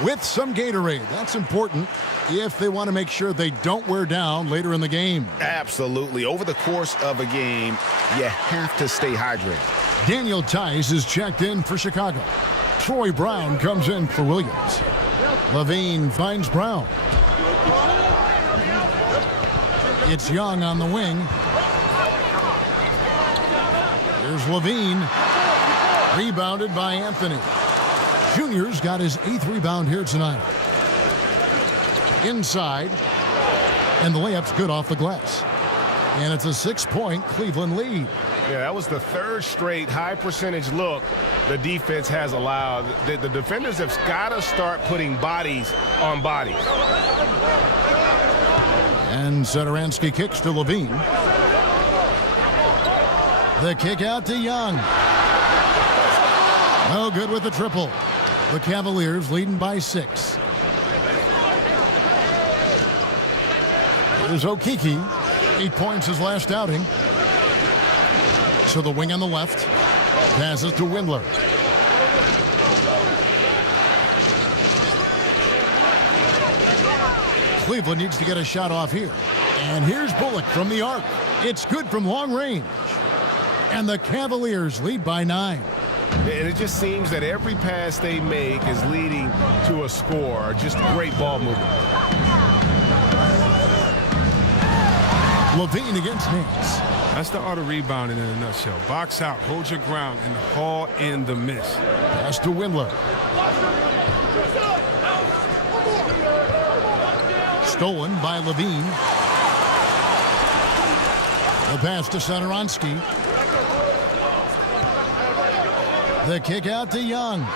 with some Gatorade. That's important if they want to make sure they don't wear down later in the game. Absolutely. Over the course of a game, you have to stay hydrated. Daniel Tice is checked in for Chicago. Troy Brown comes in for Williams. Levine finds Brown. It's Young on the wing. Here's Levine. Rebounded by Anthony. Junior's got his 8th rebound here tonight. Inside. And the layup's good off the glass. And it's a 6-point Cleveland lead. Yeah, that was the 3rd straight high percentage look the defense has allowed. The defenders have got to start putting bodies on bodies. And Satoransky kicks to Levine. The kick out to Young. No good with the triple. The Cavaliers leading by 6. Here's Okeke. 8 points his last outing. To the wing on the left. Passes to Windler. Cleveland needs to get a shot off here. And here's Bullock from the arc. It's good from long range. And the Cavaliers lead by 9. And it just seems that every pass they make is leading to a score. Just great ball movement. Levine against Nance. That's the art of rebounding in a nutshell. Box out, hold your ground, and haul in the miss. Pass to Windler. Stolen by Levine. The pass to Satoransky. The kick out to Young.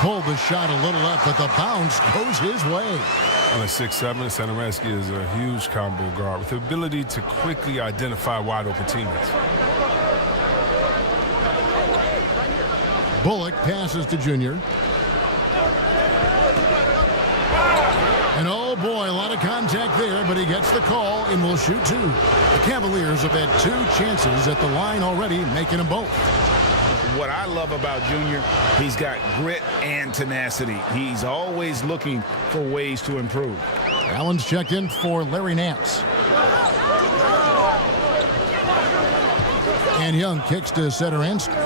Pulled the shot a little up, but the bounce goes his way. On a 6'7", Satoransky is a huge combo guard with the ability to quickly identify wide-open teammates. Bullock passes to Junior. And oh boy, a lot of contact there, but he gets the call and will shoot two. The Cavaliers have had 2 chances at the line already, making them both. What I love about Junior, he's got grit and tenacity. He's always looking for ways to improve. Allen's checked in for Larry Nance. And Young kicks to Satoransky.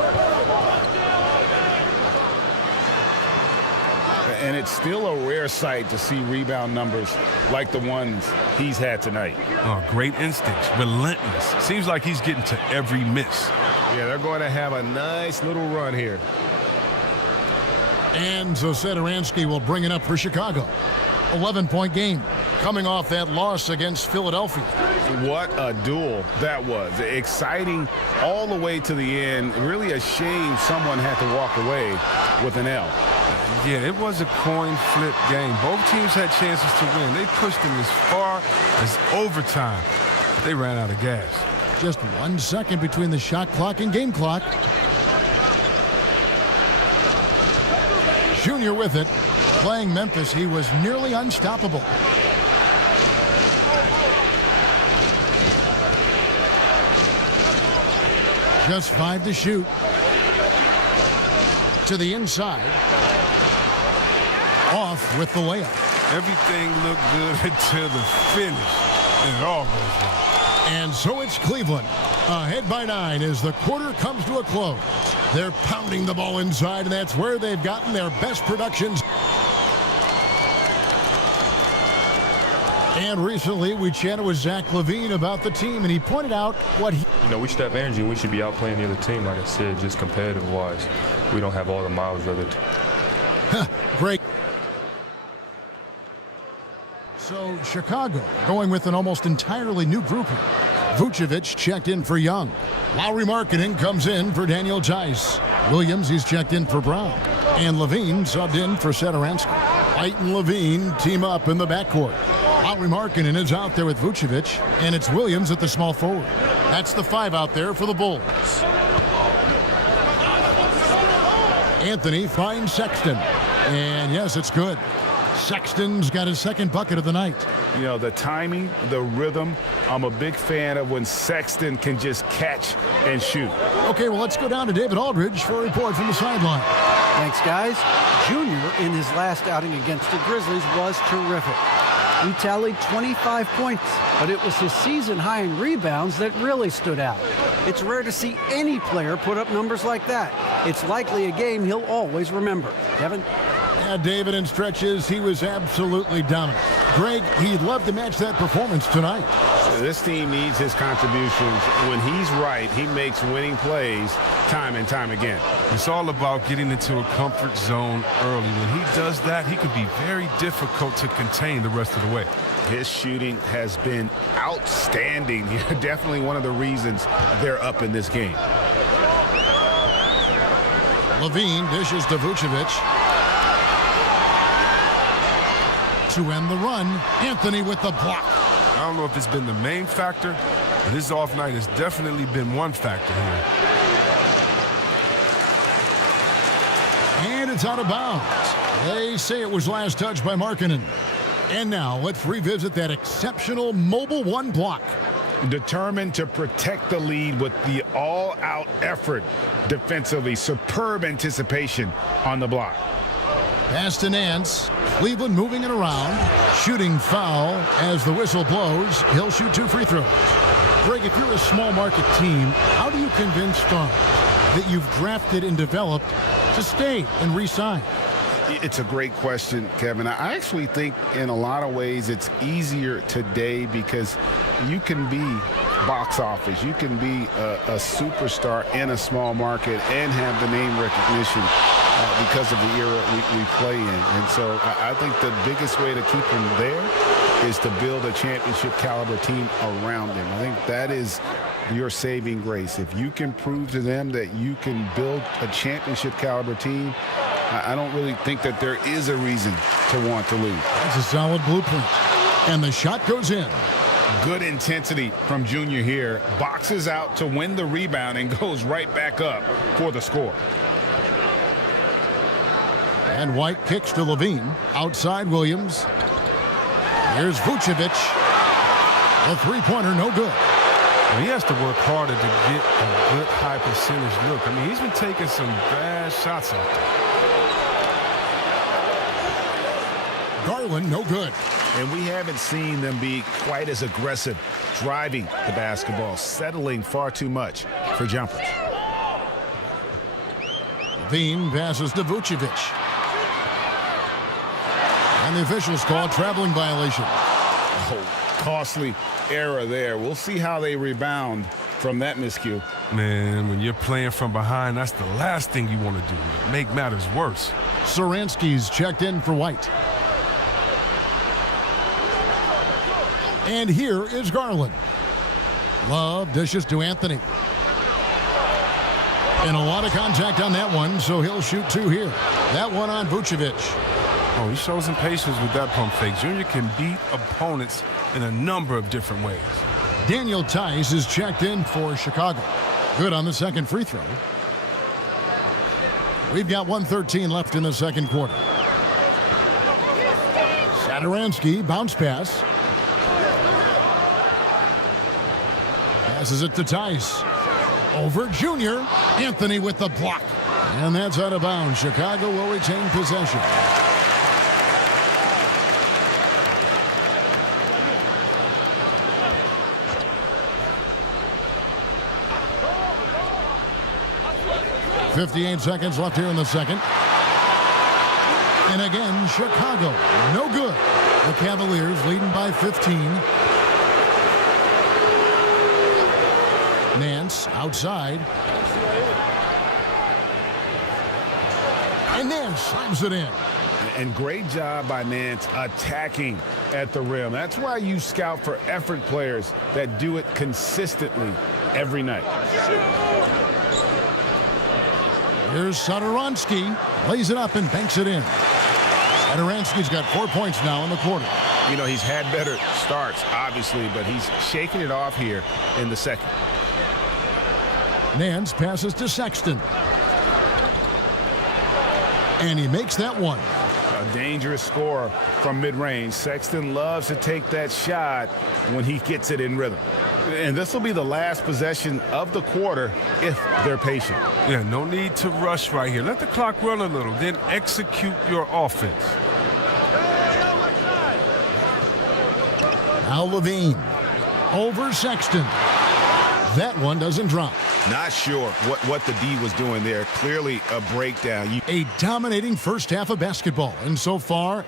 And it's still a rare sight to see rebound numbers like the ones he's had tonight. Oh, great instincts, relentless. Seems like he's getting to every miss. Yeah, they're going to have a nice little run here. And so Satoransky will bring it up for Chicago. 11-point game coming off that loss against Philadelphia. What a duel that was. Exciting all the way to the end. Really a shame someone had to walk away with an L. Yeah, it was a coin flip game. Both teams had chances to win. They pushed them as far as overtime. They ran out of gas. Just 1 second between the shot clock and game clock. Junior with it. Playing Memphis, he was nearly unstoppable. Just 5 to shoot. To the inside. Off with the layup. Everything looked good until the finish. And it all goes wrong. And so it's Cleveland. Ahead by 9 as the quarter comes to a close. They're pounding the ball inside, and that's where they've gotten their best productions. And recently, we chatted with Zach Levine about the team, and he pointed out what he... You know, we should have energy, and we should be outplaying the other team, like I said, just competitive-wise. We don't have all the miles of it. Great. So, Chicago going with an almost entirely new group here. Vucevic checked in for Young. Lauri Markkanen comes in for Daniel Tice. Williams, he's checked in for Brown. And Levine subbed in for Satoransky. White and Levine team up in the backcourt. Lauri Markkanen is out there with Vucevic, and it's Williams at the small forward. That's the 5 out there for the Bulls. Anthony finds Sexton. And yes, it's good. Sexton's got his 2nd bucket of the night. You know, the timing, the rhythm, I'm a big fan of when Sexton can just catch and shoot. Okay, well, let's go down to David Aldridge for a report from the sideline. Thanks, guys. Junior, in his last outing against the Grizzlies, was terrific. He tallied 25 points, but it was his season high in rebounds that really stood out. It's rare to see any player put up numbers like that. It's likely a game he'll always remember. Kevin? Yeah, David, in stretches, he was absolutely dominant. Greg, he'd love to match that performance tonight. This team needs his contributions. When he's right, he makes winning plays time and time again. It's all about getting into a comfort zone early. When he does that, he can be very difficult to contain the rest of the way. His shooting has been outstanding. Definitely one of the reasons they're up in this game. Levine dishes to Vucevic. To end the run, Anthony with the block. I don't know if it's been the main factor, but his off night has definitely been one factor here. And it's out of bounds. They say it was last touched by Markkanen. And now let's revisit that exceptional mobile 1 block. Determined to protect the lead with the all-out effort defensively. Superb anticipation on the block. Pass to Nance. Cleveland moving it around. Shooting foul as the whistle blows. He'll shoot 2 free throws. Greg, if you're a small market team, how do you convince stars that you've drafted and developed to stay and re-sign? It's a great question, Kevin. I actually think in a lot of ways it's easier today because you can be box office. You can be a superstar in a small market and have the name recognition because of the era we play in. And so I think the biggest way to keep them there is to build a championship caliber team around them. I think that is your saving grace. If you can prove to them that you can build a championship caliber team, I don't really think that there is a reason to want to leave. That's a solid blueprint. And the shot goes in. Good intensity from Junior here. Boxes out to win the rebound and goes right back up for the score. And White kicks to Levine. Outside Williams. Here's Vucevic. The three-pointer, no good. Well, he has to work harder to get a good high percentage look. I mean, he's been taking some bad shots out there. Garland, no good. And we haven't seen them be quite as aggressive driving the basketball, settling far too much for jumpers. Levine passes to Vucevic. And the officials call traveling violation. Oh, costly error there. We'll see how they rebound from that miscue. Man, when you're playing from behind, that's the last thing you want to do. Make matters worse. Saransky's checked in for White. And here is Garland. Love dishes to Anthony. And a lot of contact on that one, so he'll shoot two here. That one on Vucevic. Oh, he shows some patience with that pump fake. Junior can beat opponents in a number of different ways. Daniel Tice is checked in for Chicago. Good on the second free throw. We've got 1:13 left in the second quarter. Satoransky, bounce pass. Passes it to Tice. Over Junior. Anthony with the block. And that's out of bounds. Chicago will retain possession. .58 seconds left here in the second. And again, Chicago, no good. The Cavaliers leading by 15. Nance outside. And Nance slams it in. And great job by Nance attacking at the rim. That's why you scout for effort players that do it consistently every night. Here's Satoransky. Lays it up and banks it in. Satoransky's got 4 points now in the quarter. You know, he's had better starts, obviously, but he's shaking it off here in the second. Nance passes to Sexton. And he makes that one. A dangerous scorer from mid-range. Sexton loves to take that shot when he gets it in rhythm. And this will be the last possession of the quarter if they're patient. Yeah, no need to rush right here. Let the clock run a little, then execute your offense. Now Levine. Over Sexton. That one doesn't drop. Not sure what the D was doing there. Clearly a breakdown. A dominating first half of basketball. And so far...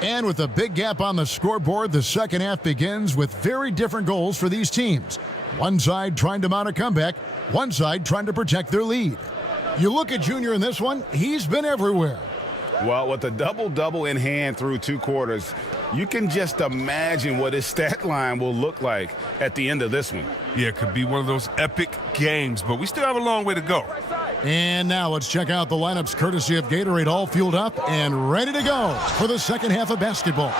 And with a big gap on the scoreboard, the second half begins with very different goals for these teams. One side trying to mount a comeback, one side trying to protect their lead. You look at Junior in this one, he's been everywhere. Well, with a double-double in hand through two quarters, you can just imagine what his stat line will look like at the end of this one. Yeah, it could be one of those epic games, but we still have a long way to go. And now let's check out the lineups courtesy of Gatorade, all fueled up and ready to go for the second half of basketball.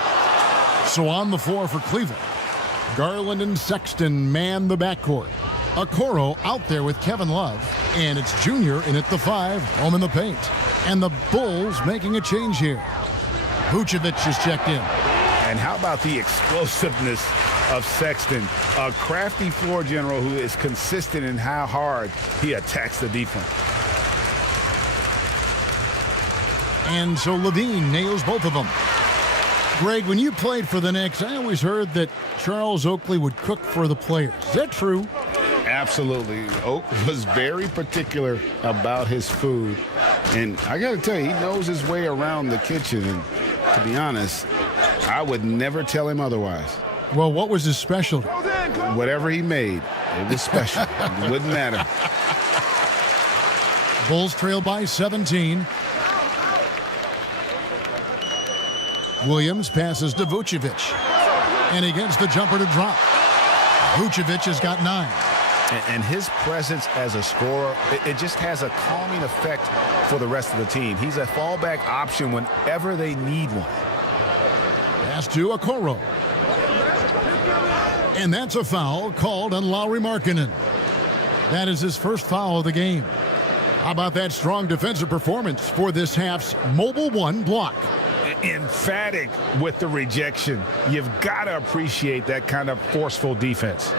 So on the floor for Cleveland, Garland and Sexton man the backcourt. Okoro out there with Kevin Love, and it's Junior in at the 5, home in the paint. And the Bulls making a change here. Vucevic is checked in. And how about the explosiveness of Sexton, a crafty floor general who is consistent in how hard he attacks the defense. And so Levine nails both of them. Greg, when you played for the Knicks, I always heard that Charles Oakley would cook for the players. Is that true? Absolutely. Oak was very particular about his food. And I got to tell you, he knows his way around the kitchen. And to be honest, I would never tell him otherwise. Well, what was his specialty? Whatever he made, it was special. It wouldn't matter. Bulls trail by 17. Williams passes to Vucevic. And he gets the jumper to drop. Vucevic has got 9. And his presence as a scorer, it just has a calming effect for the rest of the team. He's a fallback option whenever they need one. Pass to Okoro. And that's a foul called on Lauri Markkanen. That is his first foul of the game. How about that strong defensive performance for this half's Mobile One block? Emphatic with the rejection. You've got to appreciate that kind of forceful defense.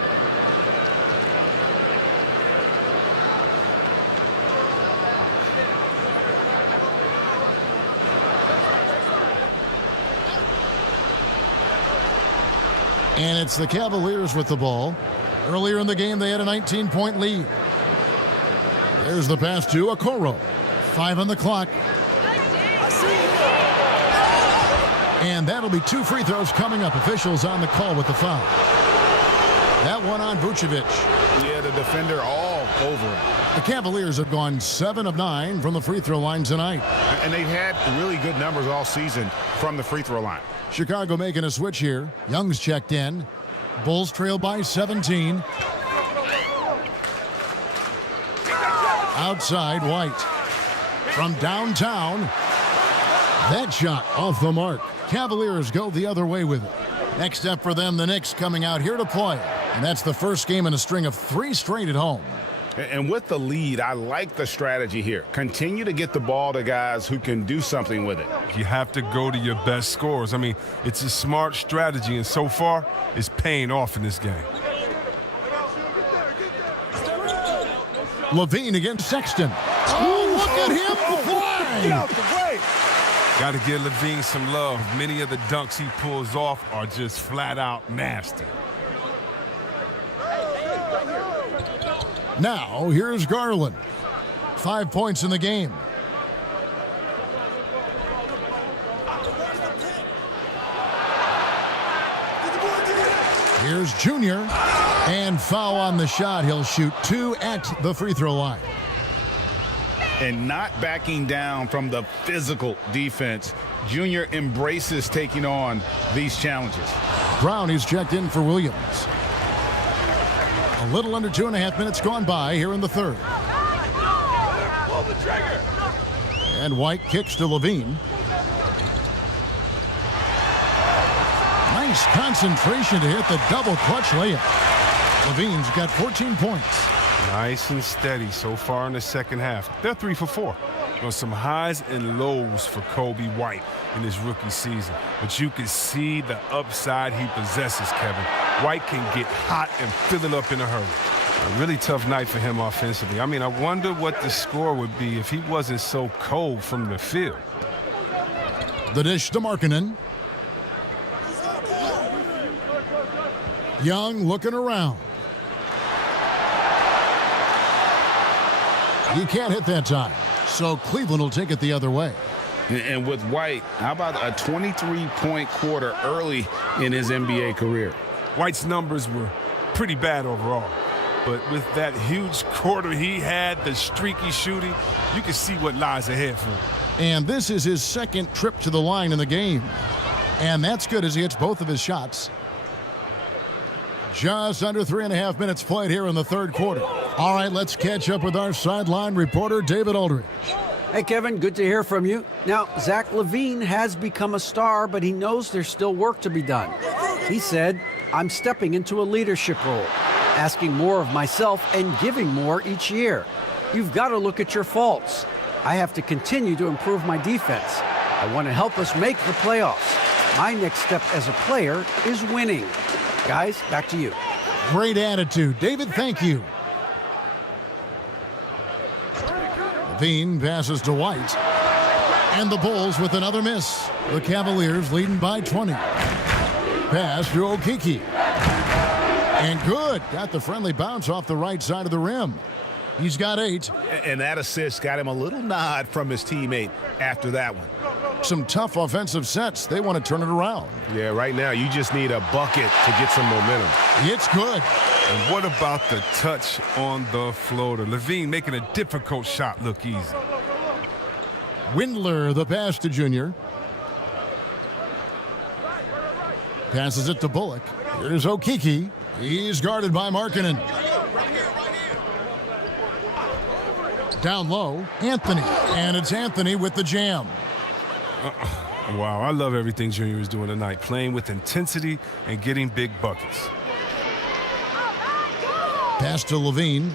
And it's the Cavaliers with the ball. Earlier in the game, they had a 19-point lead. There's the pass to Okoro. 5 on the clock. And that'll be 2 free throws coming up. Officials on the call with the foul. That one on Vucevic. Yeah, the defender all over it. The Cavaliers have gone 7 of 9 from the free throw line tonight. And they've had really good numbers all season from the free throw line. Chicago making a switch here. Young's checked in. Bulls trail by 17. Outside, White. From downtown. That shot off the mark. Cavaliers go the other way with it. Next up for them, the Knicks coming out here to play. And that's the first game in a string of 3 straight at home. And with the lead, I like the strategy here. Continue to get the ball to guys who can do something with it. You have to go to your best scorers. I mean, it's a smart strategy, and so far, it's paying off in this game. Levine against Sexton. Oh, look at him fly! Get out the way! Got to give Levine some love. Many of the dunks he pulls off are just flat out nasty. Now, here's Garland. 5 points in the game. Here's Junior. And foul on the shot. He'll shoot 2 at the free throw line. And not backing down from the physical defense. Junior embraces taking on these challenges. Brown is checked in for Williams. A little under 2.5 minutes gone by here in the third. Pull the trigger. And White kicks to Levine. Nice concentration to hit the double clutch layup. Levine's got 14 points. Nice and steady so far in the second half. They're 3 for 4. Well, some highs and lows for Kobe White in his rookie season. But you can see the upside he possesses, Kevin. White can get hot and fill it up in a hurry. A really tough night for him offensively. I mean, I wonder what the score would be if he wasn't so cold from the field. The dish to Markkanen. Young looking around. He can't hit that time, so Cleveland will take it the other way. And with White, how about a 23-point quarter early in his NBA career? White's numbers were pretty bad overall. But with that huge quarter he had, the streaky shooting, you can see what lies ahead for him. And this is his second trip to the line in the game. And that's good as he hits both of his shots. Just under 3.5 minutes played here in the third quarter. All right, let's catch up with our sideline reporter, David Aldridge. Hey, Kevin, good to hear from you. Now, Zach Levine has become a star, but he knows there's still work to be done. He said, I'm stepping into a leadership role, asking more of myself and giving more each year. You've got to look at your faults. I have to continue to improve my defense. I want to help us make the playoffs. My next step as a player is winning. Guys, back to you. Great attitude. David, thank you. Levine passes to White. And the Bulls with another miss. The Cavaliers leading by 20. Pass to Okeke. And good. Got the friendly bounce off the right side of the rim. He's got 8. And that assist got him a little nod from his teammate after that one. Some tough offensive sets. They want to turn it around. Yeah, right now you just need a bucket to get some momentum. It's good. And what about the touch on the floater? Levine making a difficult shot look easy. Windler, the pass to Junior. Passes it to Bullock. Here's Okeke. He's guarded by Markkanen. Down low, Anthony. And it's Anthony with the jam. Wow, I love everything Junior is doing tonight, playing with intensity and getting big buckets. Pass to Levine.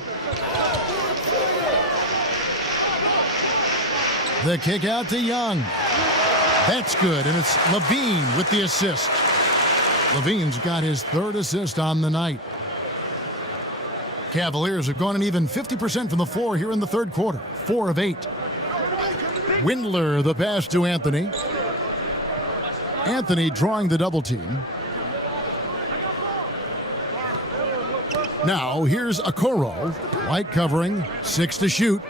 The kick out to Young. That's good, and it's Levine with the assist. Levine's got his third assist on the night. Cavaliers have gone an even 50% from the floor here in the third quarter. 4 of 8. Windler, the pass to Anthony. Anthony drawing the double team. Now here's Okoro. White covering, 6 to shoot.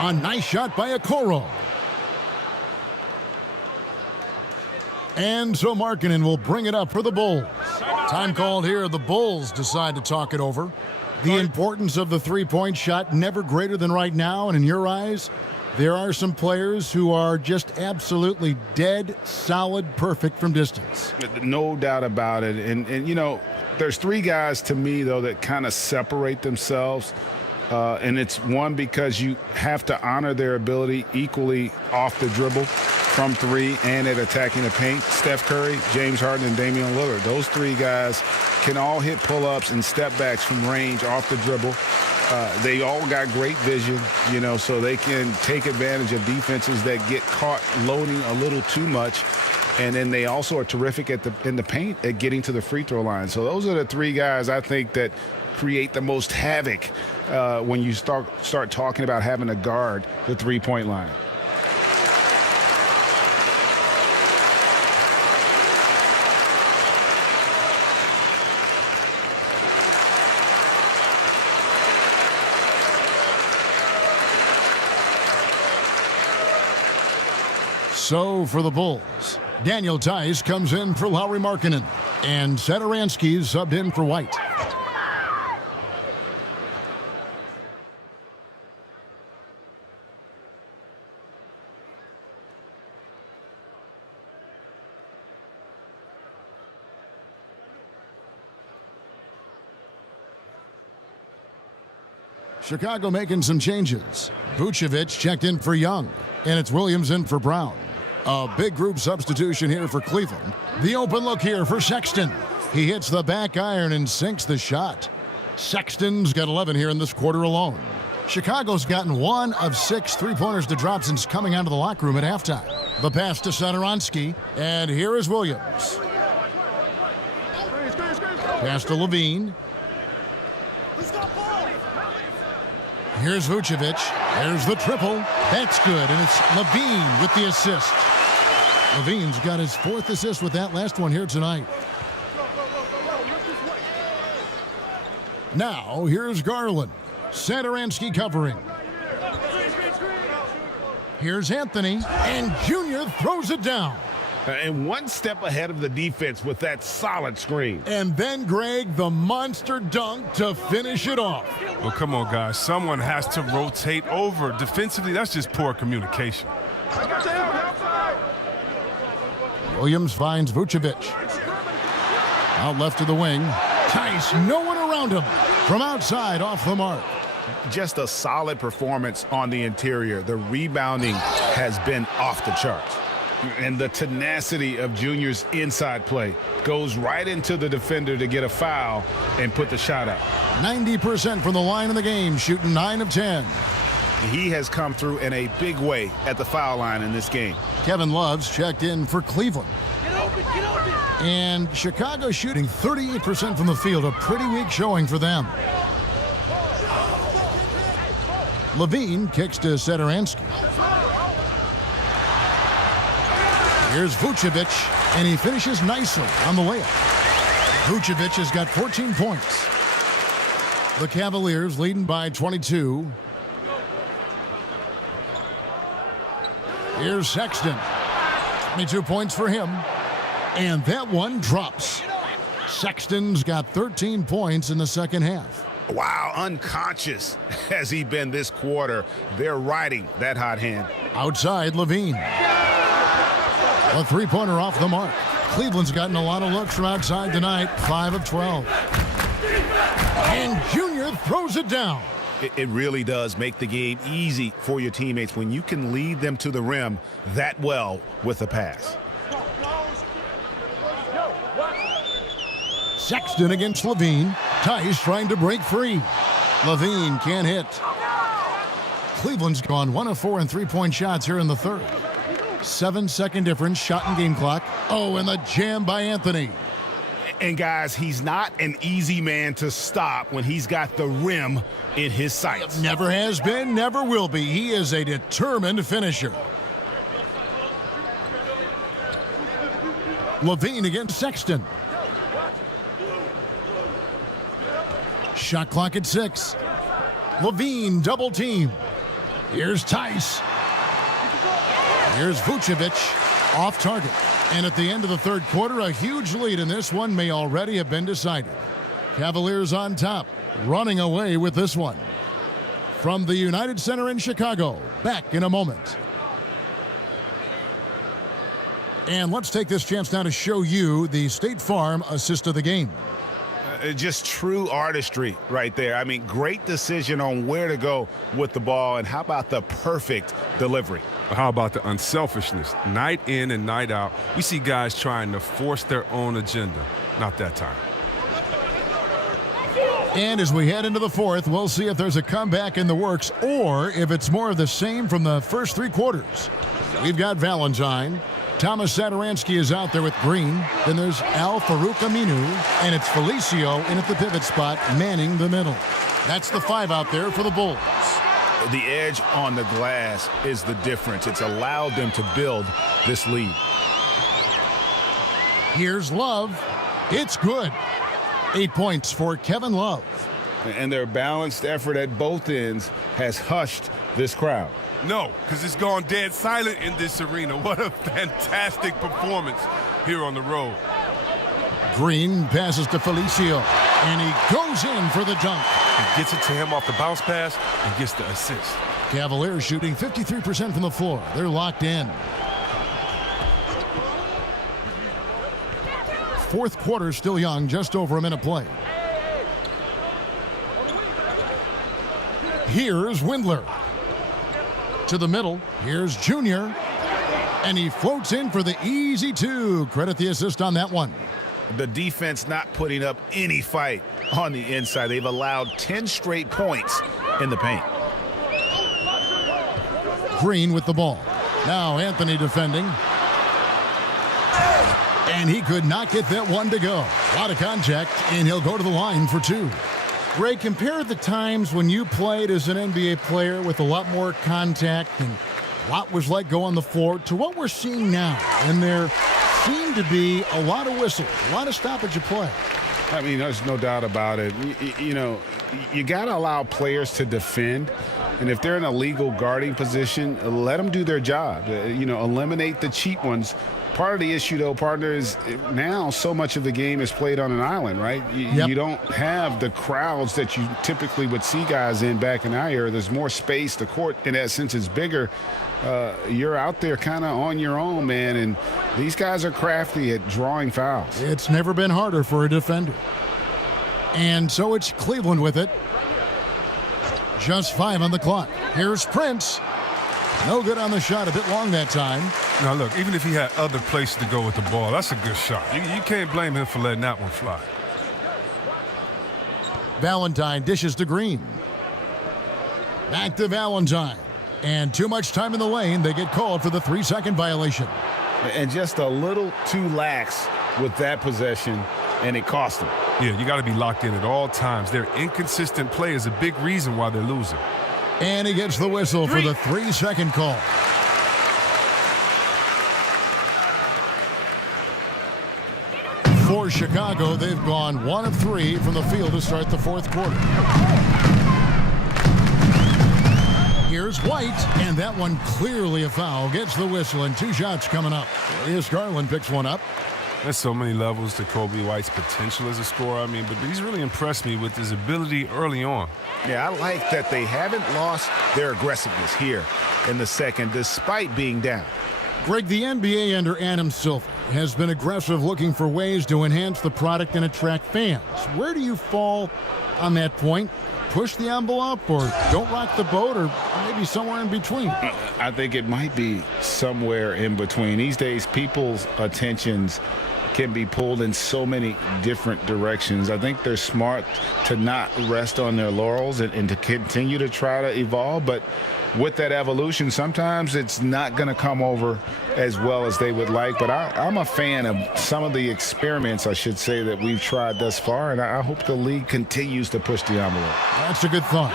A nice shot by Okoro. And so Markkanen will bring it up for the Bulls. Time called here. The Bulls decide to talk it over. The importance of the three-point shot never greater than right now. And in your eyes, there are some players who are just absolutely dead, solid, perfect from distance. No doubt about it. And you know, there's 3 guys to me, though, that kind of separate themselves. And it's one, because you have to honor their ability equally off the dribble, from 3, and at attacking the paint. Steph Curry, James Harden, and Damian Lillard. Those 3 guys can all hit pull-ups and step backs from range off the dribble. They all got great vision, you know, so they can take advantage of defenses that get caught loading a little too much. And then they also are terrific in the paint at getting to the free throw line. So those are the 3 guys I think that create the most havoc when you start talking about having to guard the three-point line. So for the Bulls, Daniel Tice comes in for Lauri Markkanen, and Satoransky's subbed in for White. Chicago making some changes. Vucevic checked in for Young, and it's Williams in for Brown. A big group substitution here for Cleveland. The open look here for Sexton. He hits the back iron and sinks the shot. Sexton's got 11 here in this quarter alone. Chicago's gotten 1 of 6 three-pointers to drop since coming out of the locker room at halftime. The pass to Satoransky, and here is Williams. Pass to Levine. Here's Vucevic. There's the triple. That's good, and it's Levine with the assist. Levine's got his 4th assist with that last one here tonight. Now, here's Garland. Satoransky covering. Here's Anthony, and Junior throws it down. And one step ahead of the defense with that solid screen. And then, Greg, the monster dunk to finish it off. Well, come on, guys. Someone has to rotate over. Defensively, that's just poor communication. Williams finds Vucevic. Out left to the wing. Tice, no one around him. From outside, off the mark. Just a solid performance on the interior. The rebounding has been off the charts. And the tenacity of Junior's inside play goes right into the defender to get a foul and put the shot up. 90% from the line in the game, shooting 9 of 10. He has come through in a big way at the foul line in this game. Kevin Love's checked in for Cleveland. And Chicago shooting 38% from the field, a pretty weak showing for them. Levine kicks to Satoransky. Here's Vucevic, and he finishes nicely on the layup. Vucevic has got 14 points. The Cavaliers leading by 22. Here's Sexton. 22 points for him. And that one drops. Sexton's got 13 points in the second half. Wow, unconscious has he been this quarter. They're riding that hot hand. Outside, Levine. A three-pointer off the mark. Cleveland's gotten a lot of looks from outside tonight, 5 of 12. And Junior throws it down. It really does make the game easy for your teammates when you can lead them to the rim that well with a pass. Sexton against Levine. Tice trying to break free. Levine can't hit. Cleveland's gone 1 of 4 in three-point shots here in the third. 7-second difference, shot and game clock. Oh, and the jam by Anthony. And guys, he's not an easy man to stop when he's got the rim in his sights. Never has been, never will be. He is a determined finisher. Levine against Sexton. Shot clock at 6. Levine double team. Here's Tice. Here's Vucevic off target. And at the end of the third quarter, a huge lead in this one may already have been decided. Cavaliers on top, running away with this one. From the United Center in Chicago, back in a moment. And let's take this chance now to show you the State Farm assist of the game. Just true artistry right there. I mean, great decision on where to go with the ball, and how about the perfect delivery? How about the unselfishness? Night in and night out, we see guys trying to force their own agenda. Not that time. And as we head into the fourth, we'll see if there's a comeback in the works or if it's more of the same from the first three quarters. We've got Valentine. Thomas Satoransky is out there with Green. Then there's Al Farouk Aminu, and it's Felicio in at the pivot spot, manning the middle. That's the 5 out there for the Bulls. The edge on the glass is the difference. It's allowed them to build this lead. Here's Love. It's good. 8 points for Kevin Love. And their balanced effort at both ends has hushed this crowd. No, because it's gone dead silent in this arena. What a fantastic performance here on the road. Green passes to Felicio, and he goes in for the dunk. He gets it to him off the bounce pass and gets the assist. Cavaliers shooting 53% from the floor. They're locked in. Fourth quarter still young, just over a minute play. Here's Windler. To the middle, here's Junior. And he floats in for the easy 2. Credit the assist on that one. The defense not putting up any fight on the inside. They've allowed 10 straight points in the paint. Green with the ball. Now Anthony defending. And he could not get that one to go. A lot of contact, and he'll go to the line for 2. Ray, compare the times when you played as an NBA player with a lot more contact and a lot was like go on the floor to what we're seeing now. And there seemed to be a lot of whistles, a lot of stoppage of play. I mean, there's no doubt about it. You know, you got to allow players to defend. And if they're in a legal guarding position, let them do their job. Eliminate the cheap ones. Part of the issue, though, partner, is now so much of the game is played on an island, right? You don't have the crowds that you typically would see guys in back in our era. There's more space. The court, in that sense, is bigger. You're out there kind of on your own, man, and these guys are crafty at drawing fouls. It's never been harder for a defender. And so it's Cleveland with it. Just 5 on the clock. Here's Prince. No good on the shot, a bit long that time. Now, look, even if he had other places to go with the ball, that's a good shot. You can't blame him for letting that one fly. Valentine dishes to Green. Back to Valentine. And too much time in the lane. They get called for the 3-second violation. And just a little too lax with that possession, and it cost them. Yeah, you got to be locked in at all times. Their inconsistent play is a big reason why they're losing. And he gets the whistle for the 3-second call. For Chicago, they've gone 1 of 3 from the field to start the fourth quarter. Here's White, and that one clearly a foul. Gets the whistle, and 2 shots coming up. Darius Garland picks one up. There's so many levels to Kobe White's potential as a scorer. But he's really impressed me with his ability early on. Yeah, I like that they haven't lost their aggressiveness here in the second, despite being down. Greg, the NBA under Adam Silver has been aggressive looking for ways to enhance the product and attract fans. Where do you fall on that point? Push the envelope or don't rock the boat, or maybe somewhere in between? I think it might be somewhere in between. These days, people's attentions can be pulled in so many different directions. I think they're smart to not rest on their laurels and to continue to try to evolve. But with that evolution, sometimes it's not going to come over as well as they would like. But I'm a fan of some of the experiments, I should say, that we've tried thus far. And I hope the league continues to push the envelope. That's a good thought.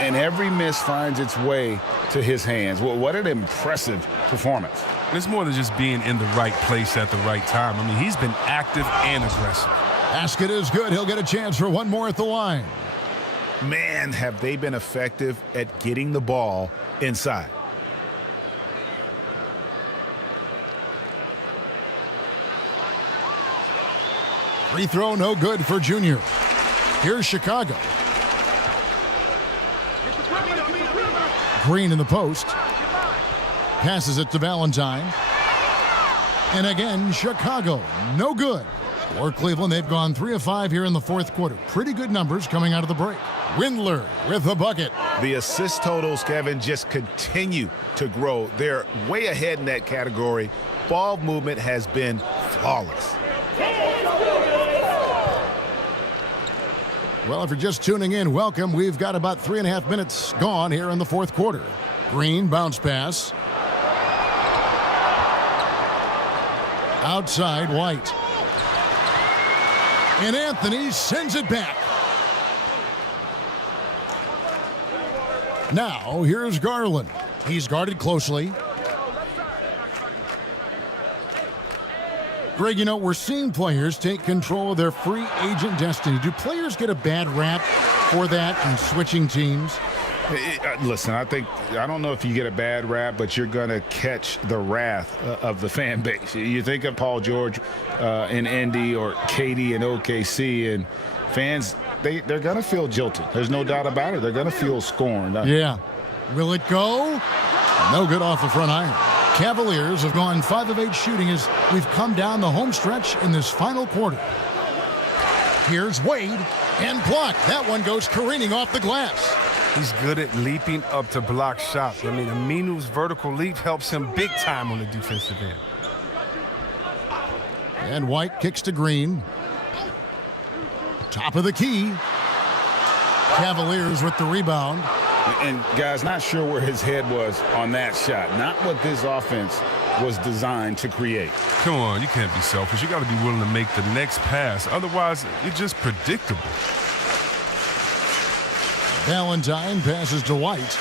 And every miss finds its way to his hands. Well, what an impressive performance. It's more than just being in the right place at the right time. I mean, he's been active and aggressive. Basket is good. He'll get a chance for one more at the line. Man, have they been effective at getting the ball inside. Free throw no good for Junior. Here's Chicago. Green in the post. Passes it to Valentine. And again, Chicago, no good. For Cleveland, they've gone 3 of 5 here in the fourth quarter. Pretty good numbers coming out of the break. Windler with the bucket. The assist totals, Kevin, just continue to grow. They're way ahead in that category. Ball movement has been flawless. Well, if you're just tuning in, welcome. We've got about 3.5 minutes gone here in the fourth quarter. Green, bounce pass. Outside, White. And Anthony sends it back. Now, here's Garland. He's guarded closely. Greg, you know, we're seeing players take control of their free agent destiny. Do players get a bad rap for that and switching teams? Listen, I don't know if you get a bad rap, but you're going to catch the wrath of the fan base. You think of Paul George in Indy or KD in OKC, and fans, they're going to feel jilted. There's no doubt about it. They're going to feel scorned. Yeah. Will it go? No good off the front iron. Cavaliers have gone 5 of 8 shooting as we've come down the home stretch in this final quarter. Here's Wade and blocked. That one goes careening off the glass. He's good at leaping up to block shots. I mean, Aminu's vertical leap helps him big time on the defensive end. And White kicks to Green. Top of the key. Cavaliers with the rebound. And, guys, not sure where his head was on that shot. Not what this offense was designed to create. Come on, you can't be selfish. You got to be willing to make the next pass. Otherwise, you're just predictable. Valentine passes to White.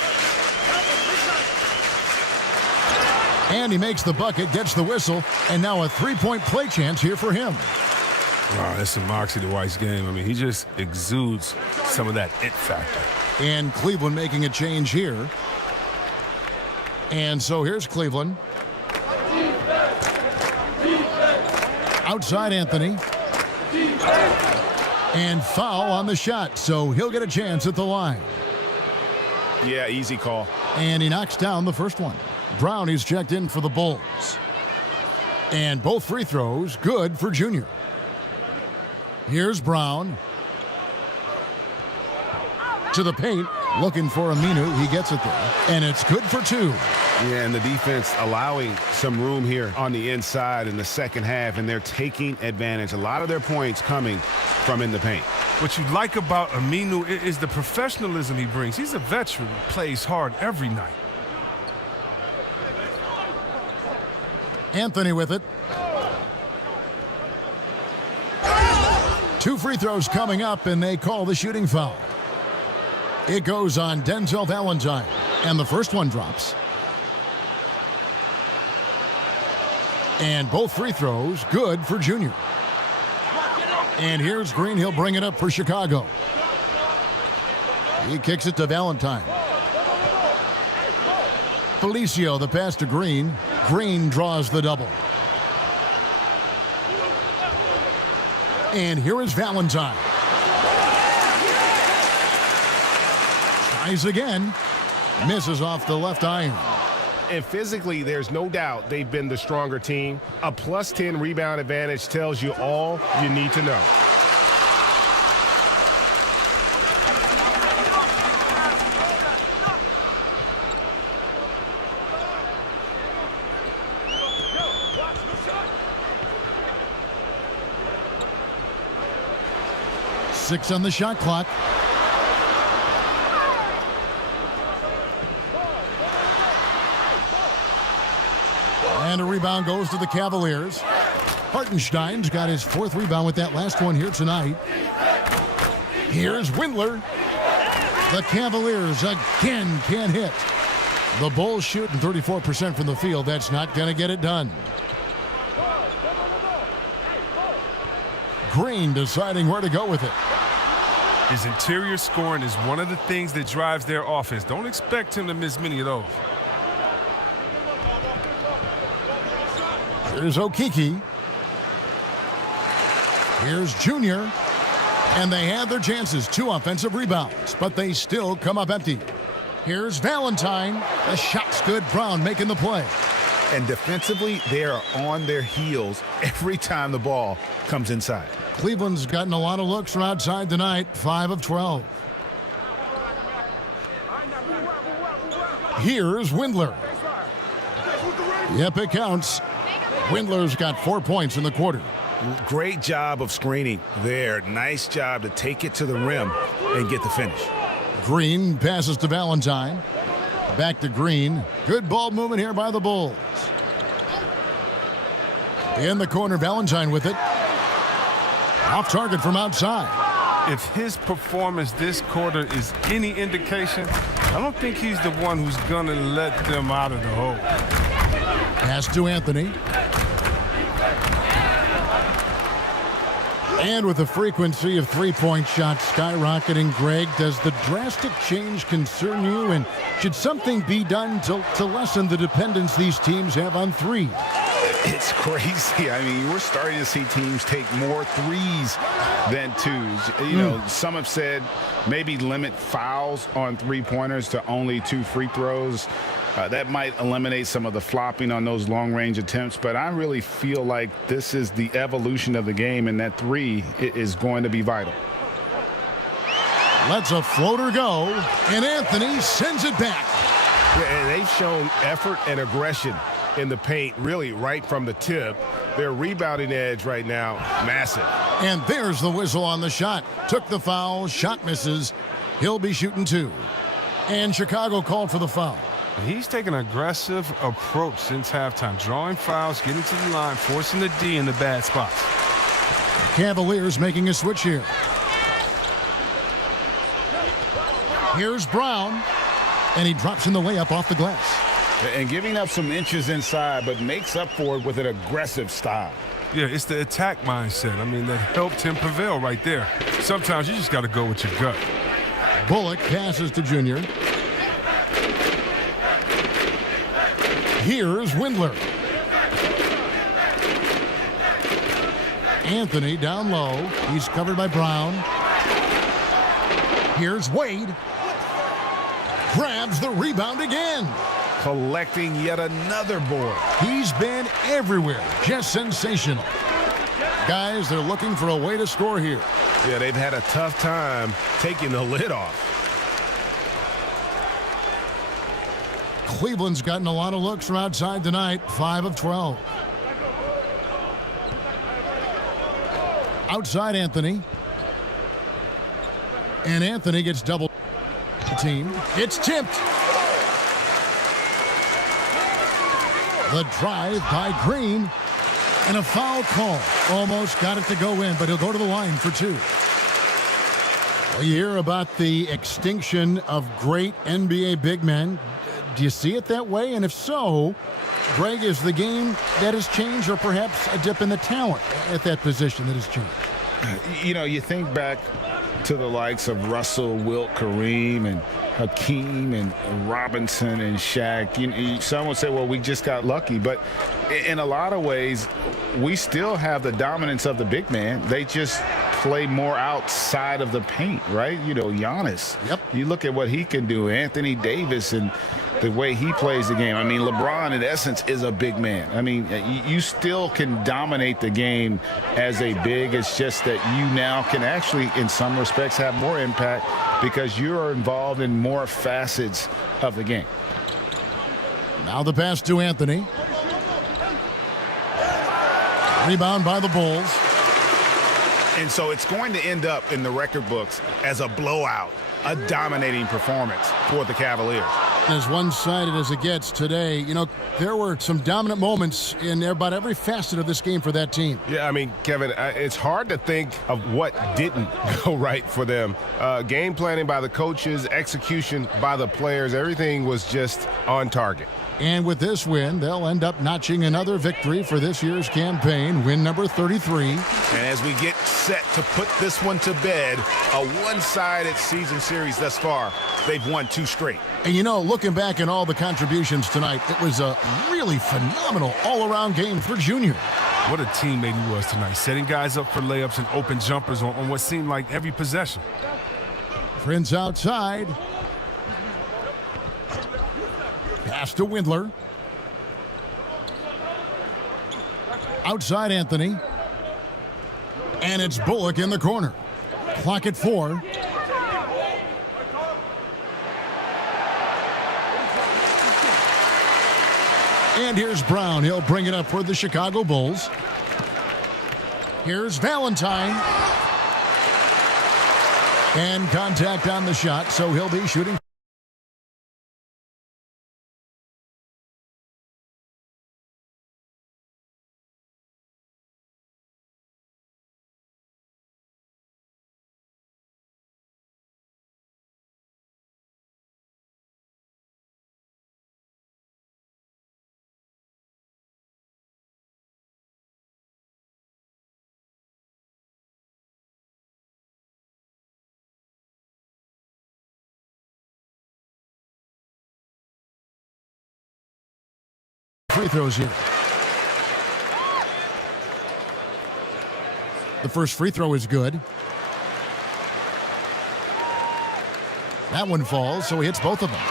And he makes the bucket, gets the whistle, and now a three-point play chance here for him. Wow, that's some moxie to White's game. I mean, he just exudes some of that it factor. And Cleveland making a change here. And so here's Cleveland. Outside Anthony. And foul on the shot, so he'll get a chance at the line. Yeah, easy call. And he knocks down the first one. Brown, he's checked in for the Bulls. And both free throws good for Junior. Here's Brown. To the paint, looking for Aminu. He gets it there. And it's good for 2. Yeah, and the defense allowing some room here on the inside in the second half, and they're taking advantage. A lot of their points coming from in the paint. What you like about Aminu is the professionalism he brings. He's a veteran, plays hard every night. Anthony with it. 2 free throws coming up, and they call the shooting foul. It goes on Denzel Valentine, and the first one drops. And both free throws good for Junior. And here's Green. He'll bring it up for Chicago. He kicks it to Valentine. Felicio, the pass to Green. Green draws the double. And here is Valentine. Tries again. Misses off the left iron. And physically, there's no doubt they've been the stronger team. A plus 10 rebound advantage tells you all you need to know. Six on the shot clock. And a rebound goes to the Cavaliers. Hartenstein's got his 4th rebound with that last one here tonight. Here's Windler. The Cavaliers again can't hit. The Bulls shooting 34% from the field. That's not going to get it done. Green deciding where to go with it. His interior scoring is one of the things that drives their offense. Don't expect him to miss many of those. Here's Okeke. Here's Junior. And they had their chances. 2 offensive rebounds, but they still come up empty. Here's Valentine. The shot's good. Brown making the play. And defensively, they are on their heels every time the ball comes inside. Cleveland's gotten a lot of looks from outside tonight. 5 of 12. Here's Windler. Yep, it counts. Windler's got 4 points in the quarter. Great job of screening there. Nice job to take it to the rim and get the finish. Green passes to Valentine. Back to Green. Good ball movement here by the Bulls. In the corner, Valentine with it. Off target from outside. If his performance this quarter is any indication, I don't think he's the one who's going to let them out of the hole. Pass to Anthony. And with the frequency of three-point shots skyrocketing, Greg, does the drastic change concern you? And should something be done to lessen the dependence these teams have on threes? It's crazy. I mean, we're starting to see teams take more threes than twos. You know, some have said maybe limit fouls on three-pointers to only 2 free throws. That might eliminate some of the flopping on those long-range attempts, but I really feel like this is the evolution of the game, and that 3 is going to be vital. Lets a floater go, and Anthony sends it back. Yeah, and they've shown effort and aggression in the paint, really right from the tip. Their rebounding edge right now, massive. And there's the whistle on the shot. Took the foul, shot misses. He'll be shooting 2. And Chicago called for the foul. He's taken an aggressive approach since halftime, drawing fouls, getting to the line, forcing the D in the bad spots. Cavaliers making a switch here. Here's Brown, and he drops in the layup off the glass. And giving up some inches inside, but makes up for it with an aggressive style. Yeah, it's the attack mindset. I mean, that helped him prevail right there. Sometimes you just got to go with your gut. Bullock passes to Junior. Here's Windler. Anthony down low. He's covered by Brown. Here's Wade. Grabs the rebound again. Collecting yet another board. He's been everywhere. Just sensational. Guys, they're looking for a way to score here. Yeah, they've had a tough time taking the lid off. Cleveland's gotten a lot of looks from outside tonight. 5 of 12. Outside Anthony. And Anthony gets double team. It's tipped. The drive by Green. And a foul call. Almost got it to go in, but he'll go to the line for 2. Well, you hear about the extinction of great NBA big men. Do you see it that way? And if so, Greg, is the game that has changed, or perhaps a dip in the talent at that position that has changed? You know, you think back to the likes of Russell, Wilt, Kareem, and Hakeem, and Robinson, and Shaq. Some would say, well, we just got lucky. But in a lot of ways, we still have the dominance of the big man. They just play more outside of the paint, right? You know, Giannis. Yep. You look at what he can do, Anthony Davis, and the way he plays the game. I mean, LeBron, in essence, is a big man. I mean, you still can dominate the game as a big. It's just that you now can actually, in some respects, have more impact because you're involved in more facets of the game. Now the pass to Anthony. Rebound by the Bulls. And so it's going to end up in the record books as a blowout, a dominating performance for the Cavaliers. As one-sided as it gets today, you know, there were some dominant moments in about every facet of this game for that team. Yeah, I mean, Kevin, it's hard to think of what didn't go right for them. Game planning by the coaches, execution by the players, everything was just on target. And with this win, they'll end up notching another victory for this year's campaign, win number 33. And as we get set to put this one to bed, a one-sided season series thus far, they've won 2 straight. And you know, looking back at all the contributions tonight, it was a really phenomenal all-around game for Junior. What a teammate he was tonight, setting guys up for layups and open jumpers on what seemed like every possession. Prince outside. Pass to Windler. Outside Anthony. And it's Bullock in the corner. Clock at 4. And here's Brown. He'll bring it up for the Chicago Bulls. Here's Valentine. And contact on the shot, so he'll be shooting. Free throws here. The first free throw is good. That one falls, so he hits both of them.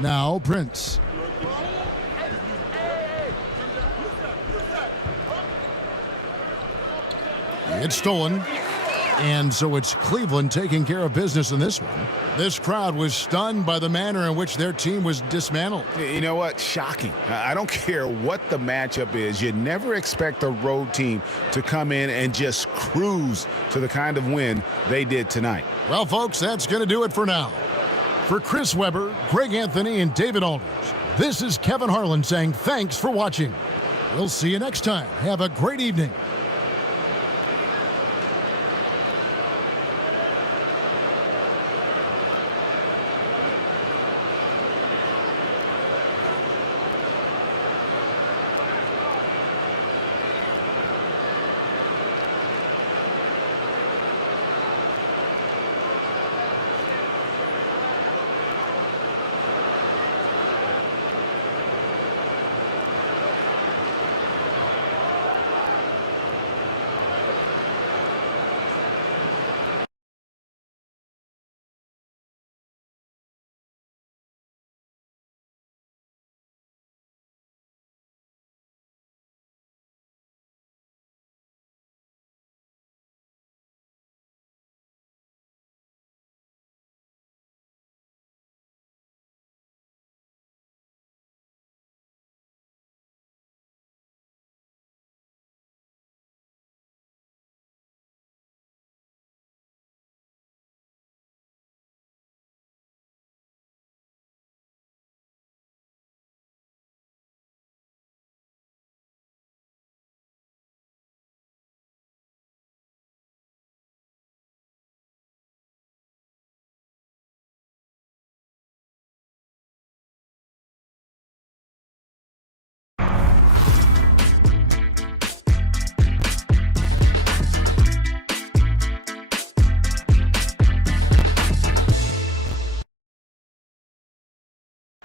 Now Prince. It's stolen. And so it's Cleveland taking care of business in this one. This crowd was stunned by the manner in which their team was dismantled. You know what? Shocking. I don't care what the matchup is. You never expect a road team to come in and just cruise to the kind of win they did tonight. Well, folks, that's going to do it for now. For Chris Webber, Greg Anthony, and David Aldridge, this is Kevin Harlan saying thanks for watching. We'll see you next time. Have a great evening.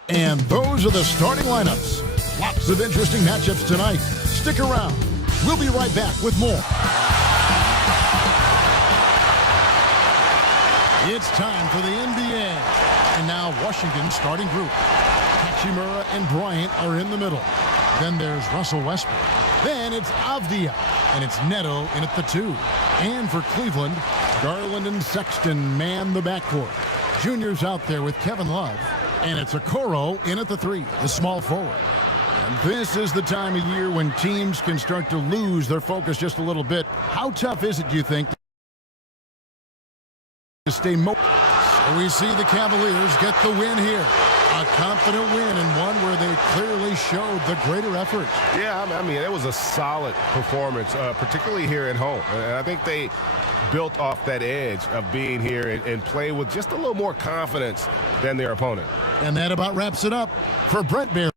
And those are the starting lineups. Lots of interesting matchups tonight. Stick around. We'll be right back with more. It's time for the NBA. And now Washington's starting group. Hachimura and Bryant are in the middle. Then there's Russell Westbrook. Then it's Avdia. And it's Neto in at the 2. And for Cleveland, Garland and Sexton man the backcourt. Junior's out there with Kevin Love. And it's Okoro in at the 3, the small forward. And this is the time of year when teams can start to lose their focus just a little bit. How tough is it, do you think, to stay So we see the Cavaliers get the win here. A confident win and one where they clearly showed the greater effort. Yeah, I mean, it was a solid performance, particularly here at home. And I think they built off that edge of being here and play with just a little more confidence than their opponent. And that about wraps it up for Brent Bear.